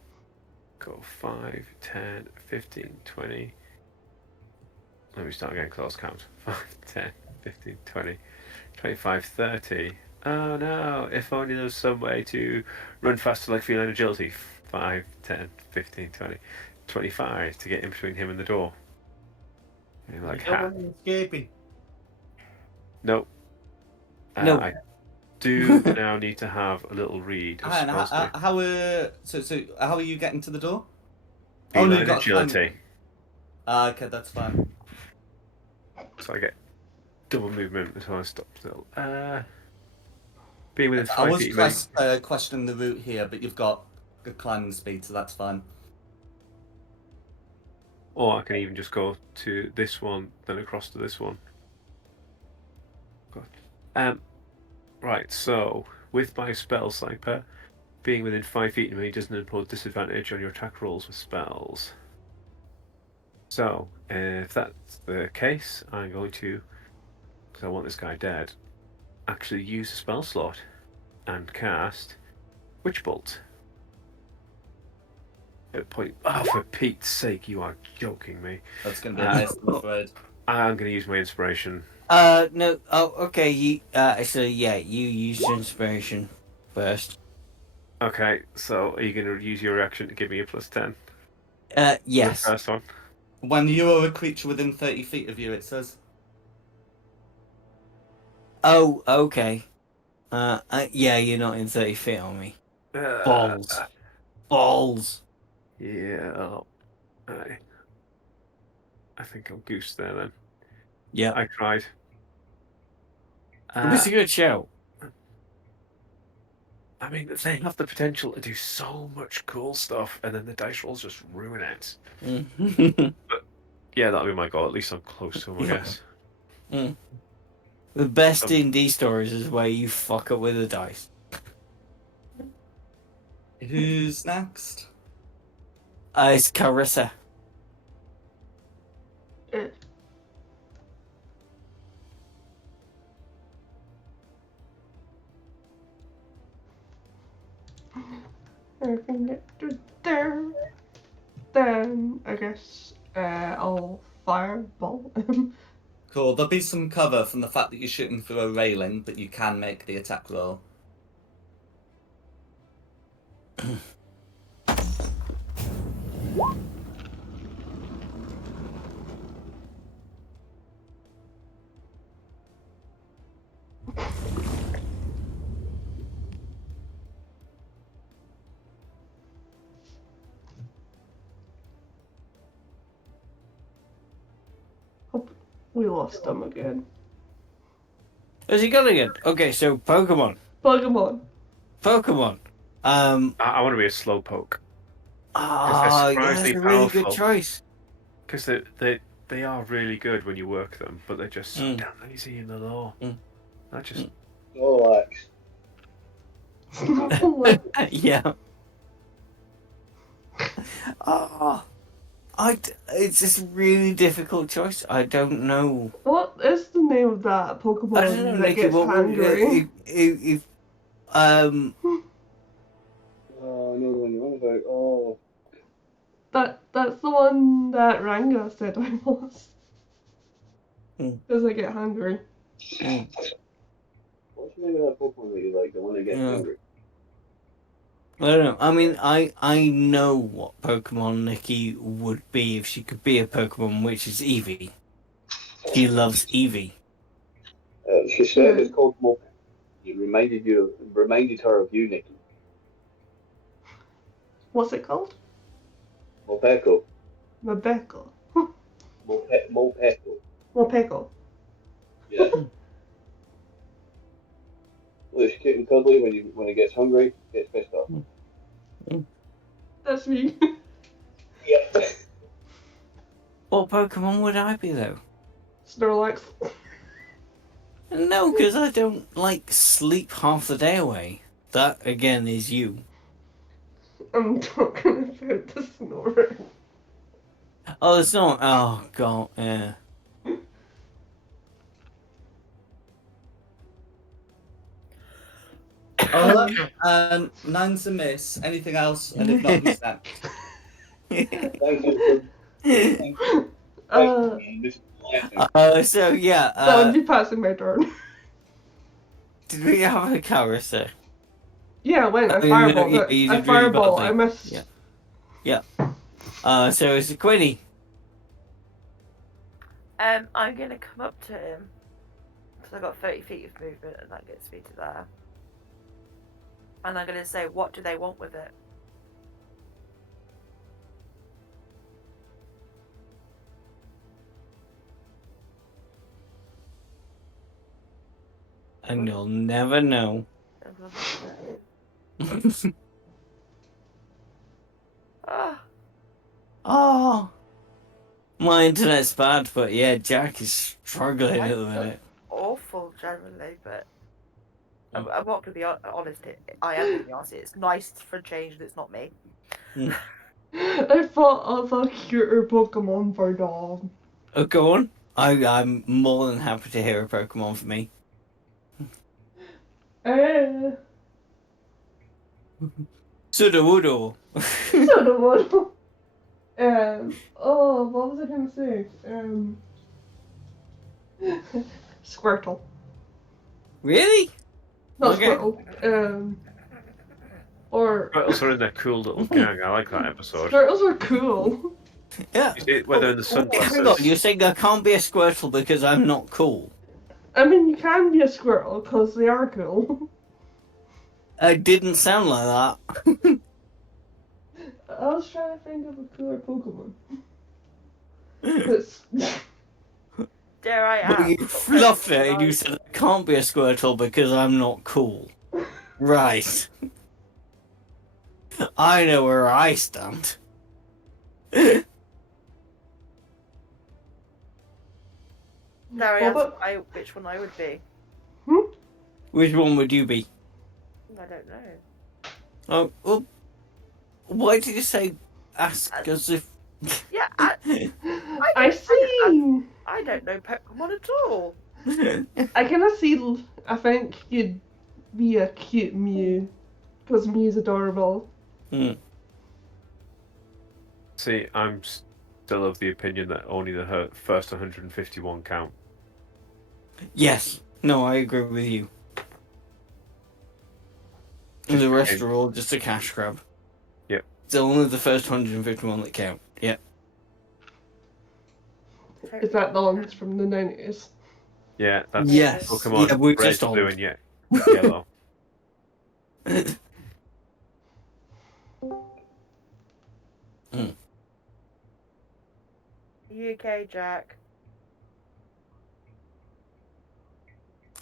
go 5, 10, 15, 20. Let me start again because I lost count. 5, 10, 15, 20, 25, 30. Oh no, if only there was some way to run faster like feline agility. 5, 10, 15, 20, 25 to get in between him and the door. And like You don't want him escaping. Nope. No. I do now need to have a little read of And spells. how are you getting to the door? Feline no, you got agility. Okay, that's fine. So I get double movement until I stop still. Being within I 5 was feet of me. questioning the route here, but you've got good climbing speed, so that's fine. Or I can even just go to this one, then across to this one. God. Right, so with my spell sniper, being within 5 feet of me doesn't impose disadvantage on your attack rolls with spells. So, if that's the case, I'm going to, because I want this guy dead, actually use a spell slot and cast Witch Bolt. For Pete's sake, you are joking me. That's going to be a miss, I'm afraid. I'm going to use my inspiration. No. Oh, okay. You. So yeah, you use your inspiration first. Okay, so are you going to use your reaction to give me a +10? Yes. The first one. When you are a creature within 30 feet of you, it says. Oh, okay. Yeah, you're not in 30 feet on me. Balls. Balls. Yeah. I think I'm goose there then. Yeah. I tried. It was a good show. I mean, they have the potential to do so much cool stuff, and then the dice rolls just ruin it. But yeah, that'll be my goal. At least I'm close to him, I guess. The best D&D stories is where you fuck up with the dice. Who's next? It's Carissa. I can get to there. Then I guess I'll fireball him. Cool. There'll be some cover from the fact that you're shooting through a railing, but you can make the attack roll. We lost him again. Has he gone again? Okay, so Pokemon. Pokemon. I want to be a Slowpoke. Ah, yeah, that's surprisingly a really good powerful. choice. Because they are really good when you work them, but they're just so damn lazy in the lore. I just... Relax. Yeah. Ah, it's just a really difficult choice. I don't know. What is the name of that I don't Pokemon know, that Nikki. gets What would hungry? if Oh, I know the one you're on about. Oh, That's the one that Ranga said I was. Hmm. Because I get hungry. what's the name of that Pokemon that you like? The one that gets Yeah. hungry. I don't know. I mean, I know what Pokemon Nikki would be if she could be a Pokemon, which is Eevee. She loves Eevee. She said it's called Moped. It reminded her of you, Nikki. What's it called? Mopeco. Mabeko. Mopeco. Mopeko. Yeah. Well, it's cute and cuddly when it gets hungry, gets pissed off. That's me. Yep. What Pokemon would I be though? Snorlax. No, because I don't sleep half the day away. That again is you. I'm talking about the Snorlax. Oh, it's not. Oh god, yeah. Oh, look, nine's a miss. Anything else? And if not, who's next? Thank you. Thank you. This is So yeah. That would be passing my turn. Did we have a Carissa? Yeah, when I I mean, fireball. yeah, you I did really fireball. badly. I missed. Yeah. Yeah. So it's Quinny. I'm gonna come up to him because I've got 30 feet of movement, and that gets me to there. And I'm gonna say, what do they want with it? And you'll never know. Ah, Oh, my internet's bad, but yeah, Jack is struggling at the minute. awful generally, but I'm not gonna be honest. I am gonna be honest. It's nice for a change that it's not me. I thought of a cuter Pokemon for Dom. Oh, go on. I'm more than happy to hear a Pokemon for me. Sudowoodo. Sudowoodo. Oh, what was I gonna say? Squirtle. Really? Not Okay. Squirtle. Or Turtles are in their cool little gang. I like that episode. Squirtles are cool. Yeah. You see, whether in the Hang on, sunglasses. you're saying I can't be a Squirtle because I'm not cool? I mean, you can be a Squirtle because they are cool. It didn't sound like that. I was trying to think of a cooler Pokemon. It's... Dare I But ask? you fluffed it and you said I can't be a Squirtle because I'm not cool. Right. I know where I stand. Dare I ask which one I would be? Which one would you be? I don't know. Oh, well, why did you say ask as if... Yeah, I see. I don't know Pokemon at all. I kind of see. I think you'd be a cute Mew because Mew's adorable. See, I'm still of the opinion that only the first 151 count. Yes. No, I agree with you. And the rest are all just a cash grab. Yep. It's only the first 151 that count. Yep. Is that the ones from the 90s? Yeah, that's Yes. Pokemon Yeah, we're Red, just Blue, old. and Yellow. Are you okay, Jack?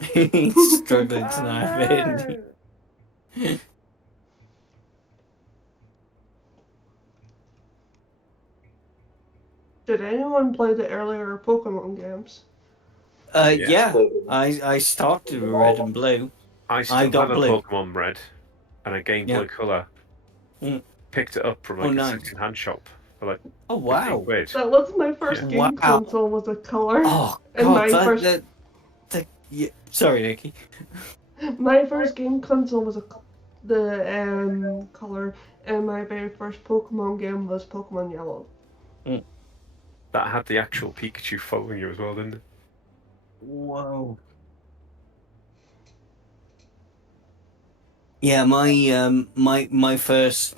He's struggling tonight, Oh, man. Did anyone play the earlier Pokemon games? Yeah. I started with red and blue. I still got have a blue. Pokemon Red and a Game Yeah. Boy Color. Mm. Picked it up from Oh, like a nice. second-hand shop for like Oh 15 wow. quid. That was my first Yeah. game Wow. console was a color. Oh And god, my first yeah. Sorry, Nikki. my first game console was the color, and my very first Pokemon game was Pokemon Yellow. That had the actual Pikachu following you as well, didn't it? Whoa. Yeah, my first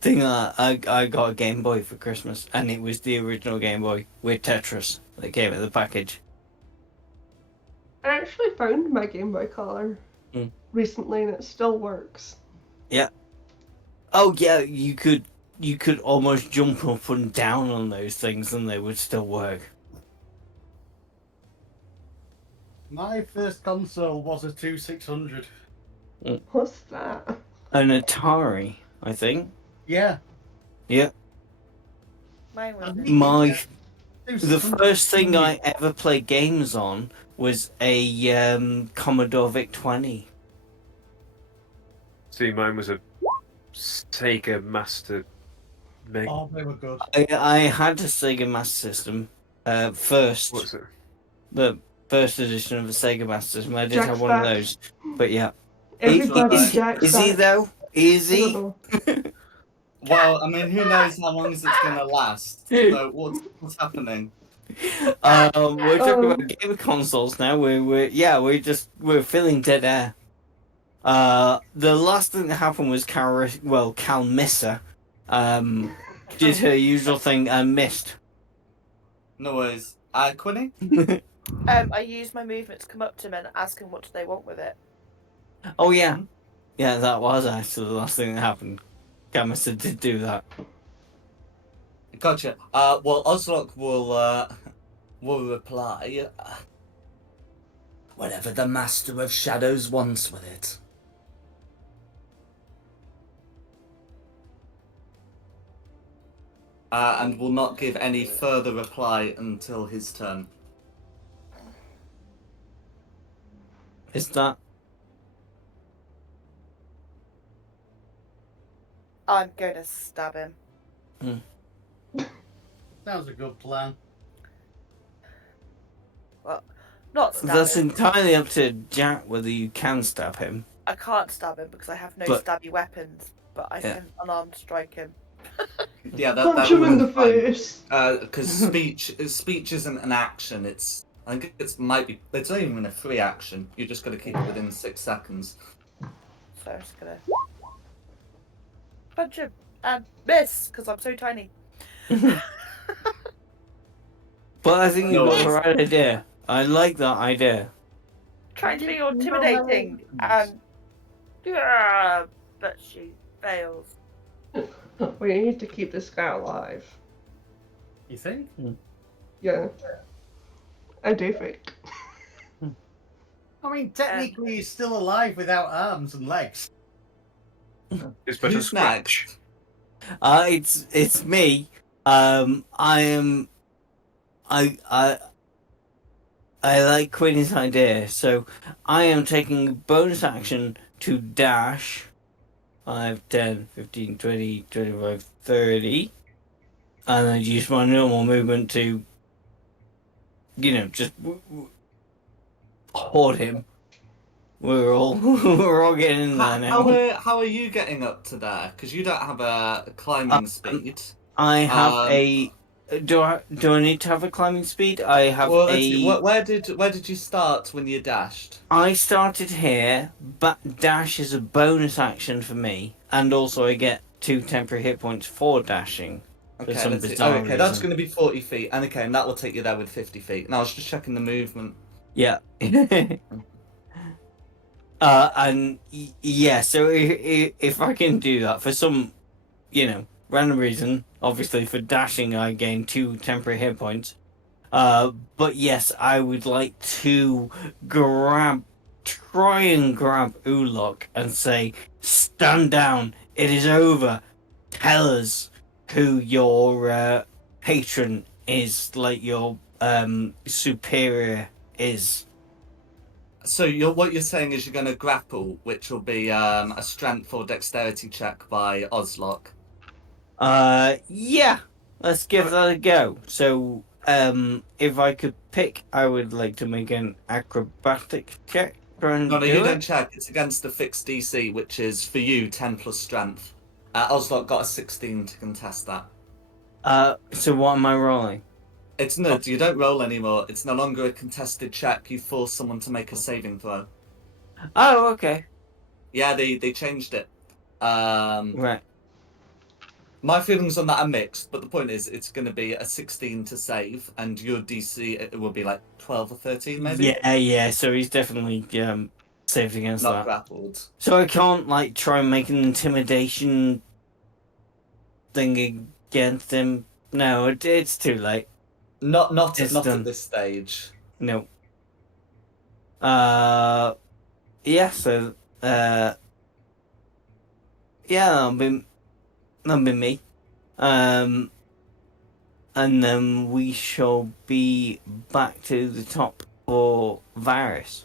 thing I got a Game Boy for Christmas, and it was the original Game Boy with Tetris that came in the package. I actually found my Game Boy Color recently, and it still works. Yeah. Oh yeah, you could almost jump up and down on those things, and they would still work. My first console was a 2600. What's that? An Atari, I think. Yeah. Yeah. mine was an My Amiga. The first thing I ever played games on was a Commodore VIC-20. See, mine was a Sega Master Mega. Oh, they were good. I had a Sega Master System first. What's it? The first edition of the Sega Master System. I did Jack's have one of back. those. But yeah. Everybody's Jack's Is he back. though? Is I don't he? know. Well, I mean, who knows how long is it's gonna last? So what's happening? We're talking about game consoles now. We're filling dead air. The last thing that happened was Calmissa did her usual thing and missed. No worries. Quinny? I used my movement to come up to them and ask them what do they want with it. Oh yeah. Yeah, that was actually the last thing that happened. Calmissa did do that. Gotcha. Well, Oslock will reply. Whatever the Master of Shadows wants with it. And will not give any further reply until his turn. Is that? I'm going to stab him. Sounds a good plan. Well, not stab That's him. entirely up to Jack whether you can stab him. I can't stab him because I have no But- stabby weapons, but I can unarmed strike him. Yeah, Punch him in the face. Because speech isn't an action. It's I think it's not even a free action. You just got to keep it within 6 seconds. So I'm just gonna punch him and miss because I'm so tiny. But I think you've No, got the right idea. I like that idea. Trying to be intimidating and but she fails. We need to keep this guy alive. You think? Yeah. I do think. I mean, technically, he's still alive without arms and legs. It's better Who's scratch. next? It's me. I like Queen's idea, so I am taking bonus action to dash 5, 10, 15, 20, 25, 30. And I use my normal movement to, just hoard him. We're all getting in there now. How are you getting up to there? Because you don't have a climbing speed. I have Do I need to have a climbing speed? I have Well, let's see. Where did you start when you dashed? I started here, but dash is a bonus action for me, and also I get 2 temporary hit points for dashing. Okay, some let's see. bizarre Okay, that's reason. going to be 40 feet, and that will take you there with 50 feet. Now I was just checking the movement. Yeah. So if I can do that for some, random reason, obviously for dashing I gain 2 temporary hit points. But yes, I would like to try and grab Ulok and say, stand down, it is over. Tell us who your patron is, like your superior is. So what you're saying is you're going to grapple, which will be a strength or dexterity check by Ozlok. Yeah, let's give that a go. So, if I could pick, I would like to make an acrobatic check. Try and No, do you it. don't check. It's against the fixed DC, which is for you 10 plus strength. Ozlok got a 16 to contest that. So what am I rolling? It's no, you don't roll anymore. It's no longer a contested check. You force someone to make a saving throw. Oh, okay. Yeah, they changed it. Right. My feelings on that are mixed, but the point is, it's going to be a 16 to save, and your DC it will be like 12 or 13, maybe. Yeah. So he's definitely saved against Not that. grappled. So I can't like try and make an intimidation thing against him. No, it's too late. Not It's at done. this stage. No. Yeah. So yeah, that'll be me. And then we shall be back to the top for Varys.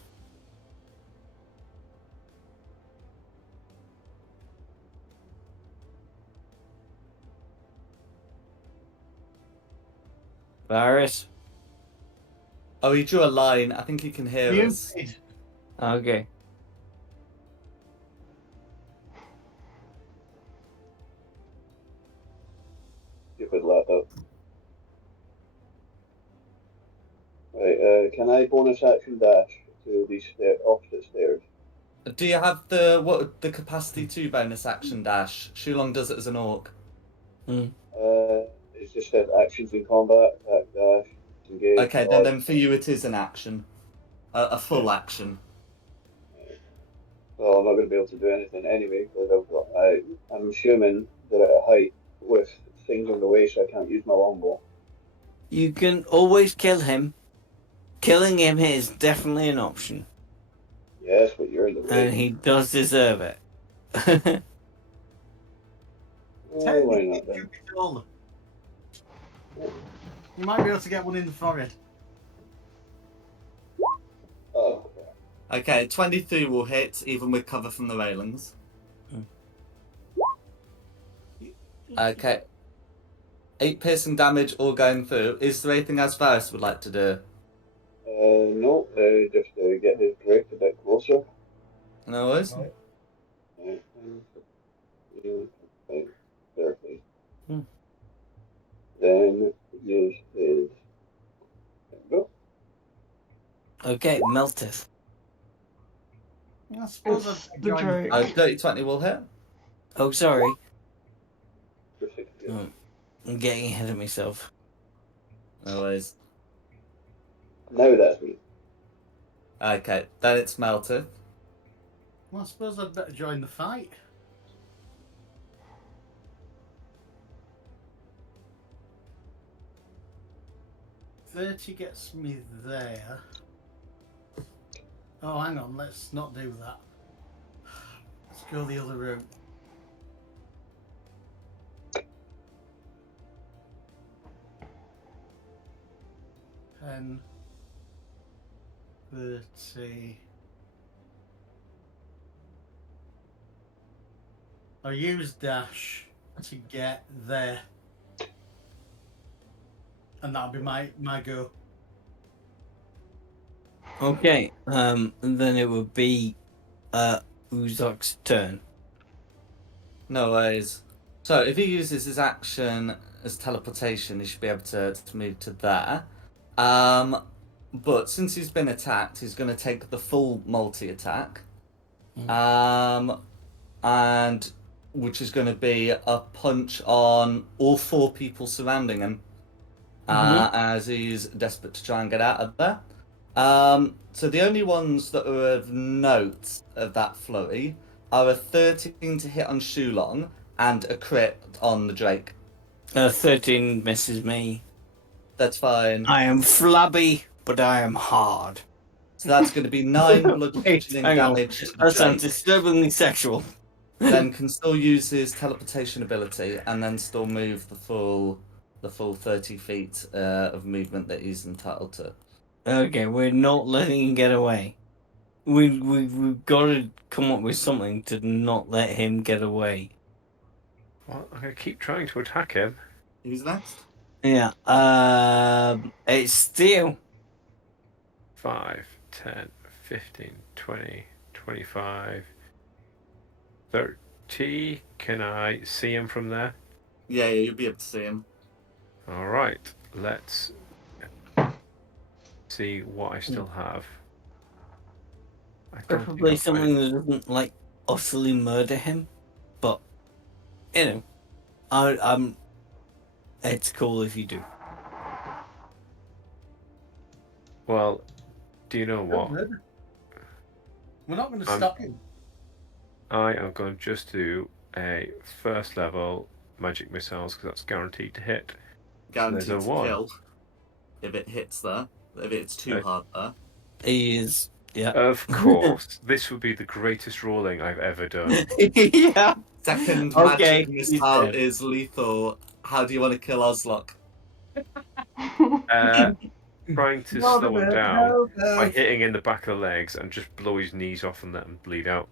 Varys? Oh, he drew a line. I think he can hear You us. did. Okay. Stupid laptop. Right, can I bonus action dash to the opposite stairs? Do you have the capacity to bonus action dash? Shulong does it as an orc. It's just said actions in combat, attack dash, engage. Okay, then for you it is an action, a full action. So I'm not going to be able to do anything anyway because I'm assuming they're at a height with things on the way, so I can't use my longbow. You can always kill him. Killing him is definitely an option. Yes, but you're in the way. And he does deserve it. Oh, why not then? You might be able to get one in the forehead. Oh, Okay, 23 will hit, even with cover from the railings. Okay. 8 piercing damage all going through. Is there anything else Varys would like to do? no, just get his drake a bit closer. No worries. Right. There, please. Then use his. There we go. Okay, Melteth. I suppose It's I'd the join Drake. Dirty 20 will hit. Oh, sorry. For 60. I'm getting ahead of myself. No worries. Now that's me. Okay, then it's melted. Well, I suppose I'd better join the fight. $30 gets me there. Oh, hang on, let's not do that. Let's go the other route. And 30. I use dash to get there. And that'll be my go. Okay, then it would be Uzok's turn. No worries. So if he uses his action as teleportation, he should be able to move to there. But since he's been attacked, he's going to take the full multi-attack. And which is going to be a punch on all 4 people surrounding him. As he's desperate to try and get out of there. So the only ones that are of note of that flurry are a 13 to hit on Shulong and a crit on the Drake. 13 misses me. That's fine. I am flabby, but I am hard. So that's going to be 9 Wait, bludgeoning hang on. damage to That sounds Jake. disturbingly sexual. Then can still use his teleportation ability and then still move the full 30 feet of movement that he's entitled to. Okay, we're not letting him get away. We've got to come up with something to not let him get away. Well, I'm going to keep trying to attack him. Who's next? Yeah. It's Theo. 5, 10, 15, 20, 25, 30. Can I see him from there? Yeah, you'll be able to see him. All right. Let's see what I still have. I don't think Preferably I've got something any- that doesn't like utterly murder him, but you know, I'm. It's cool if you do. Well, do you know what? We're not going to I'm- stop him. I am going to just do a first level magic missiles because that's guaranteed to hit. Guaranteed There's a to 1. kill if it hits there. If it's too Okay. hard there. He is. Yeah. Of course, this would be the greatest rolling I've ever done. Yeah. Second Okay, magic he's missile dead. is lethal. How do you want to kill Oslock? Trying to No, slow him no, down no, by no. hitting in the back of the legs and just blow his knees off and let him bleed out.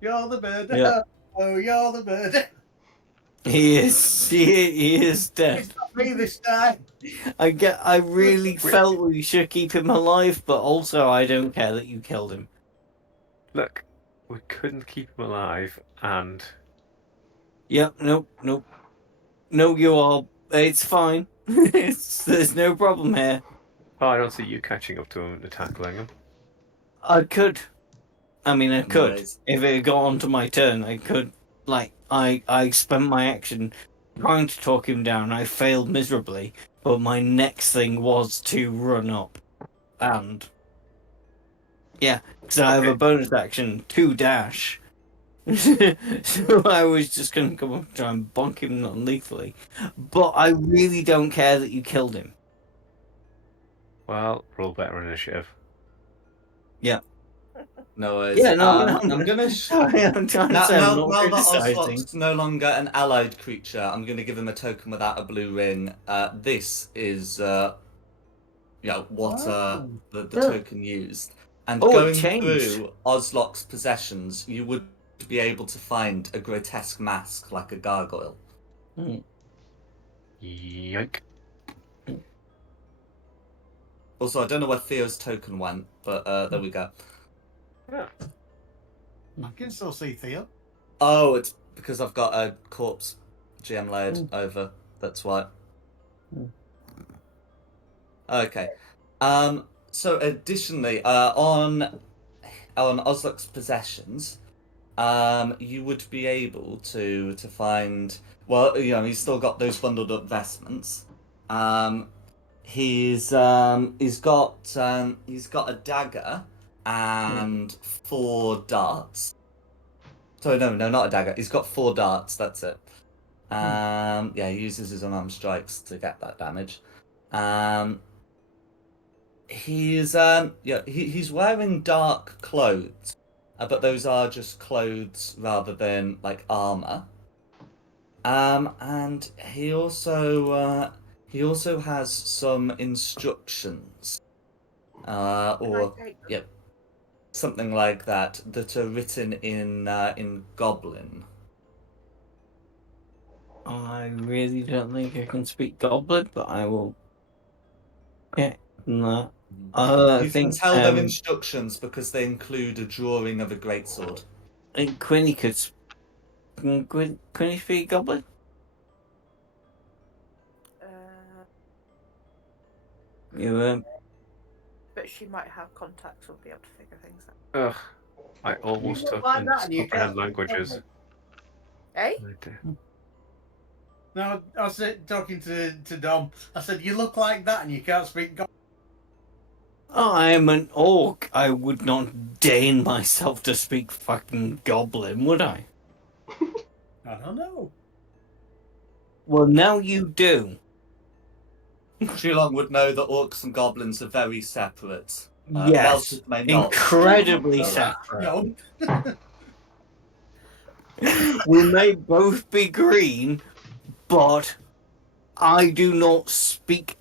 You're the bird. Yeah. Oh, you're the bird. He is. He is dead. It's not me this time. I really felt we should keep him alive, but also I don't care that you killed him. Look, we couldn't keep him alive, and Yep. Nope. No, you are. It's fine. There's no problem here. oh, I don't see you catching up to him and tackling him. I could. I mean, I could. Anyways. If it got onto my turn, I could. Like, I spent my action trying to talk him down. I failed miserably, but my next thing was to run up. And. Yeah, because I have a Okay. bonus action to dash. So I was just going to come up and try and bonk him non-lethally. But I really don't care that you killed him. Well, roll better initiative. No worries. Yeah, no, I'm gonna. I'm trying to Now, say I'm now, not now that criticizing. Oslock's no longer an allied creature, I'm going to give him a token without a blue ring. This is, what the Yeah. token used. And Oh, it going changed. through Oslock's possessions, you would be able to find a grotesque mask like a gargoyle. Yoink. Also, I don't know where Theo's token went, but there we go. Yeah. I can still see Theo. Oh, it's because I've got a corpse GM layered over. That's why. Okay. So additionally, on Oslock's possessions, you would be able to find. Well, he's still got those bundled up vestments. He's got a dagger and 4 darts. Sorry, no, not a dagger. He's got 4 darts. That's it. He uses his unarmed strikes to get that damage. He's wearing dark clothes, but those are just clothes rather than like armor. And he also has some instructions, something like that are written in Goblin. I really don't think I can speak Goblin, but I will. Yeah, no. I You can think tell they're instructions because they include a drawing of a greatsword. Quinny could. Can Quinny speak Goblin? But she might have contacts or be able to figure things out. Ugh. I almost look took like that and you comprehend can't- languages. Eh? I did. No, I was talking to Dom. I said, you look like that and you can't speak God. I am an orc. I would not deign myself to speak fucking Goblin, would I? I don't know. Well, now you do. Shulong would know that orcs and goblins are very separate. Yes, Welshers may not. incredibly No. separate. No. We may both be green, but I do not speak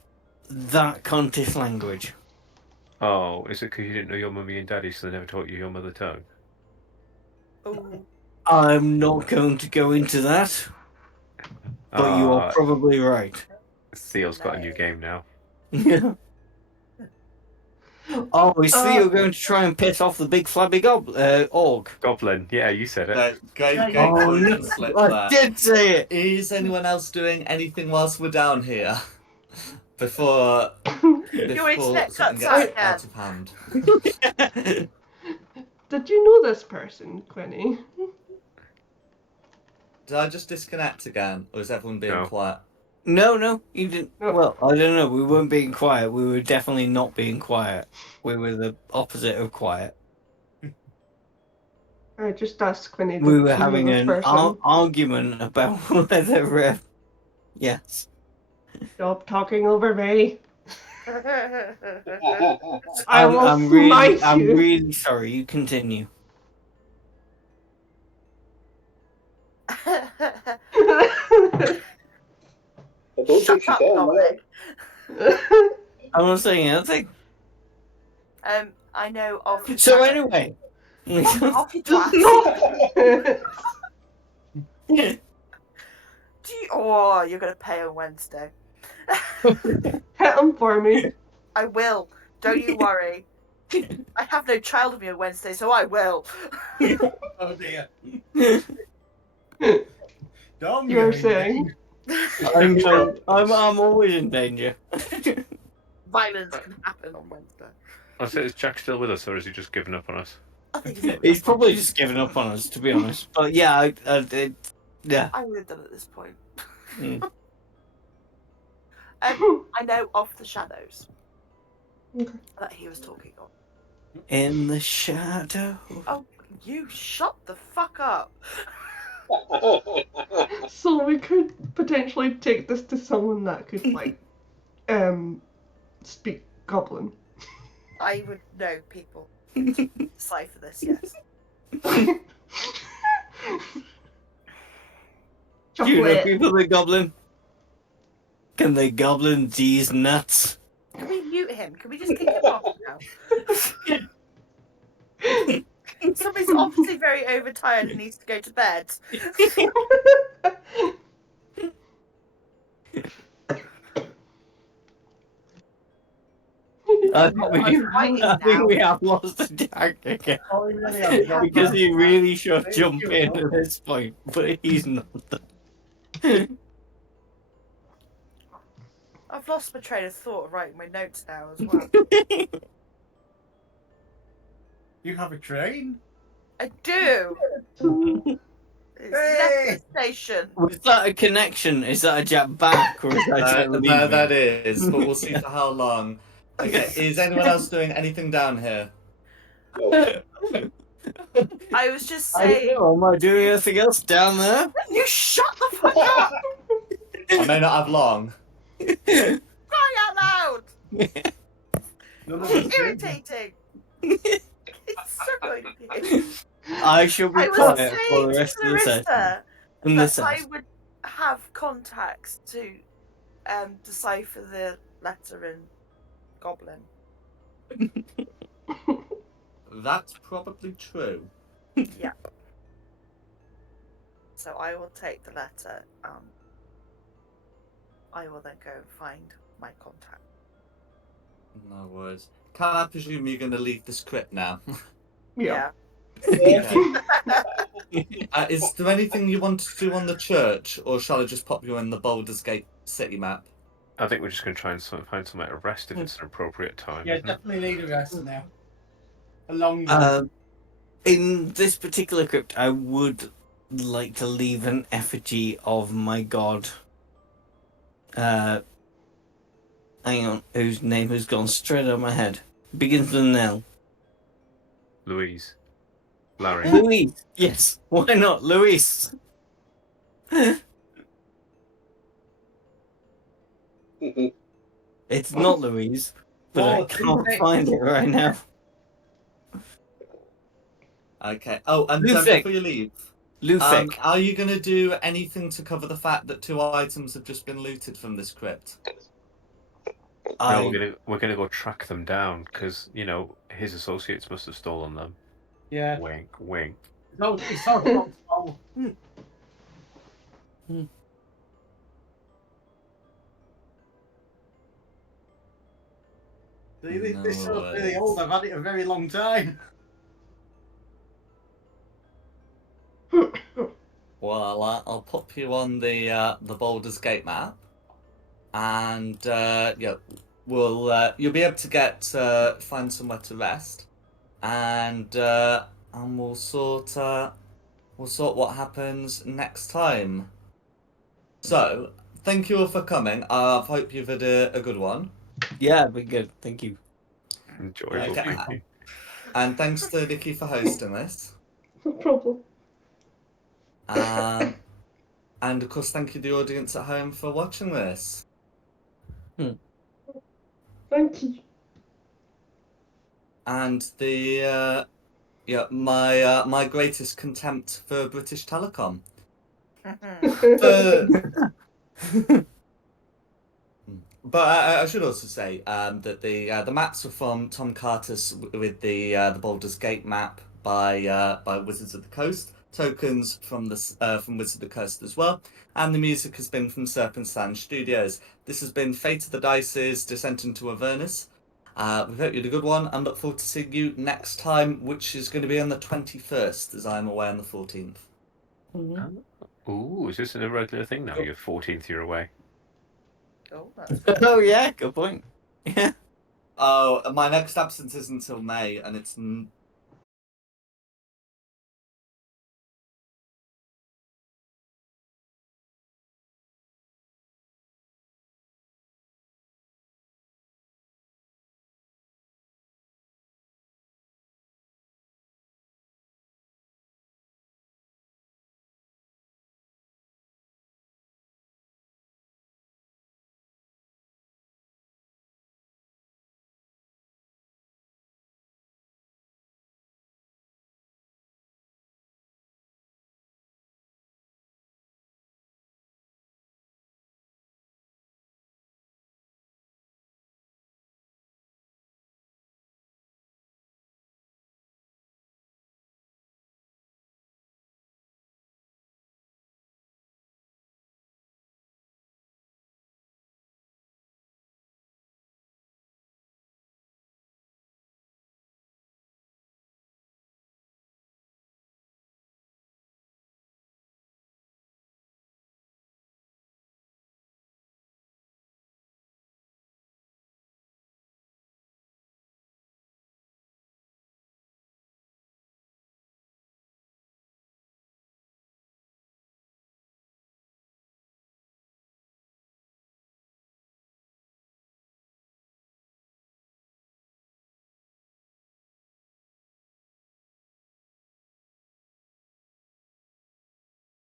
that cuntish language. Oh, is it because you didn't know your mummy and daddy, so they never taught you your mother tongue? Ooh. I'm not going to go into that, but you are probably right. Theo's got a new game now. Yeah. Oh, is Theo going to try and piss off the big flabby orc? Goblin, yeah, you said it. Great Oh, point no, to slip I there. did say it! Is anyone else doing anything whilst we're down here? Before internet something cuts gets out out of hand. Did you know this person, Quinny? Did I just disconnect again? Or is everyone being No. quiet? No, you didn't. No. Well, I don't know. We weren't being quiet. We were definitely not being quiet. We were the opposite of quiet. I just asked Quinny. We did were she know having this an person? argument about whether. Yes. Stop talking over me. I I'm, will I'm really, smite I'm you. really sorry. You continue. I don't think she Shut up, can. Dominic. I'm not saying anything. I know of. So anyway. Off you Just twat. not. Oh, you're gonna pay on Wednesday. Hit him for me. I will. Don't you worry. I have no child with me on Wednesday, so I will. Oh dear. Dom, You were you're in saying. danger. I'm always in danger. Violence can happen on Wednesday. I said, is Jack still with us, or has he just given up on us? I think it's He's probably just given up on us, to be honest. But yeah, yeah. I would have done at this point. Mm. I know of the shadows Okay. that he was talking of. In the shadow. Oh, you shut the fuck up. So we could potentially take this to someone that could like speak goblin. I would know people decipher this, yes. Do you know Chocolate. people that goblin? Can they goblin these nuts? Can we mute him? Can we just kick him off now? Somebody's obviously very overtired and needs to go to bed. I fighting think we now. have lost the Jack again. Oh, we really have. Because he really should jump in at this point, but he's not. I've lost my train of thought of writing my notes now as well. You have a train? I do! It's Hey! left the station. Was that a connection? Is that a jab back or is that Jack leaving? That is, but we'll see for how long. Okay, is anyone else doing anything down here? No. I was just I don't saying. know. Am I doing anything else down there? You shut the fuck up! I may not have long. Crying out loud! None of us did. Irritating! It's so annoying. I shall be I was quiet saying for the to rest of the session. Clarissa And the that I session. would have contacts to decipher the letter in Goblin. That's probably true. Yeah. So I will take the letter. I will then go and find my contact. No worries. Can I presume you're going to leave the script now? Yeah. Okay. Is there anything you want to do on the church, or shall I just pop you in the Baldur's Gate city map? I think we're just going to try and find somewhere to rest if it's an appropriate time. Yeah, isn't it? definitely need a rest now. A long one. In this particular crypt, I would like to leave an effigy of my god. Hang on, whose name has gone straight out of my head. Begins with an L. Louise. Larry. Louise! Yes, why not? Louise! It's not Louise, but I Oh, can't Tuesday. find it right now. Okay. Oh, and Luthic. before you leave, Luthic. are you going to do anything to cover the fact that 2 items have just been looted from this crypt? No, we're gonna go track them down because his associates must have stolen them. Yeah. Wink, wink. It's all fault. This No show's really worries. old. I've had it a very long time. Well, I'll pop you on the Baldur's Gate map, and yeah, you'll be able to find somewhere to rest, and we'll sort what happens next time. So, thank you all for coming. I hope you've had a good one. Yeah, be good. Thank you. Enjoyable. Okay. Thank you. And thanks to Nikki for hosting this. No problem. And of course, thank you the audience at home for watching this. Thank you. And the my greatest contempt for British Telecom. But I should also say that the maps were from Tom Carter's with the Baldur's Gate map by Wizards of the Coast. Tokens from from Wizards of the Coast as well, and the music has been from Serpent Sand Studios. This has been Fate of the Dice's Descent into Avernus. We hope you had a good one, and look forward to seeing you next time, which is going to be on the 21st, as I'm away on the 14th. Ooh, is this an irregular thing now? Your 14th year away. Oh, that's Oh yeah, good point. Yeah. Oh, my next absence isn't until May, and it's